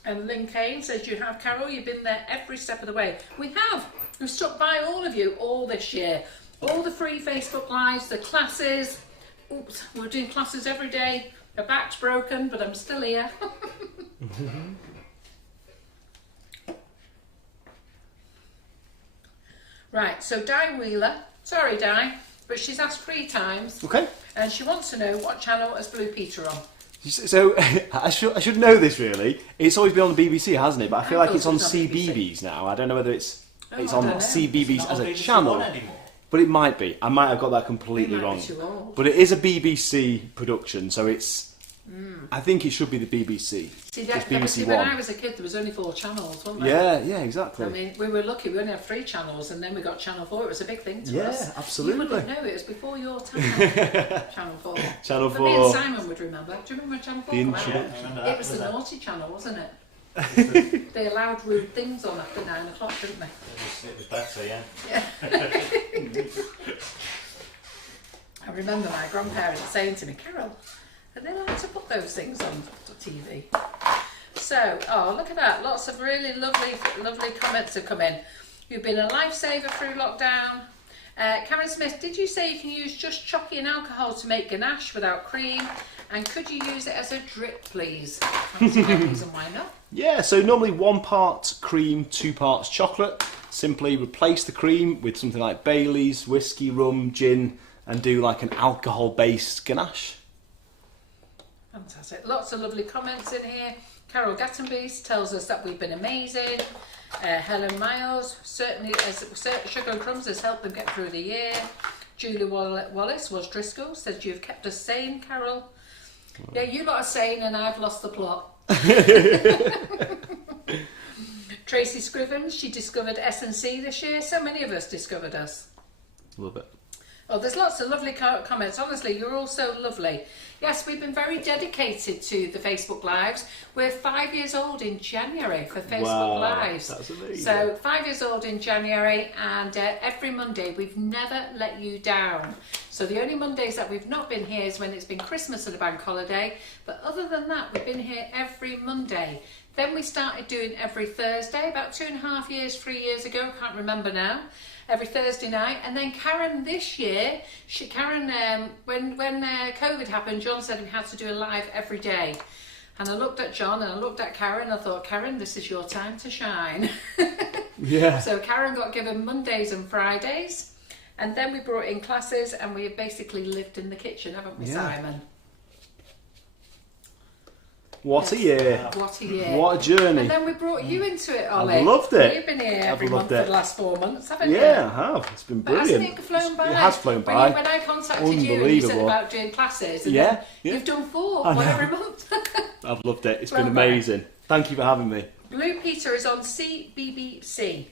And Lynn Kane says, you have, Carol, you've been there every step of the way. We have. We've stuck by all of you all this year. All the free Facebook Lives, the classes. Oops, we're doing classes every day. My back's broken, but I'm still here. Right, so Di Wheeler, sorry Di, but she's asked 3 times. Okay. And she wants to know what channel is Blue Peter on. So I should know this really. It's always been on the BBC, hasn't it? But I feel like it's on CBeebies now. I don't know whether it's on CBeebies as a channel, but it might be. I might have got that completely wrong. But it is a BBC production, so it's. I think it should be the BBC. See, BBC when One. I was a kid, there was only 4 channels, wasn't there? Yeah, exactly. I mean, we were lucky. We only had 3 channels, and then we got Channel 4. It was a big thing to us. Yeah, absolutely. You wouldn't know. It was before your time. Channel 4. Channel 4. But me and Simon would remember. Do you remember when Channel 4 came out? Yeah, It was the naughty channel, wasn't it? They allowed rude things on after 9 o'clock, didn't they? It was better, yeah. Yeah. I remember my grandparents saying to me, Carol, are they allowed to put those things on TV? So, oh, look at that. Lots of really lovely comments have come in. You've been a lifesaver through lockdown. Karen Smith, did you say you can use just chocolate and alcohol to make ganache without cream? And could you use it as a drip, please? That's no reason why not. Yeah, so normally 1 part cream, 2 parts chocolate. Simply replace the cream with something like Bailey's, whiskey, rum, gin, and do like an alcohol-based ganache. Fantastic. Lots of lovely comments in here. Carol Gattenbees tells us that we've been amazing. Helen Miles, certainly as Sugar and Crumbs has helped them get through the year. Julie Wallace was Driscoll, says you've kept us sane, Carol. Yeah, you lot are sane and I've lost the plot. Tracy Scrivens, she discovered S&C this year. So many of us discovered us. Love it. Oh, there's lots of lovely comments. Honestly, you're all so lovely. Yes, we've been very dedicated to the Facebook Lives. We're 5 years old in January for Facebook Lives. That's amazing. So 5 years old in January, and every Monday we've never let you down. So the only Mondays that we've not been here is when it's been Christmas and a bank holiday. But other than that, we've been here every Monday. Then we started doing every Thursday, about 2.5 years, 3 years ago, can't remember now. Every Thursday night. And then Karen this year, when COVID happened, John said we had to do a live every day. And I looked at John and I looked at Karen and I thought, Karen, this is your time to shine. Yeah. So Karen got given Mondays and Fridays. And then we brought in classes and we basically lived in the kitchen, haven't we, Simon? What a year. What a year. What a journey. And then we brought you into it, Ollie. I've loved it. You've been here every month for the last 4 months, haven't you? Yeah, I have. It's been brilliant. But hasn't it flown by? It has flown by. When I contacted you and you said about doing classes, and then you've done 4 every month. I've loved it. It's been amazing. Thank you for having me. Blue Peter is on CBBC.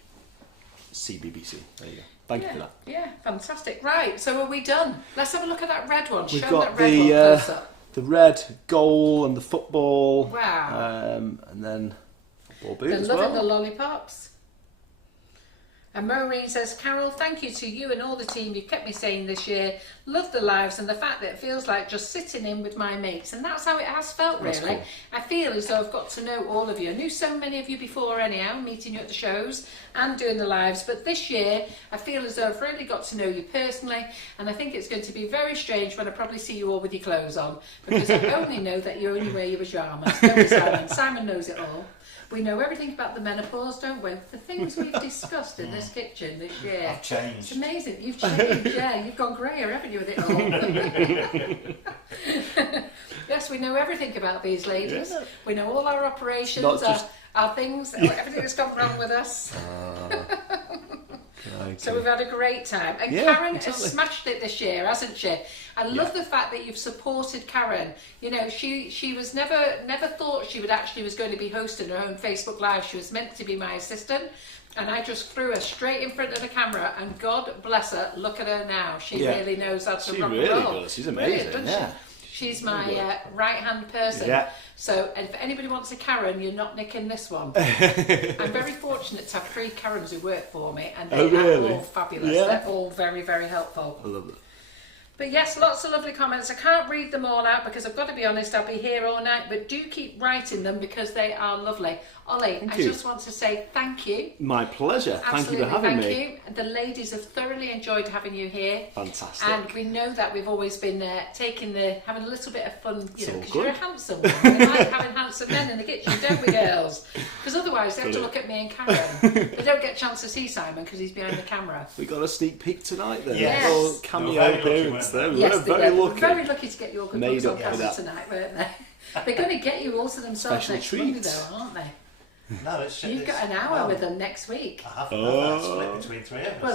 CBBC. There you go. Thank you for that. Yeah, fantastic. Right, so are we done? Let's have a look at that red one. We've Show got that red one close up. the red goal and the football. Wow. And then Bauble They're as loving well. the lollipops. And Maureen says, Carol, thank you to you and all the team. You've kept me sane this year. Love the lives and the fact that it feels like just sitting in with my mates. And that's how it has felt, really. Cool. I feel as though I've got to know all of you. I knew so many of you before anyhow, meeting you at the shows and doing the lives. But this year, I feel as though I've really got to know you personally. And I think it's going to be very strange when I probably see you all with your clothes on. Because I only know that you only wear your pyjamas. Don't we, Simon? Simon knows it all. We know everything about the menopause, don't we? The things we've discussed in this kitchen this year. I've changed. It's amazing. You've changed, yeah. You've gone greyer, haven't you, with it all? Yes, we know everything about these ladies. Yeah. We know all our operations, Not just- our things, everything that's gone wrong with us. So we've had a great time. And Yeah, Karen exactly. has smashed it this year, hasn't she? I love the fact that you've supported Karen. You know, she was never thought she would actually was going to be hosting her own Facebook Live. She was meant to be my assistant. And I just threw her straight in front of the camera, and God bless her, look at her now. She really knows how to rock and really roll. does. She's amazing, doesn't yeah. she? She's my right-hand person. Yeah. So if anybody wants a Karen, you're not nicking this one. I'm very fortunate to have 3 Karens who work for me, and they are all fabulous. Yeah. They're all very, very helpful. I love it. But yes, lots of lovely comments. I can't read them all out because I've got to be honest, I'll be here all night, but do keep writing them because they are lovely. Ollie, I just want to say thank you. My pleasure. Absolutely, thank you for having me. thank you. The ladies have thoroughly enjoyed having you here. Fantastic. And we know that we've always been having a little bit of fun, you know, because all you're a good. handsome one. We like having handsome men in the kitchen, don't we, girls? Because otherwise they have to look at me and Karen. They don't get a chance to see Simon because he's behind the camera. We got a sneak peek tonight then. Yes. A little They cameo were very lucky, appearance there. weren't We Yes, were they very were. lucky. Very lucky to get your good Made looks on up for camera that. tonight, weren't they? They're going to get you all to themselves Special next Monday, treats. though, aren't they? No, it's You've got an hour with them next week. I have that split between 3 of us. Well,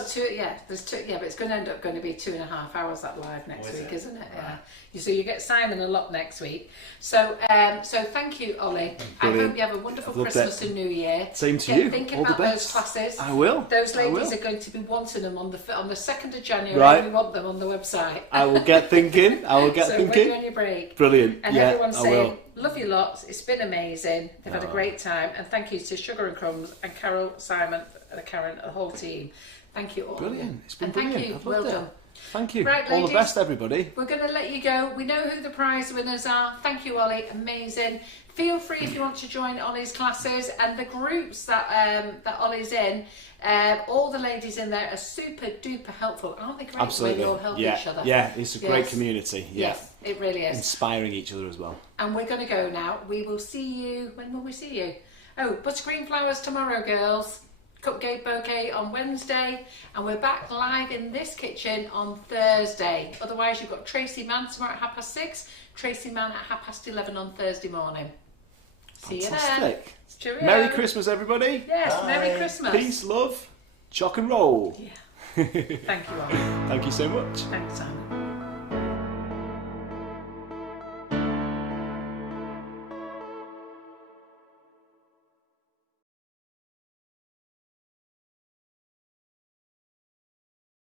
there's 2, but it's going to end up going to be 2.5 hours that live next is week, it? isn't it? Right. Yeah. So you get Simon a lot next week. So thank you, Ollie. I Brilliant. hope you have a wonderful Loved Christmas it. and New Year. Same to Get you. thinking All the about those best. classes. I will. Those I ladies will. are going to be wanting them on the 2nd of January. Right. We want them on the website. I will get thinking. I will get So when thinking. you're on your break. Brilliant. And yeah, everyone's I saying, will. love you lots, it's been amazing, they've had a great time, and thank you to Sugar and Crumbs and Carol, Simon, Karen, the whole team. Thank you all. Brilliant. It's been and brilliant. thank you, I've well loved it. done. Thank you. Right, All the ladies. best, everybody. We're going to let you go. We know who the prize winners are. Thank you, Ollie. Amazing. Feel free if you want to join Ollie's classes and the groups that Ollie's in. All the ladies in there are super duper helpful, aren't they? Great Absolutely. when you all help yeah. each other. Yeah, it's a great Yes. community. Yeah. Yes, it really is. Inspiring each other as well. And we're going to go now. We will see you. When will we see you? Oh, buttercream flowers tomorrow, girls. Cupcake bouquet on Wednesday. And we're back live in this kitchen on Thursday. Otherwise, you've got Tracy Mann tomorrow at 6:30. Tracy Mann at 11:30 on Thursday morning. See you there. Fantastic. Cheerio. Merry Christmas, everybody. Yes, Merry Bye. Christmas. Peace, love, choc and roll. Yeah. Thank you all. Thank you so much. Thanks, Simon.